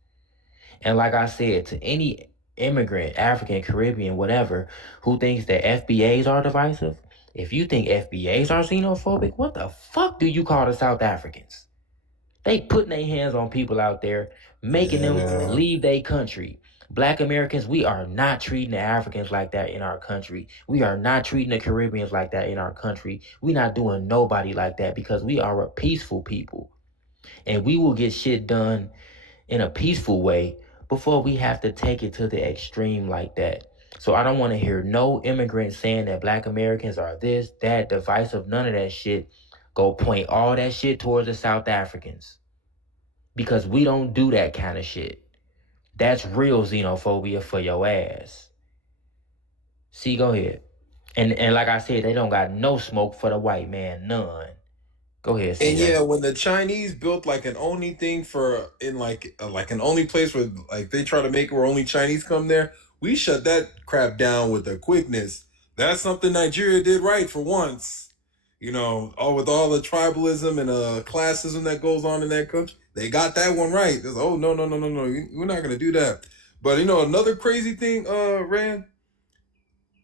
And like I said, to any immigrant, African, Caribbean, whatever, who thinks that FBAs are divisive, if you think FBAs are xenophobic, what the fuck do you call the South Africans? They putting their hands on people out there, making them leave their country. Black Americans, we are not treating the Africans like that in our country. We are not treating the Caribbeans like that in our country. We're not doing nobody like that because we are a peaceful people. And we will get shit done in a peaceful way before we have to take it to the extreme like that. So I don't want to hear no immigrants saying that black Americans are this, that, divisive, none of that shit. Go point all that shit towards the South Africans. Because we don't do that kind of shit. That's real xenophobia for your ass. See, go ahead. And like I said, they don't got no smoke for the white man, none. Go ahead, CJ. And yeah, when the Chinese built like an only thing for in like an only place where like they try to make it where only Chinese come there, we shut that crap down with a quickness. That's something Nigeria did right for once. You know, all with all the tribalism and classism that goes on in that country, they got that one right. It's, oh no, we're not gonna do that. But you know, another crazy thing, Rand,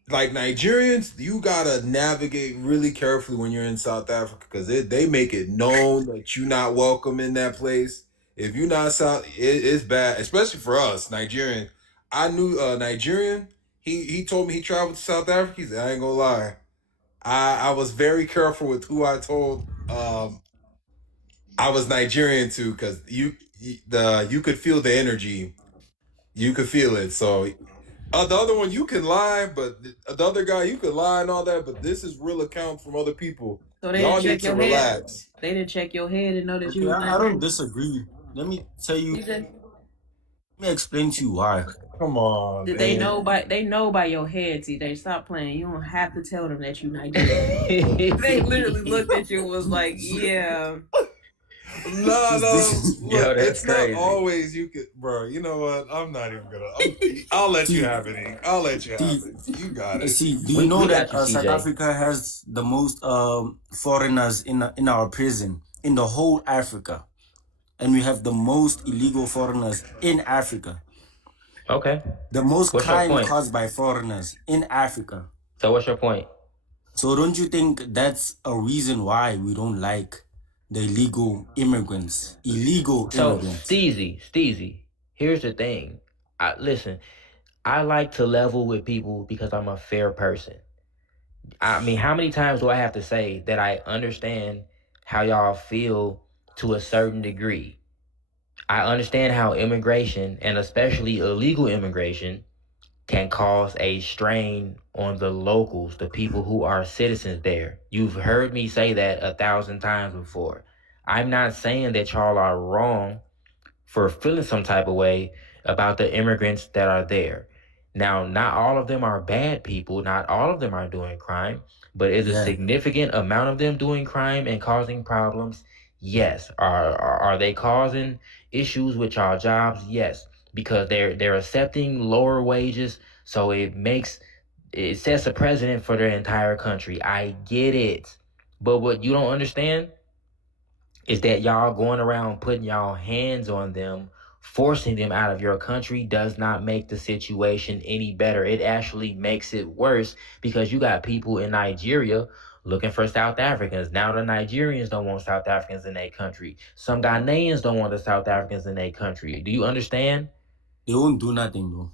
like Nigerians, you gotta navigate really carefully when you're in South Africa because they make it known that you're not welcome in that place. If you're not it's bad, especially for us Nigerian. I knew a Nigerian. He told me he traveled to South Africa. He said, I ain't gonna lie, I was very careful with who I told I was Nigerian to because you could feel the energy, you could feel it. So the other one you can lie, but the other guy you could lie and all that. But this is real account from other people. So they Y'all didn't check need to your relax. head. They didn't check your head and know that you Okay, was I don't disagree. Let me tell you. Let me explain to you why. Come on. They know by your head. See, they stop playing. You don't have to tell them that you Nigerian. They literally looked at you and was like, yeah. No. Look, Yo, that's it's crazy. not always you could, bro. You know what? I'm not even gonna. I'll let you have it. Ink. I'll let you have it. You got it. See, do you know that South Africa has the most foreigners in our prison in the whole Africa, and we have the most illegal foreigners in Africa. Okay. The most What's your crime point? caused by foreigners in Africa. So what's your point? So don't you think that's a reason why we don't like the illegal immigrants? Illegal So immigrants. Steezy, here's the thing. Listen, I like to level with people because I'm a fair person. I mean, how many times do I have to say that I understand how y'all feel to a certain degree? I understand how immigration, and especially illegal immigration, can cause a strain on the locals, the people who are citizens there. You've heard me say that 1,000 times before. I'm not saying that y'all are wrong for feeling some type of way about the immigrants that are there. Now, not all of them are bad people. Not all of them are doing crime, but is a Yeah. significant amount of them doing crime and causing problems? Yes. Are they causing issues with y'all jobs? Yes, because they're accepting lower wages, so it sets a precedent for their entire country. I get it, but what you don't understand is that y'all going around putting y'all hands on them, forcing them out of your country does not make the situation any better. It actually makes it worse because you got people in Nigeria looking for South Africans. Now the Nigerians don't want South Africans in their country. Some Ghanaians don't want the South Africans in their country. Do you understand? They won't do nothing though.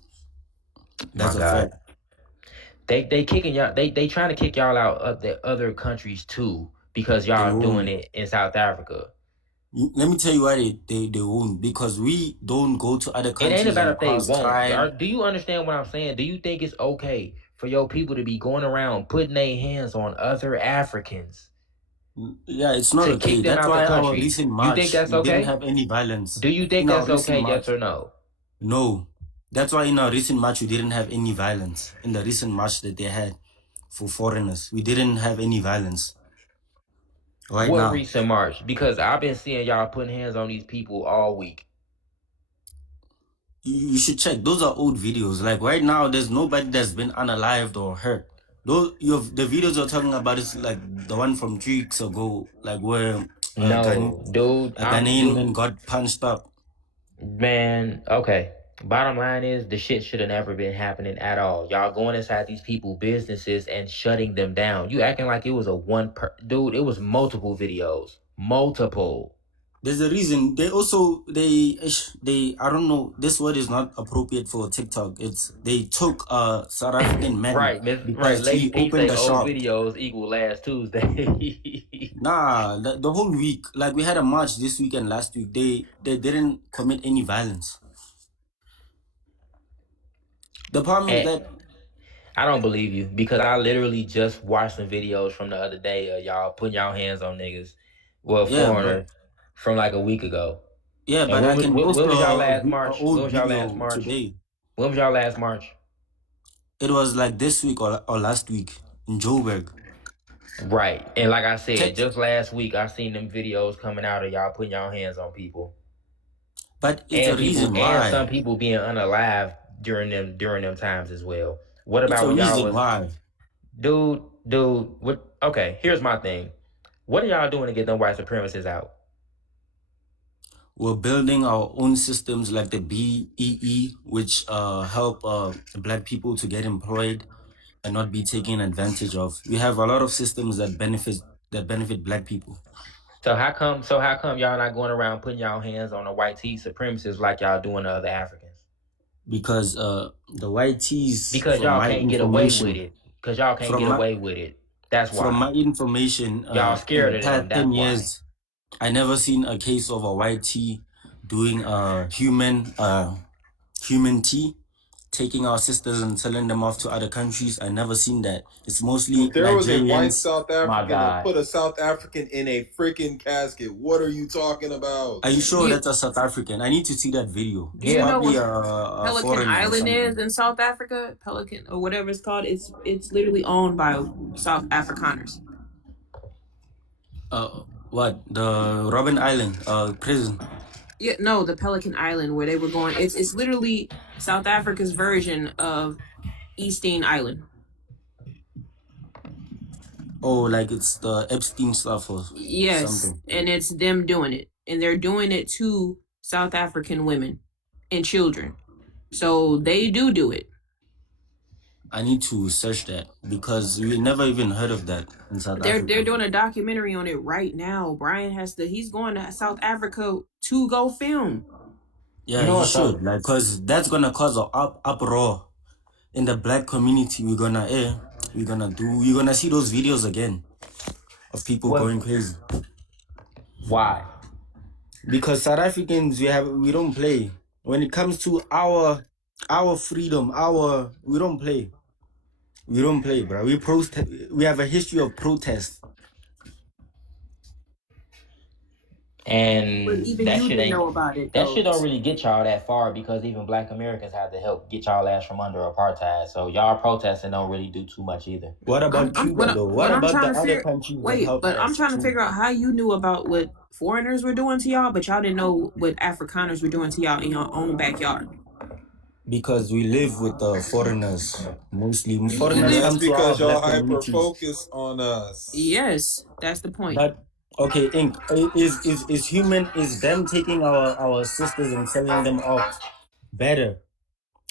That's My a God. fact. They kicking y'all. They trying to kick y'all out of the other countries too because They y'all doing won't. it in South Africa. Let me tell you why they won't. Because we don't go to other It ain't countries about and if they cause won't. crime. Do you understand what I'm saying? Do you think it's okay for your people to be going around putting their hands on other Africans Yeah, it's not to okay. kick them That's out the why our country? recent You think march, that's we didn't okay? have any violence. Do you think In our that's recent okay? Yes march, or no? no. That's why in our recent march, we didn't have any violence. In the recent march that they had for foreigners, we didn't have any violence right What now. recent march? Because I've been seeing y'all putting hands on these people all week. You should check. Those are old videos. Like right now, there's nobody that's been unalived or hurt. The videos you're talking about is like the one from 3 weeks ago, like where No, dude. a Ghanaian man got punched up. Man, okay. Bottom line is the shit should have never been happening at all. Y'all going inside these people businesses and shutting them down. You acting like it was dude, it was multiple videos. Multiple. There's a reason. They also they I don't know. This word is not appropriate for TikTok. It's they took a South African man Right. because Lady he P opened say a old shop. videos equal last Tuesday. Nah, the whole week. Like we had a march this week and last week. They didn't commit any violence. The problem is And that I don't believe you because I literally just watched some videos from the other day of y'all putting y'all hands on niggas. Well, yeah, but foreigners from like a week ago. And I can when post was y'all last a march? When old was y'all last video march? today. When was y'all last march? It was like this week or last week in Joburg. Right. And like I said, Check, just last week I seen them videos coming out of y'all putting y'all hands on people. but it's a reason And some why. people being unalive during them times as well. What It's about a when y'all reason was why. dude, what okay, here's my thing. What are y'all doing to get them white supremacists out? We're building our own systems like the BEE, which help black people to get employed and not be taken advantage of. We have a lot of systems that benefit black people So how come y'all not going around putting y'all hands on the white tea supremacists like y'all doing to other Africans? because the white tees, Because y'all can't get away with it. Because y'all can't from get my away with it. That's from why. my information, Y'all in scared the of them. past That's 10 why. years, I never seen a case of a white tea doing human tea, taking our sisters and selling them off to other countries. I never seen that. It's mostly If there was a white Nigerians. South My African that God. put a South African in a freaking casket, what are you talking about? Are you sure You that's a South African? I need to see that video. do It's you Yeah. know probably what a Pelican foreigner or Island is something. in South Africa? Pelican or whatever it's called. It's literally owned by South Afrikaners. What? The Robben Island prison. Yeah, no, the Pelican Island where they were going. It's literally South Africa's version of Easting Island. Oh, like it's the Epstein stuff or Yes, something. and it's them doing it, and they're doing it to South African women and children. So they do it. I need to search that because we never even heard of that in South They're Africa. doing a documentary on it right now. Brian he's going to South Africa to go film. Yeah, You know he what's up? should, like, cause that's gonna cause a uproar in the black community. We're gonna see those videos again of people What? going crazy. Why? Because South Africans, we don't play when it comes to our freedom. We don't play. We don't play, bro. We have a history of protest. But And even that you shit didn't ain't know about it that though. shit don't really get y'all that far because even black Americans had to help get y'all ass from under apartheid. So y'all protesting don't really do too much either. What about Cuba though? What What I'm about trying the to other figure countries that wait, helped but I'm us trying to too? figure out how you knew about what foreigners were doing to y'all, but y'all didn't know what Afrikaners were doing to y'all in your own backyard. Because we live with the foreigners mostly. You Foreigners live. That's come to our because y'all black hyper communities. focus on us. Yes, that's the point. But okay, Ink, is them taking our sisters and selling them off better?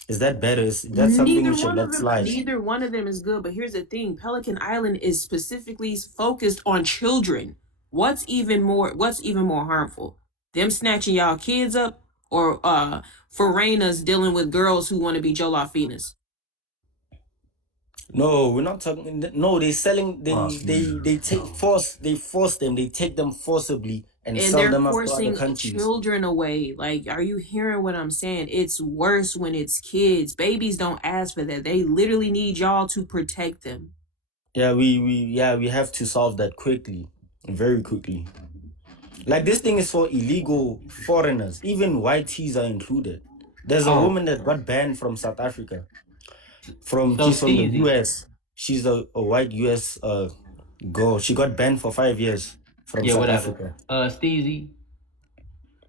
Is that better? Is that something we should let slide? Neither one of them is good, but here's the thing. Pelican Island is specifically focused on children. What's even more harmful? Them snatching y'all kids up or foreigners dealing with girls who want to be Jolafinas? No, we're not talking. No, they selling. They force them. They take them forcibly and And sell they're them off to other forcing countries. children away. Like, are you hearing what I'm saying? It's worse when it's kids. Babies don't ask for that. They literally need y'all to protect them. Yeah, we have to solve that quickly, very quickly. Like this thing is for illegal foreigners. Even white tees are included. There's a woman that got banned from South Africa. She's from the Steezy. US. She's a white US girl. She got banned for 5 years from Yeah, South whatever. Africa. Steezy.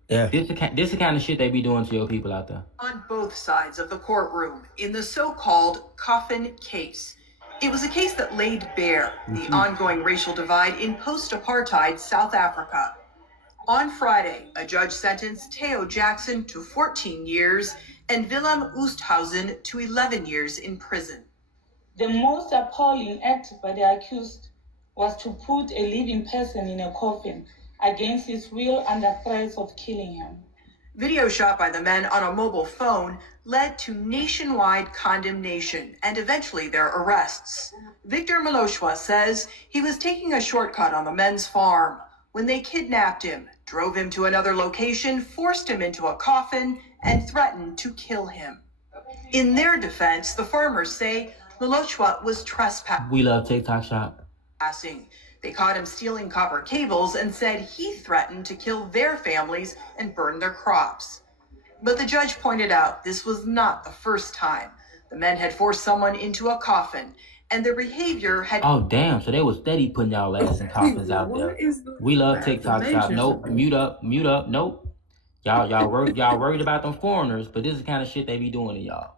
Yeah. This the kind of shit they be doing to your people out there. On both sides of the courtroom in the so-called coffin case. It was a case that laid bare the ongoing racial divide in post-apartheid South Africa. On Friday, a judge sentenced Theo Jackson to 14 years and Willem Oosthuizen to 11 years in prison. The most appalling act by the accused was to put a living person in a coffin against his will under threats of killing him. Video shot by the men on a mobile phone led to nationwide condemnation and eventually their arrests. Victor Maloshwa says he was taking a shortcut on the men's farm when they kidnapped him, drove him to another location, forced him into a coffin, and threatened to kill him. In their defense, the farmers say Maloshwa was trespassing. We love Tic Toc shop. They caught him stealing copper cables and said he threatened to kill their families and burn their crops. But the judge pointed out this was not the first time. The men had forced someone into a coffin, and their behavior had... Oh, damn. So they was steady putting y'all ass in coffins out there. We love Tic Toc shop. Nope. Mute up. Nope. Y'all worried about them foreigners, but this is the kind of shit they be doing to y'all.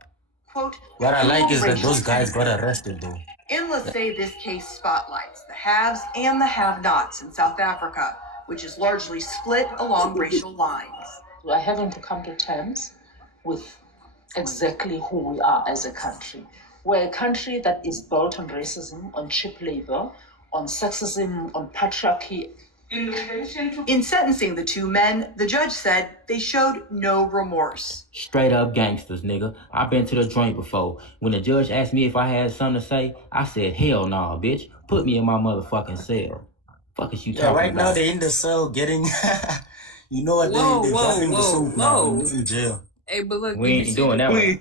Quote, what I like is that those guys got arrested though. Analysts say this case spotlights the haves and the have-nots in South Africa, which is largely split along racial lines. We are having to come to terms with exactly who we are as a country. We're a country that is built on racism, on cheap labor, on sexism, on patriarchy. In sentencing the two men, the judge said they showed no remorse. Straight up gangsters, nigga. I've been to the joint before. When the judge asked me if I had something to say, I said, hell nah, bitch. Put me in my motherfucking cell. Fuck is you talking right about? Now they're in the cell getting you know what, they're dropping the soap now in jail. Hey, but look, we ain't doing that one.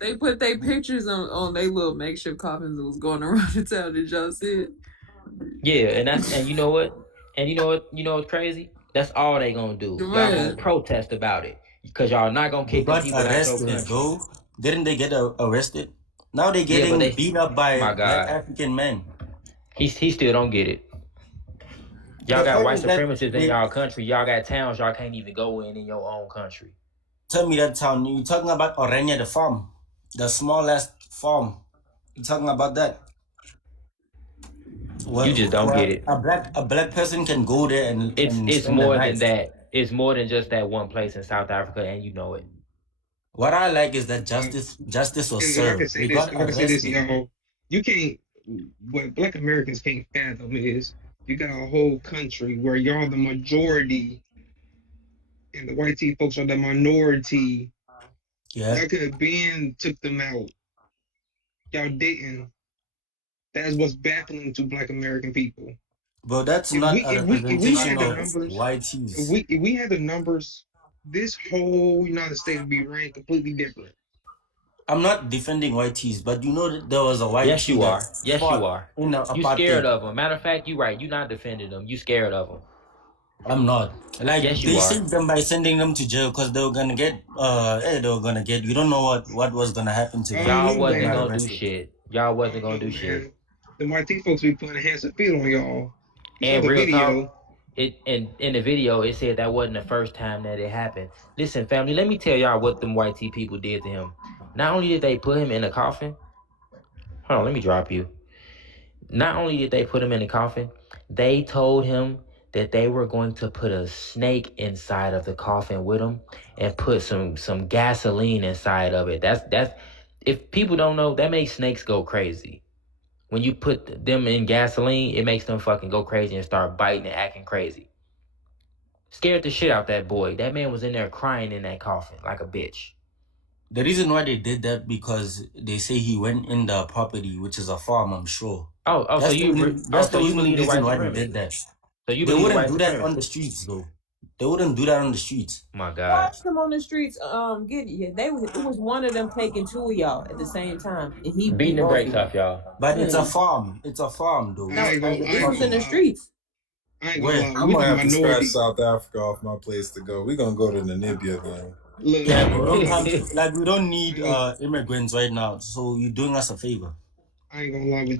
They put their pictures on their little makeshift coffins that was going around the town. Did y'all see it? Yeah, and you know what? And you know what's crazy? That's all they gonna do. Y'all gonna protest about it. Because y'all not gonna kick the people out your country. Though. Didn't they get arrested? Now they're getting beat up by black African men. He still don't get it. Y'all got white supremacists in y'all country. Y'all got towns y'all can't even go in your own country. Tell me that town. You talking about Oranje, the farm? The smallest farm. You talking about that? Well, you just don't get it. A black person can go there and it's more than that. It's more than just that one place in South Africa, and you know it. What I like is that Uh, justice was and if I can served. say They this, got if I can say this, arrested. y'all, you can't. What Black Americans can't fathom is you got a whole country where y'all the majority and the white tea folks are the minority. Yeah. Y'all could have been took them out. Y'all didn't. That's what's baffling to Black American people. But that's If not we a if we if we representation had the of numbers, YTs. if we had the numbers, this whole United States would be ran completely different. I'm not defending YTs, but you know that there was a Yes, YT you that are. Yes, you fought are. in the You scared apartheid. of them. Matter of fact, you right. You not defending them. You scared of them. I'm not. Like Yes, you they are. saved them by sending them to jail because they were gonna get you don't know what was gonna happen to I them don't Y'all if know, they wasn't got man. gonna do arrested. shit. Y'all I wasn't don't gonna know, do shit. man. The white tea folks be putting hands and feet on y'all. You saw And the real talk, video. it in the video it said that wasn't the first time that it happened. Listen, family, let me tell y'all what them white tea people did to him. Not only did they put him in a coffin. Hold on, let me drop you. Not only did they put him in a coffin, they told him that they were going to put a snake inside of the coffin with him and put some gasoline inside of it. That's if people don't know, that makes snakes go crazy. When you put them in gasoline, it makes them fucking go crazy and start biting and acting crazy. Scared the shit out that boy. That man was in there crying in that coffin like a bitch. The reason why they did that because they say he went in the property, which is a farm, I'm sure. So That's the you only believe the reason white why they did supremacists? that. So you They believe the wouldn't white do that on the supremacists? streets though. They wouldn't do that on the streets. My God. Watch them on the streets. Get you. It was one of them taking two of y'all at the same time, and he Beating beat the both of brakes you. off y'all. But it's a Yeah. farm. It's a farm though. I No, ain't gonna I this ain't was gonna in the lie. streets. I ain't gonna Where? lie. I'm We gonna the have to scratch minority. South Africa off my place to go. We gonna go to Namibia then. Look, Yeah, but don't come look. to, like we don't I need ain't gonna immigrants right now. So you're doing us a favor. I ain't gonna lie with you.